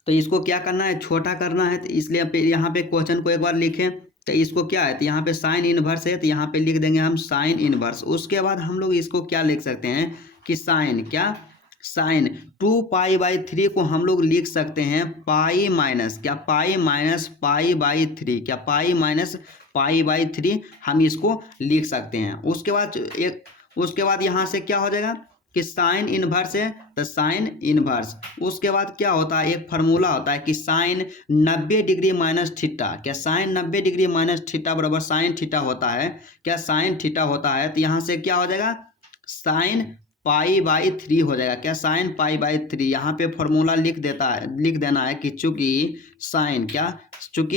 तो इसको क्या करना है छोटा करना है तो इसलिए यहाँ पे क्वेश्चन को एक बार लिखें तो इसको क्या है तो यहाँ पे साइन इनवर्स है तो यहाँ पे लिख देंगे हम साइन इनवर्स। उसके बाद हम लोग इसको क्या लिख सकते हैं कि साइन क्या साइन 2π/3 को हम लोग लिख सकते हैं पाई माइनस क्या π-π/3 क्या π-π/3 हम इसको लिख सकते हैं। उसके बाद यहाँ से क्या हो जाएगा कि साइन इनवर्स है तो साइन इनवर्स। उसके बाद क्या होता है एक फार्मूला होता है कि साइन 90 डिग्री माइनस थीटा क्या साइन 90 डिग्री माइनस थीटा बराबर साइन थीटा होता है क्या साइन थीटा होता है तो यहाँ से क्या हो जाएगा साइन π/3 हो जाएगा क्या साइन π/3 यहाँ पे फॉर्मूला लिख देना है कि चूंकि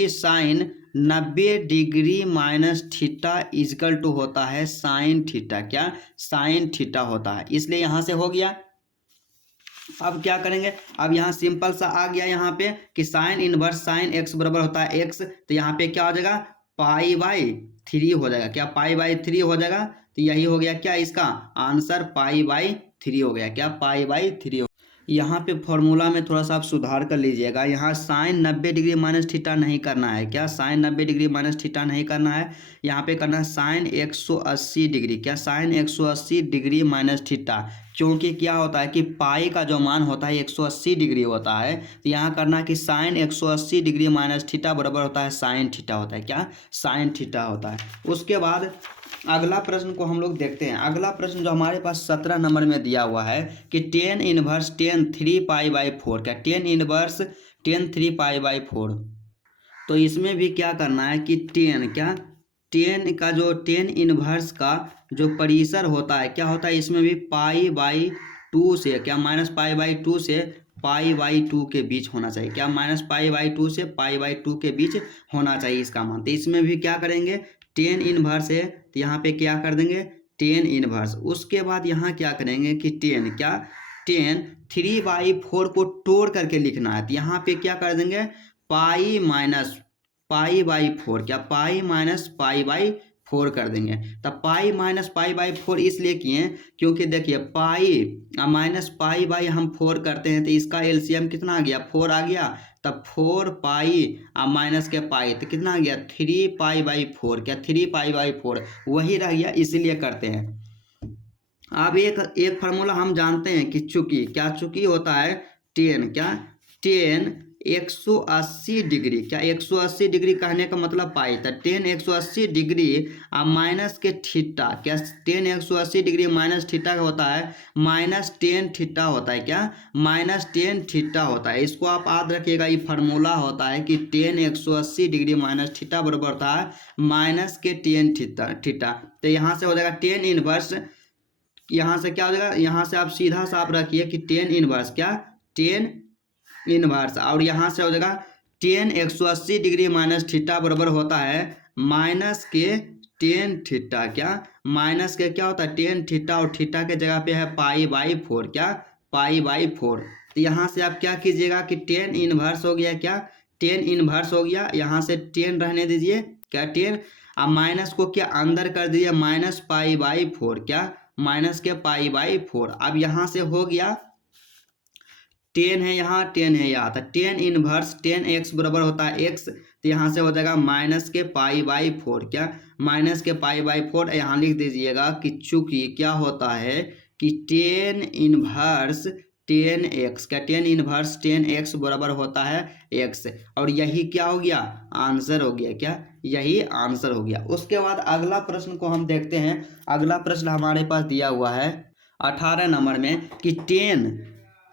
sine 90 degree minus theta equal to होता है साइन थीटा क्या साइन थीटा होता है इसलिए यहाँ से हो गया। अब क्या करेंगे अब यहाँ सिंपल सा आ गया यहाँ पे कि साइन इनवर्स साइन x बराबर होता है x तो यहाँ पे क्या हो जाएगा π/3 हो जाएगा क्या π/3 हो जाएगा तो यही हो गया क्या इसका आंसर π/3 हो गया क्या π/3 हो। यहाँ पे फॉर्मूला में थोड़ा सा आप सुधार कर लीजिएगा यहाँ साइन 90 डिग्री माइनस थीटा नहीं करना है क्या साइन 90 डिग्री माइनस थीटा नहीं करना है यहाँ पे करना है साइन 180 डिग्री क्या साइन 180 डिग्री माइनस थीटा क्योंकि क्या होता है कि पाई का जो मान होता है 180 डिग्री होता है तो यहाँ करना है कि साइन 180 डिग्री माइनस थीटा बराबर होता है साइन थीटा होता है क्या साइन थीटा होता है। उसके बाद अगला प्रश्न को हम लोग देखते हैं। अगला प्रश्न जो हमारे पास 17 नंबर में दिया हुआ है कि tan इनवर्स tan 3π/4 क्या tan इनवर्स tan 3π/4 तो इसमें भी क्या करना है कि tan का जो tan इनवर्स का जो परिसर होता है क्या होता है इसमें भी π/2 से क्या -π/2 से π/2 के बीच होना चाहिए क्या -π/2 से π/2 के बीच होना चाहिए इसका मान। तो इसमें भी क्या करेंगे tan इनवर्स है तो यहाँ पे क्या कर देंगे tan इनवर्स। उसके बाद यहाँ क्या करेंगे कि tan 3/4 को तोड़ करके लिखना है तो यहाँ पे क्या कर देंगे π-π/4 क्या π-π/4 4 कर देंगे। तब पाई माइनस पाई बाई 4 इसलिए किए क्योंकि देखिए पाई माइनस पाई बाई हम 4 करते हैं तो इसका एलसीएम कितना आ गया, 4 आ गया। तब 4 पाई माइनस के पाई तो कितना आ गया, 3 पाई बाई 4, क्या 3 पाई बाई 4 वही रह गया, इसीलिए करते हैं। अब एक फार्मूला हम जानते हैं कि चूंकि क्या, चूंकि होता है टेन, क्या टेन 180 डिग्री, क्या 180 डिग्री कहने का मतलब पाई था, टेन 180 डिग्री माइनस के थीटा, क्या टेन 180 डिग्री माइनस थीटा होता है, माइनस टेन थीटा होता है, क्या माइनस टेन थीटा होता है। इसको आप याद रखिएगा, ये फार्मूला होता है कि टेन 180 डिग्री माइनस थीटा बराबर होता है माइनस के टेन थीटा। तो यहाँ से हो जाएगा टेन इनवर्स, यहाँ से क्या हो जाएगा, यहाँ से आप सीधा सा आप रखिए कि टेन इनवर्स, क्या टेन इनवर्स, और यहाँ से हो जाएगा टेन 180 डिग्री माइनस थीटा बराबर होता है माइनस के टेन थीटा, क्या माइनस के क्या होता है टेन थीटा, और थीटा के जगह पे है पाई बाई 4, क्या पाई बाई 4। तो यहाँ से आप क्या कीजिएगा कि टेन इनवर्स हो गया, क्या टेन इनवर्स हो गया, यहाँ से टेन रहने दीजिए, क्या टेन, अब माइनस को क्या अंदर कर दीजिए माइनस पाई बाई 4, क्या माइनस के पाई बाई 4। अब यहाँ से हो गया टेन है यहाँ, टेन है यहाँ, तो टेन इनवर्स टेन एक्स बराबर होता है एक्स, तो यहाँ से हो जाएगा माइनस के पाई बाई 4, क्या माइनस के पाई बाई 4। यहाँ लिख दीजिएगा कि चूंकि क्या होता है कि टेन इनवर्स टेन एक्स, क्या टेन इनवर्स टेन एक्स बराबर होता है एक्स, और यही क्या हो गया आंसर हो गया, क्या यही आंसर हो गया। उसके बाद अगला प्रश्न को हम देखते हैं। अगला प्रश्न हमारे पास दिया हुआ है 18 नंबर में कि टेन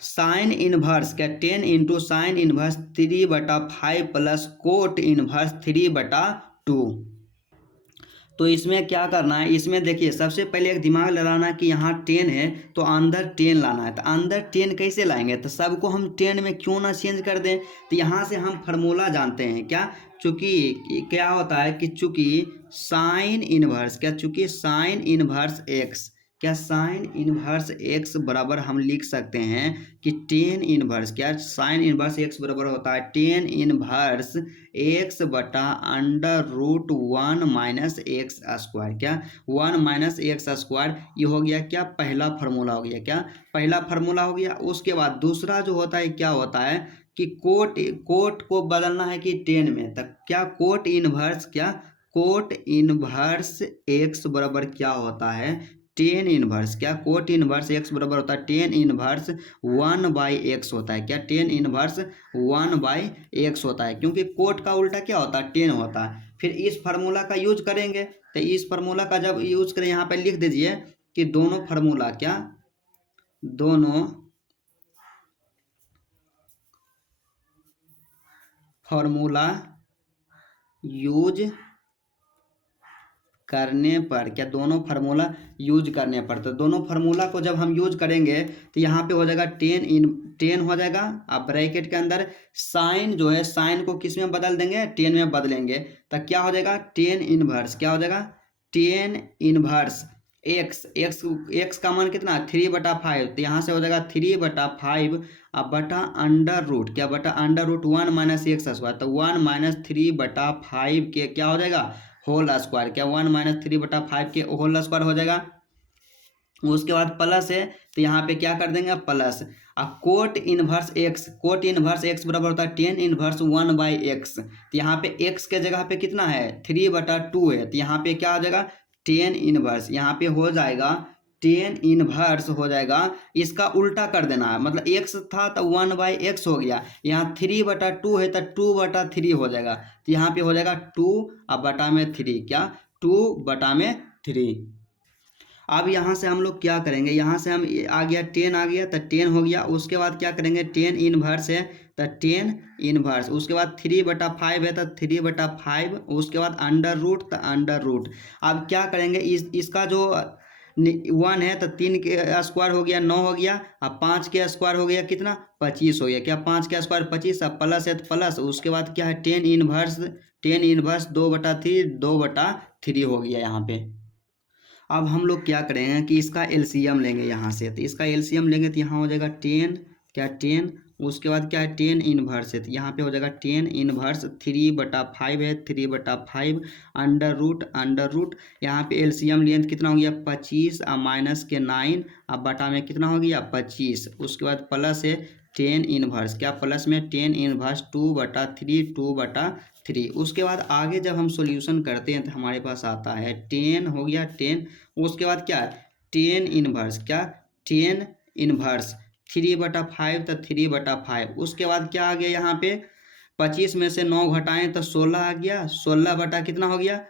साइन इनवर्स, क्या ten into sine inverse 3/5 plus cot inverse 3/2। तो इसमें क्या करना है, इसमें देखिए सबसे पहले एक दिमाग लगाना कि यहाँ 10 है तो अंदर 10 लाना है। तो अंदर 10 कैसे लाएंगे, तो सबको हम 10 में क्यों ना चेंज कर दें। तो यहाँ से हम फार्मूला जानते हैं, क्या चूंकि क्या होता है कि चूंकि साइन इनवर्स, क्या चूंकि साइन इनवर्स एक्स, क्या साइन इनवर्स एक्स बराबर हम लिख सकते हैं कि टेन इनवर्स, क्या साइन इनवर्स एक्स बराबर होता है टेन इनवर्स एक्स बटा under root 1 minus x square, क्या 1 माइनस एक्स स्क्वायर। ये हो गया क्या पहला फार्मूला हो गया, क्या पहला फार्मूला हो गया। उसके बाद दूसरा जो होता है क्या होता है कि कोट को बदलना है कि 10 में, तक क्या कोट इनवर्स, क्या कोट इनवर्स एक्स बराबर क्या होता है टेन इनवर्स, क्या कोट इनवर्स एक्स बराबर होता है टेन इनवर्स 1 बाई एक्स होता है, क्या टेन इनवर्स 1 बाई एक्स होता है, क्योंकि कोट का उल्टा क्या होता है 10 होता है। फिर इस फार्मूला का यूज करेंगे, तो इस फार्मूला का जब यूज करें यहाँ पे लिख दीजिए कि दोनों फार्मूला, क्या दोनों फार्मूला यूज करने पर, क्या दोनों फार्मूला यूज करने पर, तो दोनों फार्मूला को जब हम यूज करेंगे तो यहाँ पे हो जाएगा 10 हो जाएगा। अब ब्रैकेट के अंदर साइन जो है, साइन को किस में बदल देंगे 10 में बदलेंगे, तो क्या हो जाएगा 10 इनवर्स, क्या हो जाएगा 10 इनवर्स एक्स, एक्स का मान कितना 3/5, तो यहाँ से हो जाएगा 3/5 अब बटा अंडर रूट, क्या बटा under root 1 minus x square, तो 1 माइनस 3/5 के क्या हो जाएगा होल स्क्वायर, क्या 1 माइनस 3/5 के होल स्क्वायर हो जाएगा। उसके बाद प्लस है तो यहाँ पे क्या कर देंगे प्लस। अब cot inverse x, cot inverse x बराबर होता है 10 इनवर्स 1 बाई एक्स, तो यहाँ पे एक्स के जगह पे कितना है 3/2 है, तो यहाँ पे क्या हो जाएगा 10 इनवर्स, यहाँ पे हो जाएगा 10 इनवर्स हो जाएगा। इसका उल्टा कर देना है, मतलब एक्स था तो 1 बाई एक्स हो गया, यहाँ 3/2 है तो 2/3 हो जाएगा, तो यहाँ पे हो जाएगा 2 अब बटा में 3, क्या 2/3। अब यहाँ से हम लोग क्या करेंगे, यहाँ से हम आ गया 10 आ गया तो 10 हो गया। उसके बाद क्या करेंगे 10 इनवर्स है तो 10 इनवर्स, उसके बाद 3/5 है तो 3/5, उसके बाद अंडर रूट तो अंडर रूट। अब क्या करेंगे इसका जो 1 है तो 3 के स्क्वायर हो गया 9 हो गया, अब 5 के स्क्वायर हो गया कितना 25 हो गया, क्या 5 के स्क्वायर 25, अब प्लस है तो प्लस, उसके बाद क्या है 10 इनवर्स 2/3 2/3 हो गया यहाँ पे। अब हम लोग क्या करेंगे कि इसका एलसीएम लेंगे यहाँ से, तो इसका एलसीएम लेंगे तो यहाँ हो जाएगा 10 क्या 10, उसके बाद क्या है 10 इनवर्स है, तो यहाँ पे हो जाएगा 10 इनवर्स 3/5 है, 3/5 अंडर रूट यहाँ पे एलसीएम लिए तो कितना हो गया 25 और माइनस के 9 अब बटा में कितना हो गया 25, उसके बाद प्लस है 10 इनवर्स, क्या प्लस में 10 इनवर्स 2/3 उसके बाद आगे जब हम सॉल्यूशन करते हैं तो हमारे पास आता है 10 हो गया 10, उसके बाद क्या है 10 इनवर्स, क्या 10 इनवर्स 3/5 तो 3/5, उसके बाद क्या आ गया यहाँ पे 25 में से 9 घटाएं तो 16 आ गया, 16 बटा कितना हो गया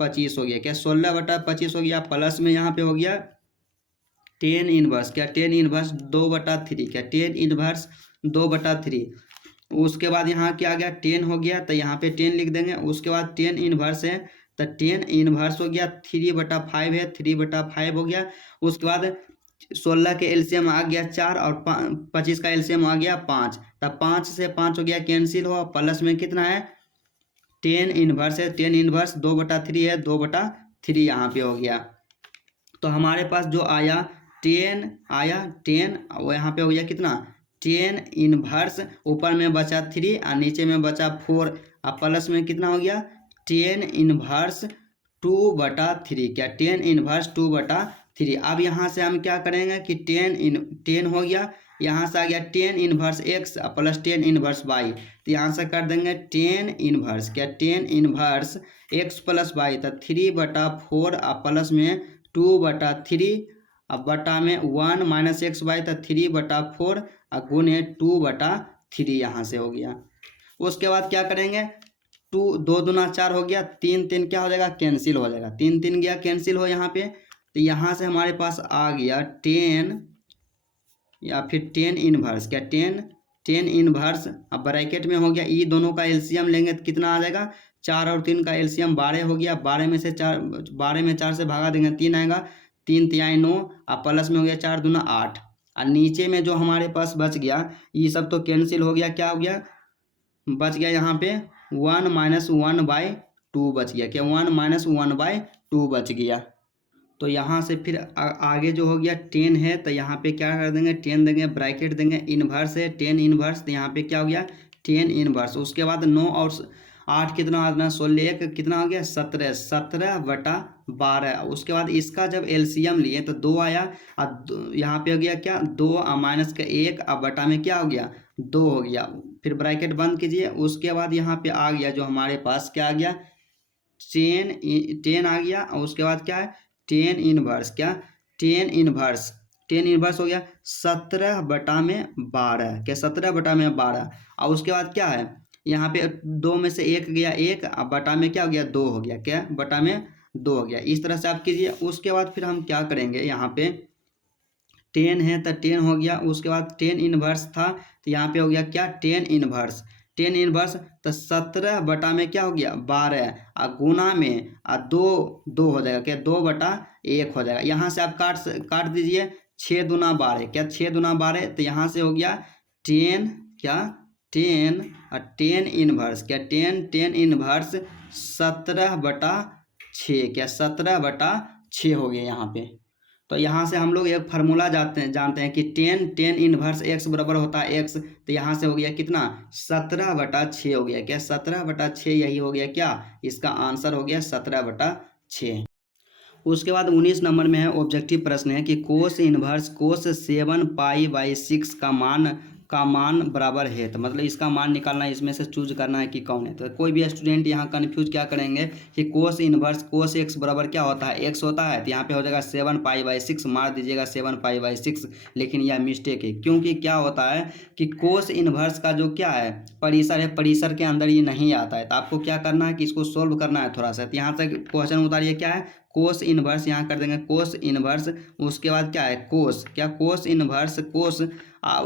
25 हो गया, क्या 16/25 हो गया, प्लस में यहाँ पे हो गया 10 इनवर्स, क्या 10 इनवर्स 2/3, क्या 10 इनवर्स 2/3, उसके बाद यहाँ क्या आ गया 10 हो गया तो यहाँ पे 10 लिख देंगे, उसके बाद 10 इनवर्स है तो 10 इनवर्स हो गया 3/5 है 3/5 हो गया, उसके बाद 16 के एलसीएम आ गया 4 और 25 का एलसीएम आ गया 5, तब 5 से 5 हो गया कैंसिल हुआ, प्लस में कितना है 10 इनवर्स है 10 इनवर्स 2/3 है 2/3 यहाँ पे हो गया, तो हमारे पास जो आया 10 आया 10 और यहाँ पे हो गया कितना 10 इनवर्स, ऊपर में बचा 3 और नीचे में बचा 4 और प्लस में कितना हो गया 10 इनवर्स 2/3, क्या 10 इनवर्स 2/3। अब यहाँ से हम क्या करेंगे कि 10 हो गया, यहाँ से आ गया 10 inverse x plus 10 inverse y, तो यहाँ से कर देंगे 10 इनवर्स, क्या 10 इनवर्स x प्लस y, तो 3/4 और प्लस में 2/3 अब बटा में 1 माइनस एक्स वाई, तो 3/4 और गुने 2/3 यहाँ से हो गया। उसके बाद क्या करेंगे 2 2 दूना 4 हो गया, 3 3 क्या हो जाएगा कैंसिल हो जाएगा, 3 3 गया कैंसिल हो यहाँ पे, तो यहाँ से हमारे पास आ गया 10 या फिर 10 इनवर्स, क्या 10 इनवर्स, अब ब्रैकेट में हो गया ई दोनों का एलसीएम लेंगे तो कितना आ जाएगा 4 और 3 का एलसीएम 12 हो गया, 12 में से 4 12 में 4 से भागा देंगे 3 आएगा, 3 तिहाई 9 और प्लस में हो गया 4 दूना 8 और नीचे में जो हमारे पास बच गया ये सब तो कैंसिल हो गया, क्या हो गया बच गया यहाँ पे 1 माइनस 1/2 बच गया, क्या 1 माइनस 1/2 बच गया। तो यहाँ से फिर आगे जो हो गया 10 है तो यहाँ पे क्या कर देंगे 10 देंगे, ब्रैकेट देंगे, इन्वर्स है 10 इन्वर्स, तो यहाँ पे क्या हो गया 10 इन्वर्स, उसके बाद 9 और 8 कितना आना 16 एक कितना हो गया 17 17/12, उसके बाद इसका जब एलसीएम लिए तो 2 आया और यहाँ पे हो गया क्या 2 और माइनस का 1 और बटा में क्या हो गया 2 हो गया, फिर ब्रैकेट बंद कीजिए, उसके बाद यहाँ पे आ गया जो हमारे पास क्या आ गया 10 आ गया और उसके बाद क्या है 10 इनवर्स, क्या 10 इनवर्स हो गया 17/12, क्या 17/12 और उसके बाद क्या है यहाँ पे 2 में से 1 गया 1 और बटा में क्या हो गया 2 हो गया, क्या बटा में 2 हो गया, इस तरह से आप कीजिए। उसके बाद फिर हम क्या करेंगे यहाँ पे 10 है तो 10 हो गया, उसके बाद 10 इनवर्स था तो यहाँ पे हो गया क्या 10 इनवर्स तो 17 में क्या हो गया 12 और गुना में और 2 हो जाएगा, क्या 2/1 हो जाएगा, यहाँ से आप काट दीजिए 6 दूना 12, क्या 6 दूना 12, तो यहाँ से हो गया 10 क्या 10 और 10 इनवर्स, क्या 10 इनवर्स 17/6, क्या 17/6 हो गया यहाँ पे। तो यहाँ से हम लोग एक फार्मूला जानते हैं कि 10 इनवर्स x बराबर होता है x, तो यहाँ से हो गया कितना 17/6 हो गया, क्या 17/6 यही हो गया, क्या इसका आंसर हो गया 17/6। उसके बाद 19 नंबर में है ऑब्जेक्टिव प्रश्न है कि कोस इनवर्स कोस 7π/6 का मान बराबर है, तो मतलब इसका मान निकालना है, इसमें से चूज करना है कि कौन है। तो कोई भी स्टूडेंट यहाँ कंफ्यूज क्या करेंगे कि कोस इनवर्स कोस x बराबर क्या होता है x होता है, तो यहाँ पे हो जाएगा 7π/6 मार दीजिएगा 7π/6, लेकिन यह मिस्टेक है, क्योंकि क्या होता है कि कोस इनवर्स का जो क्या है परिसर है, परिसर के अंदर ये नहीं आता है, तो आपको क्या करना है कि इसको सोल्व करना है थोड़ा सा। तो यहाँ तक क्वेश्चन उतारिए क्या है कोस इनवर्स, यहाँ कर देंगे कोस इनवर्स, उसके बाद क्या है कोस, क्या कोस इनवर्स कोस,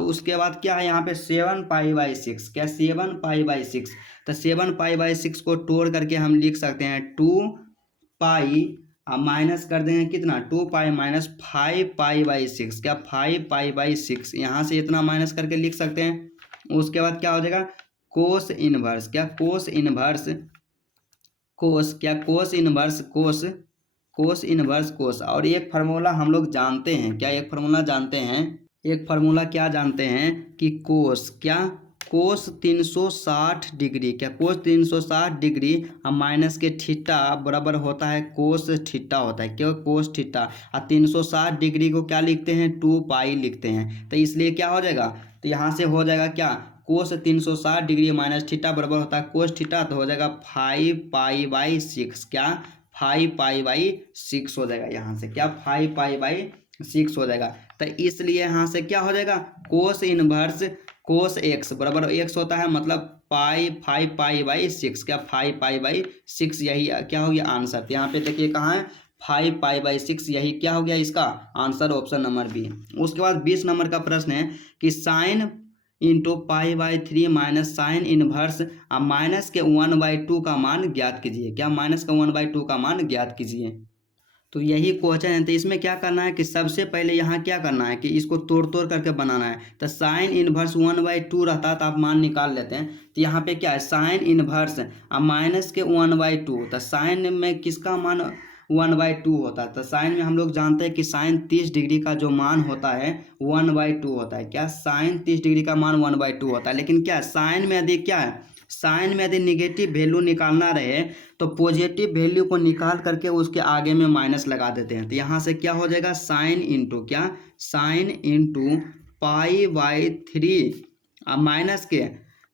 उसके बाद क्या है यहाँ पे 7π/6, क्या 7π/6, तो 7π/6 को तोड़ करके हम लिख सकते हैं 2π माइनस कर देंगे कितना 2π माइनस 5π/6, क्या 5π/6, यहाँ से इतना माइनस करके लिख सकते हैं। उसके बाद क्या हो जाएगा कोस इनवर्स, क्या कोस इनवर्स कोस, क्या कोस इनवर्स कोस, और एक फार्मूला हम लोग जानते हैं, क्या एक फार्मूला जानते हैं, एक फार्मूला क्या जानते हैं कि कोस क्या कोस 360 डिग्री क्या कोस 360 डिग्री और माइनस के थीटा बराबर होता है कोस थीटा होता है क्यों कोस थीटा। और 360 डिग्री को क्या लिखते हैं 2 पाई लिखते हैं। तो इसलिए क्या हो जाएगा तो यहाँ से हो जाएगा क्या कोस 360 डिग्री माइनस थीटा बराबर होता है कोस थीटा। तो हो जाएगा 5 पाई बाई 6 क्या 5 पाई बाई 6 हो जाएगा। यहाँ से क्या 5 पाई बाई 6 हो जाएगा। तो इसलिए यहाँ से क्या हो जाएगा कोस इनवर्स कोस एक्स बराबर एक्स होता है मतलब पाई 5 पाई बाई 6 क्या 5 पाई बाई 6 यही क्या हो गया आंसर। तो यहाँ पे देखिए कहाँ है 5 पाई बाई 6 यही क्या हो गया इसका आंसर ऑप्शन नंबर बी। उसके बाद 20 नंबर का प्रश्न है कि sine into pi by 3 minus sine inverse minus के 1/2 का मान ज्ञात कीजिए क्या माइनस का 1/2 का मान ज्ञात कीजिए। तो यही क्वेश्चन है। तो इसमें क्या करना है कि सबसे पहले यहाँ क्या करना है कि इसको तोड़ तोड़ करके बनाना है। तो साइन इनवर्स 1/2 रहता है तो आप मान निकाल लेते हैं। तो यहाँ पे क्या है साइन इनवर्स माइनस के 1/2 तो साइन में किसका मान 1/2 होता है। तो साइन में हम लोग जानते हैं कि साइन 30 डिग्री का जो मान होता है 1/2 होता है क्या साइन 30 डिग्री का मान 1/2 होता है। लेकिन क्या साइन में यदि क्या है साइन में यदि निगेटिव वैल्यू निकालना रहे तो पॉजिटिव वैल्यू को निकाल करके उसके आगे में माइनस लगा देते हैं। तो यहाँ से क्या हो जाएगा साइन इंटू क्या sine into pi by 3 minus के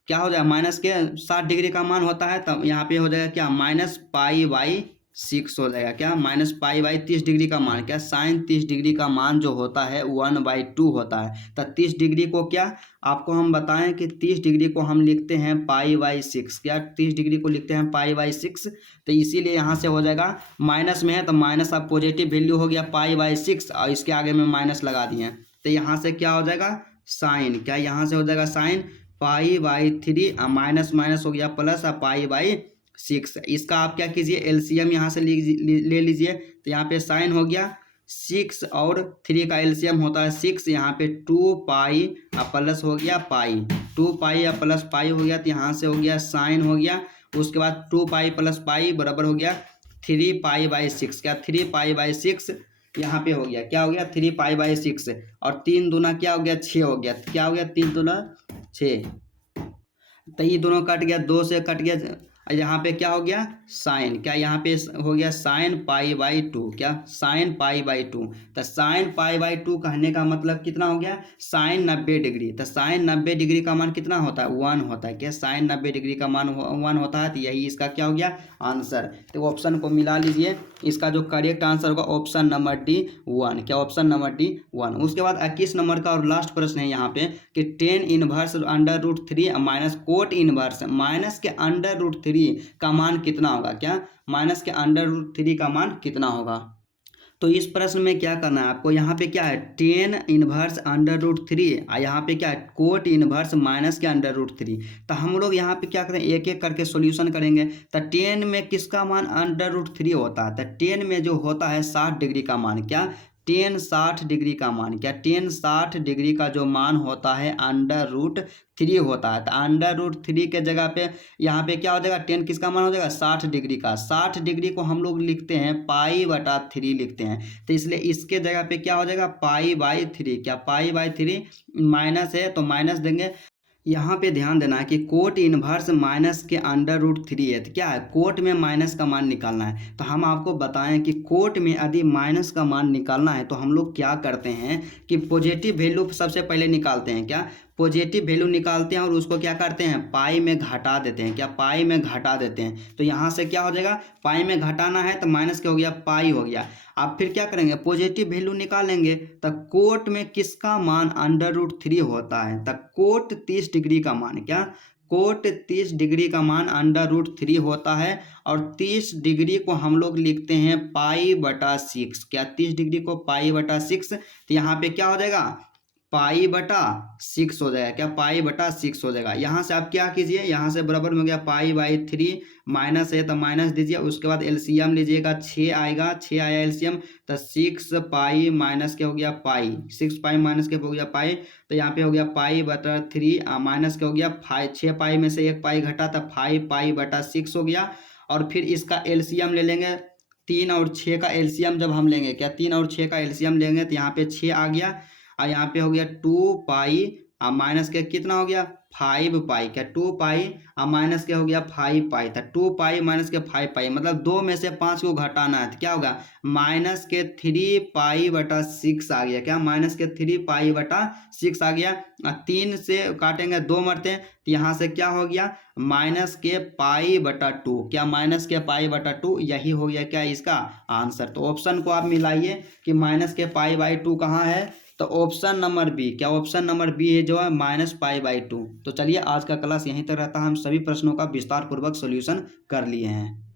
क्या हो जाएगा माइनस के 60 डिग्री का मान होता है। तब यहाँ पे हो जाएगा क्या माइनस पाई बाई 6 हो जाएगा क्या माइनस पाई बाई 30 डिग्री का मान क्या साइन 30 डिग्री का मान जो होता है 1/2 होता है। तो 30 डिग्री को क्या आपको हम बताएं कि 30 डिग्री को हम लिखते हैं पाई बाई 6 क्या 30 डिग्री को लिखते हैं पाई बाई 6। तो इसीलिए यहाँ से हो जाएगा माइनस में है तो माइनस अब पॉजिटिव वैल्यू हो गया पाई बाई 6 और इसके आगे में माइनस लगा दिए। तो यहाँ से क्या हो जाएगा साइन क्या यहाँ से हो जाएगा sine pi by 3 minus minus हो गया प्लस और पाई बाई 6। इसका आप क्या कीजिए एलसीएम यहाँ से ले लीजिए। तो यहाँ पे साइन हो गया 6 और 3 का एलसीएम होता है 6 यहाँ पे 2 पाई प्लस हो गया पाई 2 पाई या प्लस पाई हो गया। तो यहाँ से हो गया साइन हो गया उसके बाद 2 पाई प्लस पाई बराबर हो गया 3 पाई बाई 6 क्या 3 पाई बाई 6 यहाँ पे हो गया क्या हो गया 3 पाई बाई 6 और 3 दूना क्या हो गया 6 हो गया क्या हो गया 3 दूना 6। तो ये दोनों कट गया 2 से कट गया यहाँ पे क्या हो गया साइन क्या यहाँ पे हो गया साइन पाई बाई 2 क्या साइन पाई बाई 2। तो साइन पाई बाई 2 कहने का मतलब कितना हो गया साइन 90 डिग्री। तो साइन 90 डिग्री का मान कितना होता है 1 होता है क्या साइन 90 डिग्री का मान 1 होता है। तो यही इसका क्या हो गया आंसर। तो ऑप्शन को मिला लीजिए इसका जो करेक्ट आंसर होगा ऑप्शन नंबर डी 1 क्या ऑप्शन नंबर डी 1। उसके बाद 21 नंबर का और लास्ट प्रश्न है यहाँ पे कि tan inverse √3 minus cot inverse minus के √3 का मान कितना होगा क्या माइनस के √3 का मान कितना होगा। तो इस प्रश्न में क्या करना है आपको यहाँ पे क्या है टेन इनवर्स √3 और यहाँ पे क्या है कोट इनवर्स माइनस के √3। तो हम लोग यहाँ पे क्या करें एक एक करके सॉल्यूशन करेंगे। तो टेन में किसका मान √3 होता है। तो टेन में जो होता है 60 डिग्री का मान क्या टेन 60 डिग्री का मान क्या टेन 60 डिग्री का जो मान होता है √3 होता है। तो √3 के जगह पे यहाँ पे क्या हो जाएगा टेन किसका मान हो जाएगा 60 डिग्री का 60 डिग्री को हम लोग लिखते हैं पाई बटा 3 लिखते हैं। तो इसलिए इसके जगह पे क्या हो जाएगा पाई बाई 3 क्या पाई बाई 3 माइनस है तो माइनस देंगे। यहाँ पे ध्यान देना है कि कोट इनवर्स माइनस के √3 है। तो क्या है कोट में माइनस का मान निकालना है। तो हम आपको बताएं कि कोट में यदि माइनस का मान निकालना है तो हम लोग क्या करते हैं कि पॉजिटिव वैल्यू सबसे पहले निकालते हैं क्या पॉजिटिव वैल्यू निकालते हैं और उसको क्या करते हैं पाई में घटा देते हैं क्या पाई में घटा देते हैं। तो यहाँ से क्या हो जाएगा पाई में घटाना है तो माइनस क्या हो गया पाई हो गया। अब फिर क्या करेंगे पॉजिटिव वैल्यू निकालेंगे तो कोट में किसका मान √3 होता है। तो कोट 30 डिग्री का मान क्या कोट 30 डिग्री का मान √3 होता है और 30 डिग्री को हम लोग लिखते हैं पाई बटा 6 क्या 30 डिग्री को पाई बटा 6। तो यहाँ पे क्या हो जाएगा पाई बटा 6 हो जाएगा क्या पाई बटा 6 हो जाएगा। यहाँ से आप क्या कीजिए यहाँ से बराबर में हो गया पाई बाई 3 माइनस है तो माइनस दीजिए उसके बाद एलसीएम लीजिएगा 6 आएगा 6 आया एलसीएम तो 6 पाई माइनस क्या हो गया पाई 6 पाई माइनस क्या हो गया पाई। तो यहाँ पे हो गया पाई बटा 3 माइनस क्या हो गया 5 6 पाई में से 1 पाई घटा तो 5 पाई बटा 6 हो गया। और फिर इसका एलसीएम ले लेंगे 3 और 6 का एलसीएम जब हम लेंगे क्या 3 और 6 का एलसीएम लेंगे तो यहाँ पे 6 आ गया और यहाँ पे हो गया 2 पाई माइनस के कितना हो गया 5 पाई, क्या 2 पाई माइनस के हो गया 5 पाई था। 2 पाई माइनस के 5 पाई मतलब 2 में से 5 को घटाना है तो क्या होगा माइनस के 3 पाई/6 आ गया। क्या माइनस के 3 पाई/6 आ गया। 3 से काटेंगे 2 मरते हैं तो यहाँ से क्या हो गया माइनस के पाई/2। क्या माइनस के पाई/2 यही हो गया क्या इसका आंसर। तो ऑप्शन को आप मिलाइए कि माइनस के पाई/2 कहाँ है, तो ऑप्शन नंबर बी। क्या ऑप्शन नंबर बी है जो है -पाई/2। तो चलिए आज का क्लास यहीं तक रहता है। हम सभी प्रश्नों का विस्तार पूर्वक सॉल्यूशन कर लिए हैं।